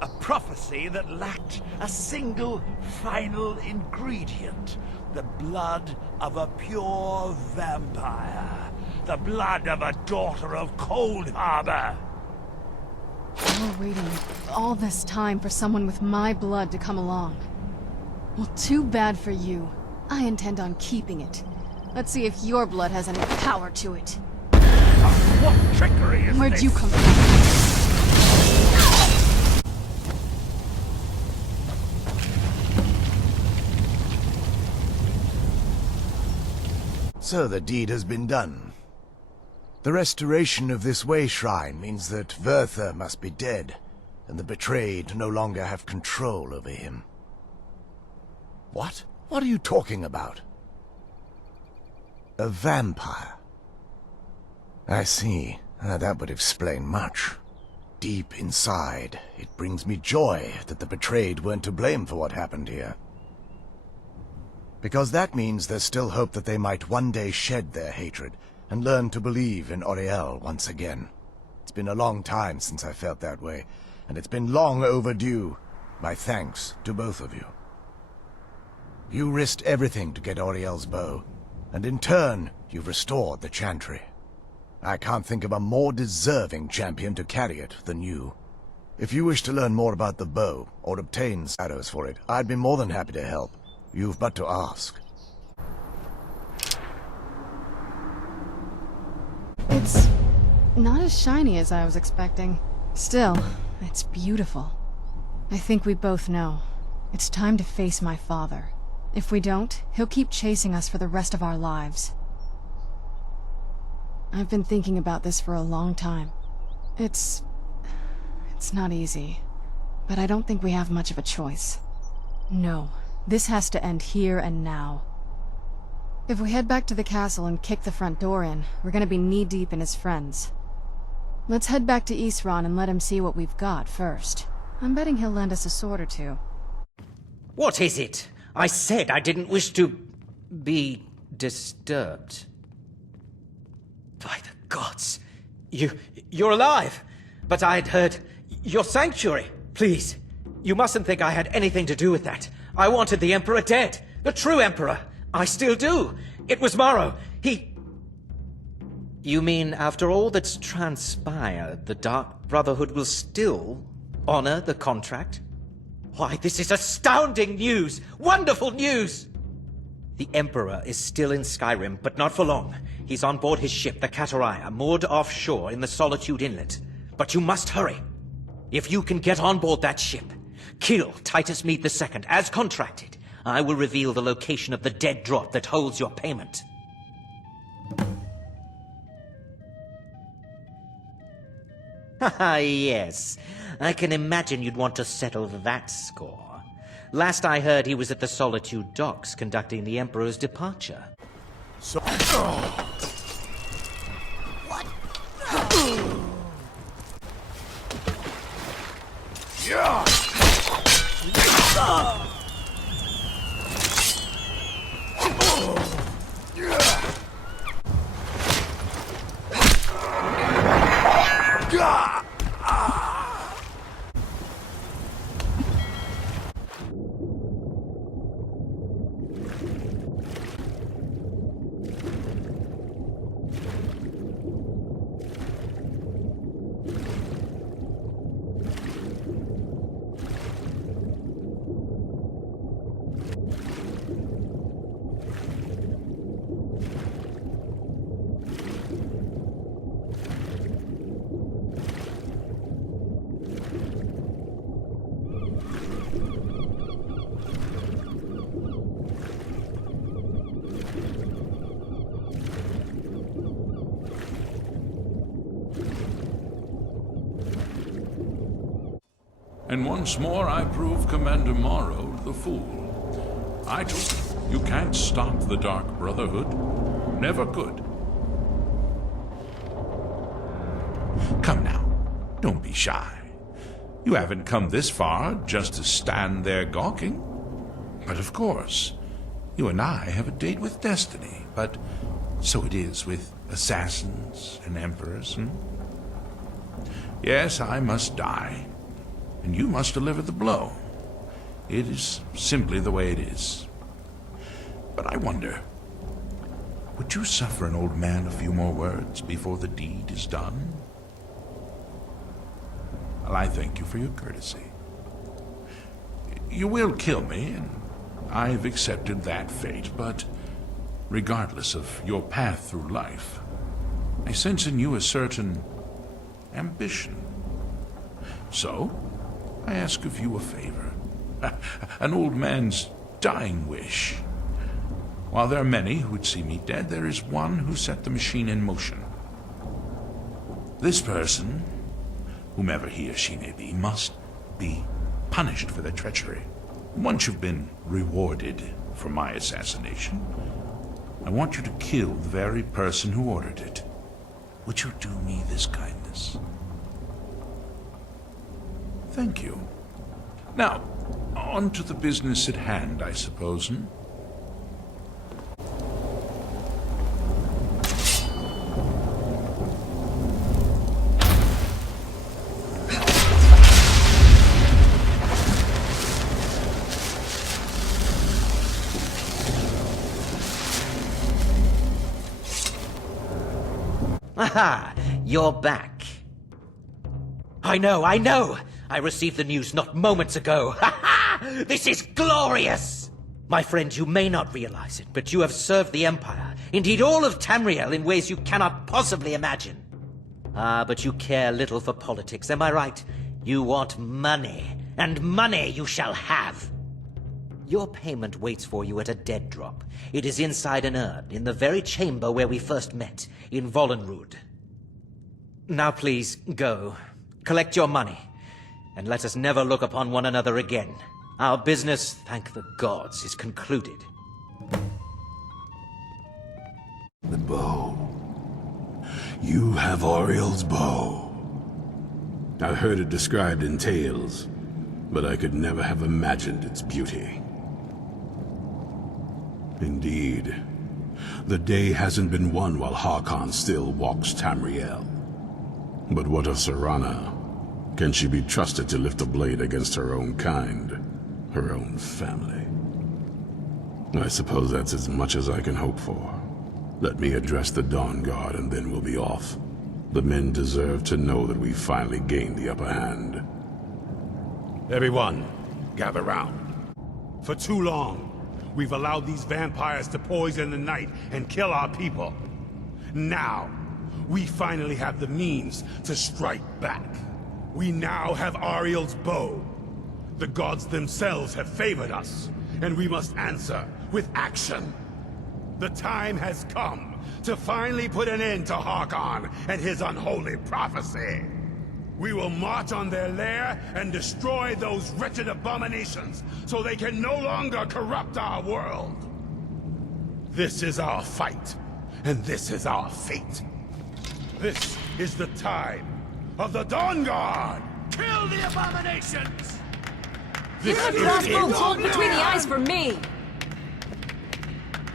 A prophecy that lacked a single final ingredient. The blood of a pure vampire. The blood of a daughter of Cold Harbor. You were waiting all this time for someone with my blood to come along. Well, too bad for you. I intend on keeping it. Let's see if your blood has any power to it. What trickery is Where'd this? you come from? So the deed has been done. The restoration of this way shrine means that Verther must be dead, and the betrayed no longer have control over him. What? What are you talking about? A vampire. I see. That would explain much. Deep inside, it brings me joy that the betrayed weren't to blame for what happened here. Because that means there's still hope that they might one day shed their hatred and learn to believe in Auriel once again. It's been a long time since I felt that way, and it's been long overdue. My thanks to both of you. You risked everything to get Auriel's bow, and in turn, you've restored the Chantry. I can't think of a more deserving champion to carry it than you. If you wish to learn more about the bow, or obtain shadows for it, I'd be more than happy to help. You've but to ask. It's not as shiny as I was expecting. Still, it's beautiful. I think we both know. It's time to face my father. If we don't, he'll keep chasing us for the rest of our lives. I've been thinking about this for a long time. It's not easy, but I don't think we have much of a choice. No, this has to end here and now. If we head back to the castle and kick the front door in, we're gonna be knee-deep in his friends. Let's head back to Isran and let him see what we've got first. I'm betting he'll lend us a sword or two. What is it? I said I didn't wish to be disturbed. By the gods, you're alive! But I'd heard your sanctuary. Please, you mustn't think I had anything to do with that. I wanted the Emperor dead. The true Emperor. I still do. It was Morrow. You mean after all that's transpired, the Dark Brotherhood will still honor the contract? Why, this is astounding news! Wonderful news! The Emperor is still in Skyrim, but not for long. He's on board his ship, the Kataraya, moored offshore in the Solitude Inlet. But you must hurry. If you can get on board that ship, kill Titus Mead II, as contracted, I will reveal the location of the dead drop that holds your payment. Haha, yes. I can imagine you'd want to settle that score. Last I heard, he was at the Solitude docks conducting the Emperor's departure. What? Yeah! And once more I prove Commander Morrow the fool. I told him, you can't stop the Dark Brotherhood. Never could. Come now, don't be shy. You haven't come this far just to stand there gawking. But of course, you and I have a date with destiny, but so it is with assassins and emperors, Yes, I must die, and you must deliver the blow. It is simply the way it is. But I wonder, would you suffer an old man a few more words before the deed is done? Well, I thank you for your courtesy. You will kill me, and I've accepted that fate, but regardless of your path through life, I sense in you a certain ambition. So, I ask of you a favor. An old man's dying wish. While there are many who would see me dead, there is one who set the machine in motion. This person, whomever he or she may be, must be punished for their treachery. Once you've been rewarded for my assassination, I want you to kill the very person who ordered it. Would you do me this kindness? Thank you. Now, on to the business at hand, I suppose, Aha! You're back. I know! I received the news not moments ago. Ha ha! This is glorious! My friend, you may not realize it, but you have served the Empire, indeed all of Tamriel, in ways you cannot possibly imagine. Ah, but you care little for politics, am I right? You want money, and money you shall have. Your payment waits for you at a dead drop. It is inside an urn, in the very chamber where we first met, in Vollenrud. Now please, go. Collect your money, and let us never look upon one another again. Our business, thank the gods, is concluded. The bow. You have Oriel's bow. I've heard it described in tales, but I could never have imagined its beauty. Indeed, the day hasn't been won while Harkon still walks Tamriel. But what of Serana? Can she be trusted to lift a blade against her own kind, her own family? I suppose that's as much as I can hope for. Let me address the Dawn Guard and then we'll be off. The men deserve to know that we finally gained the upper hand. Everyone, gather round. For too long, we've allowed these vampires to poison the night and kill our people. Now, we finally have the means to strike back. We now have Ariel's bow. The gods themselves have favored us, and we must answer with action. The time has come to finally put an end to Harkon and his unholy prophecy. We will march on their lair and destroy those wretched abominations so they can no longer corrupt our world. This is our fight, and this is our fate. This is the time of the Dawn Guard! Kill the abominations! You have crossbow bolt between the eyes for me!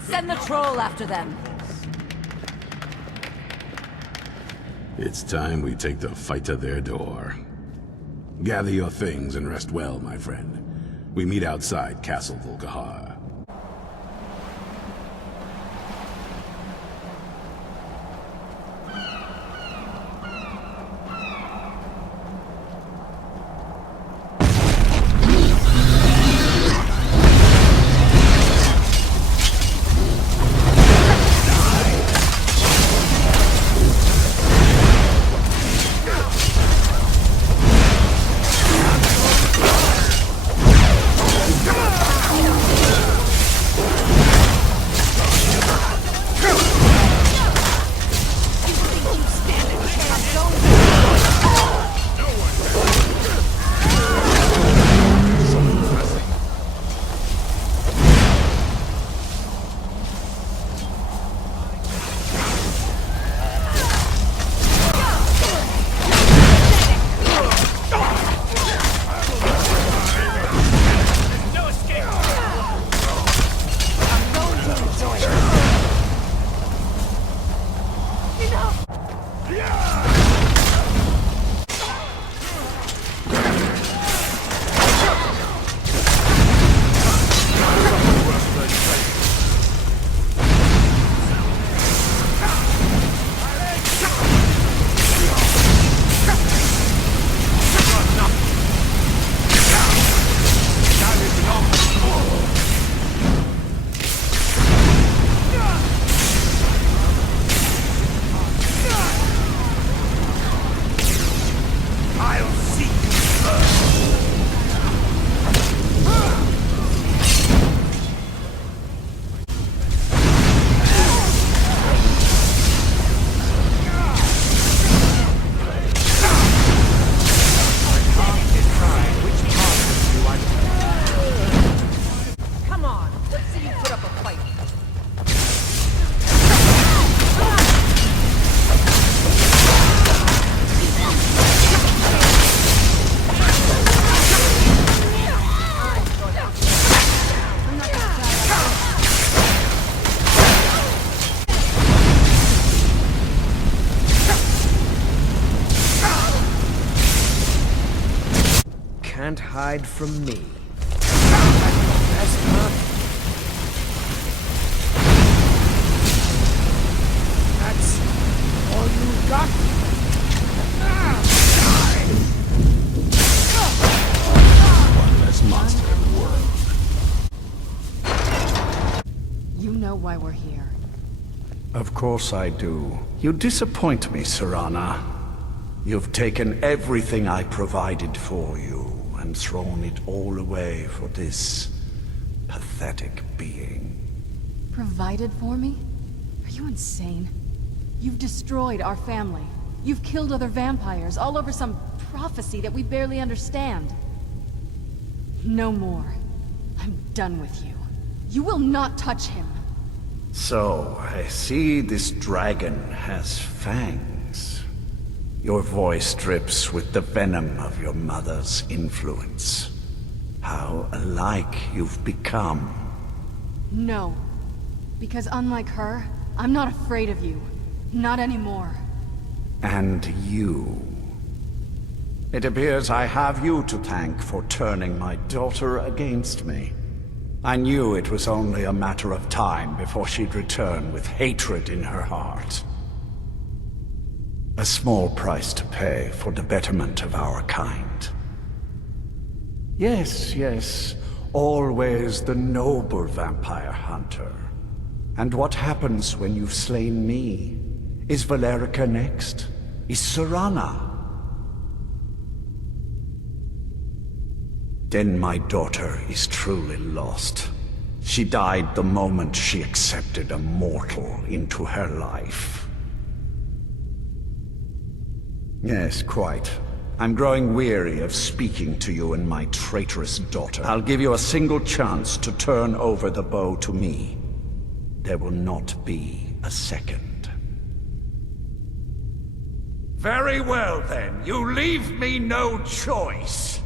Send the troll after them. It's time we take the fight to their door. Gather your things and rest well, my friend. We meet outside Castle Volkihar. hide from me. That's all you got? One less monster in the world. You know why we're here. Of course I do. You disappoint me, Serana. You've taken everything I provided for you and thrown it all away for this pathetic being. Provided for me? Are you insane? You've destroyed our family. You've killed other vampires, all over some prophecy that we barely understand. No more. I'm done with you. You will not touch him. So, I see this dragon has fangs. Your voice drips with the venom of your mother's influence. How alike you've become. No. Because unlike her, I'm not afraid of you. Not anymore. And you. It appears I have you to thank for turning my daughter against me. I knew it was only a matter of time before she'd return with hatred in her heart. A small price to pay for the betterment of our kind. Yes, yes, always the noble vampire hunter. And what happens when you've slain me? Is Valerica next? Is Serana? Then my daughter is truly lost. She died the moment she accepted a mortal into her life. Yes, quite. I'm growing weary of speaking to you and my traitorous daughter. I'll give you a single chance to turn over the bow to me. There will not be a second. Very well, then. You leave me no choice.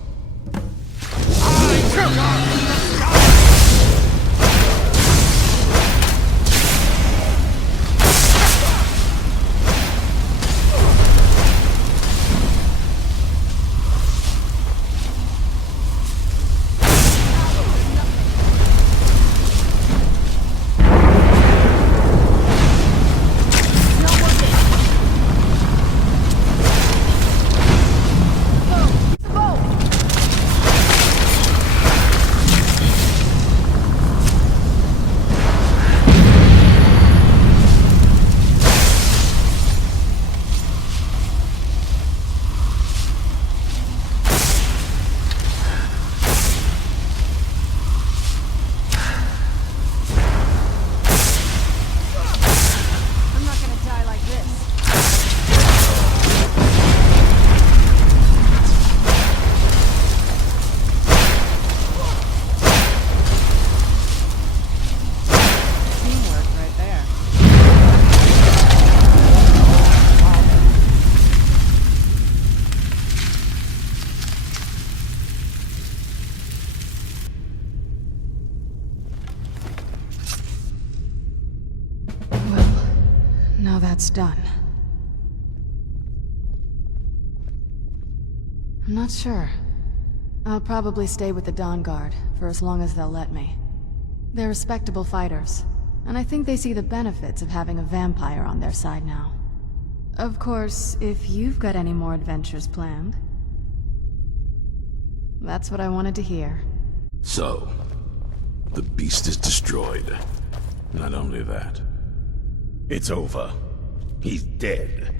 Now that's done. I'm not sure. I'll probably stay with the Dawn Guard for as long as they'll let me. They're respectable fighters, and I think they see the benefits of having a vampire on their side now. Of course, if you've got any more adventures planned. That's what I wanted to hear. So, the beast is destroyed. Not only that, it's over. He's dead.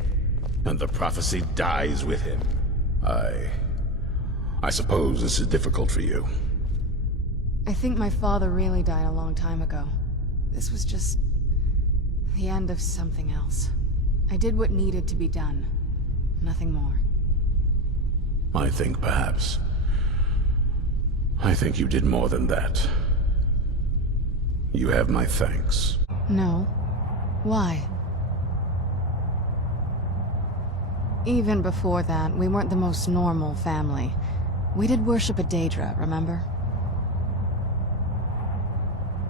And the prophecy dies with him. I suppose this is difficult for you. I think my father really died a long time ago. This was just the end of something else. I did what needed to be done. Nothing more. I think you did more than that. You have my thanks. No. Why? Even before that, we weren't the most normal family. We did worship a Daedra, remember?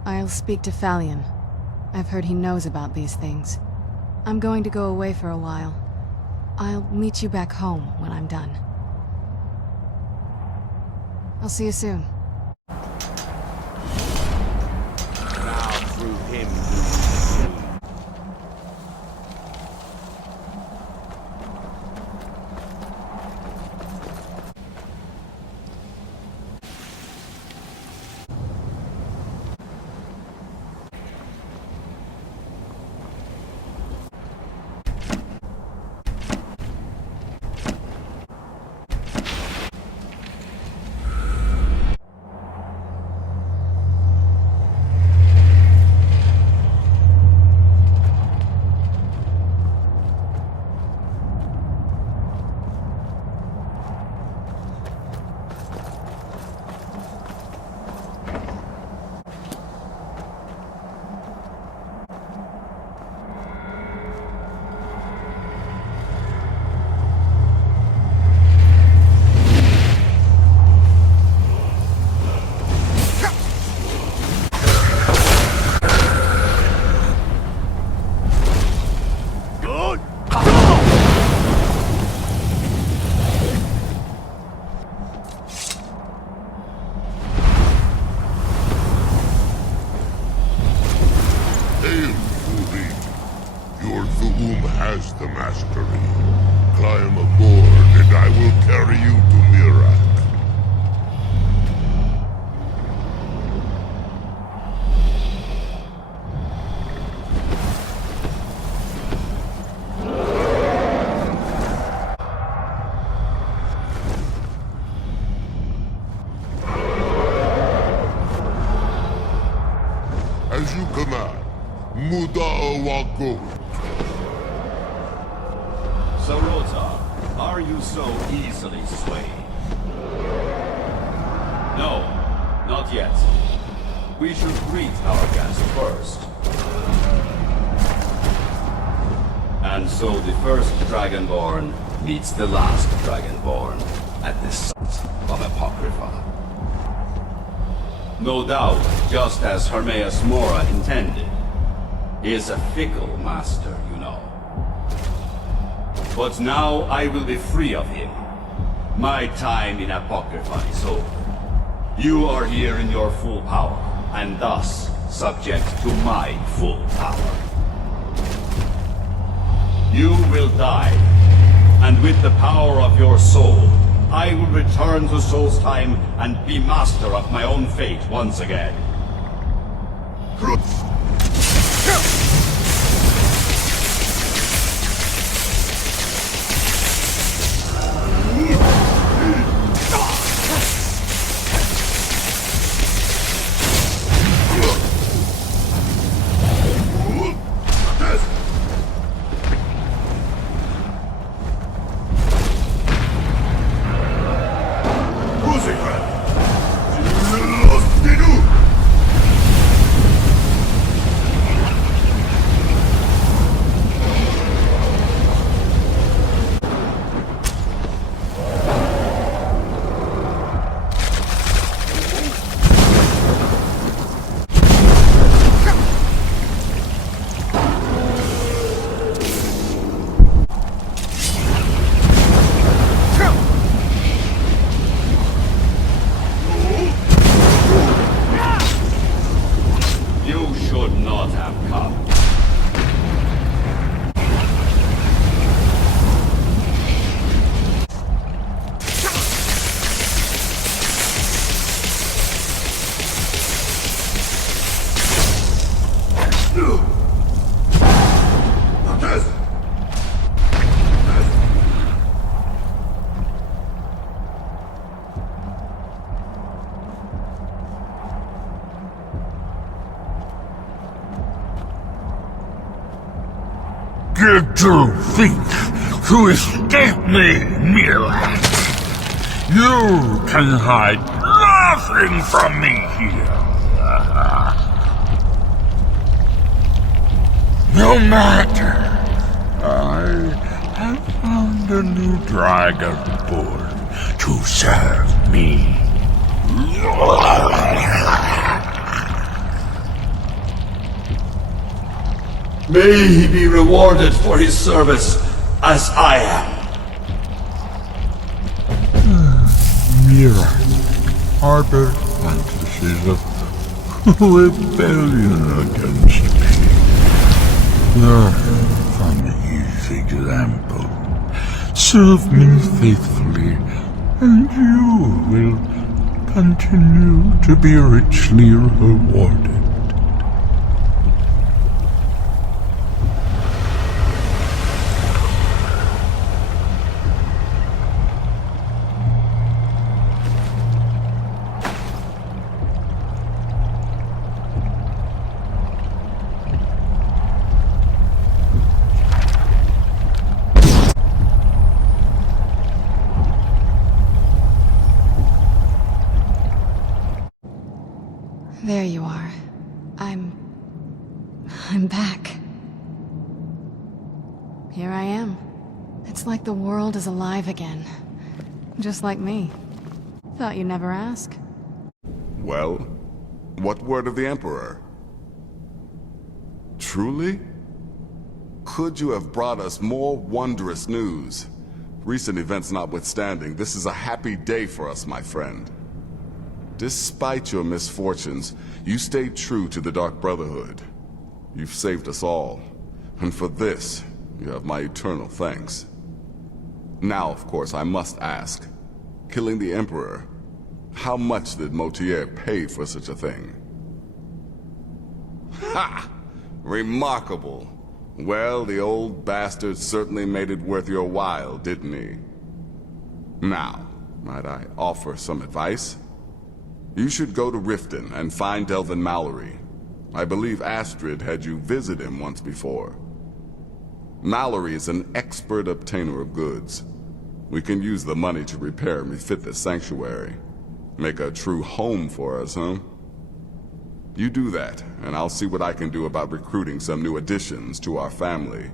I'll speak to Falion. I've heard he knows about these things. I'm going to go away for a while. I'll meet you back home when I'm done. I'll see you soon. Now through him has the mastery. Climb aboard and I will carry you to Mirak. As you command, Muda'a Wako. Sarota, are you so easily swayed? No, not yet. We should greet our guest first. And so the first Dragonborn meets the last Dragonborn at the site of Apocrypha. No doubt, just as Hermaeus Mora intended. He is a fickle master, you know. But now I will be free of him. My time in Apocrypha is over. You are here in your full power, and thus subject to my full power. You will die, and with the power of your soul, I will return to Solstheim and be master of my own fate once again. Did you think to escape me, Mirak? You can hide nothing from me here. No matter. I have found a new dragonborn to serve me. May he be rewarded for his service, as I am. Mirak, harbored fantasies of rebellion against me. Learn from his example. Serve me faithfully, and you will continue to be richly rewarded. There you are. I'm back. Here I am. It's like the world is alive again. Just like me. Thought you'd never ask. Well, what word of the Emperor? Truly? Could you have brought us more wondrous news? Recent events notwithstanding, this is a happy day for us, my friend. Despite your misfortunes, you stayed true to the Dark Brotherhood. You've saved us all, and for this, you have my eternal thanks. Now, of course, I must ask, killing the Emperor, how much did Motier pay for such a thing? Ha! Remarkable. Well, the old bastard certainly made it worth your while, didn't he? Now, might I offer some advice? You should go to Riften and find Delvin Mallory. I believe Astrid had you visit him once before. Mallory is an expert obtainer of goods. We can use the money to repair and refit the sanctuary. Make a true home for us, huh? You do that, and I'll see what I can do about recruiting some new additions to our family.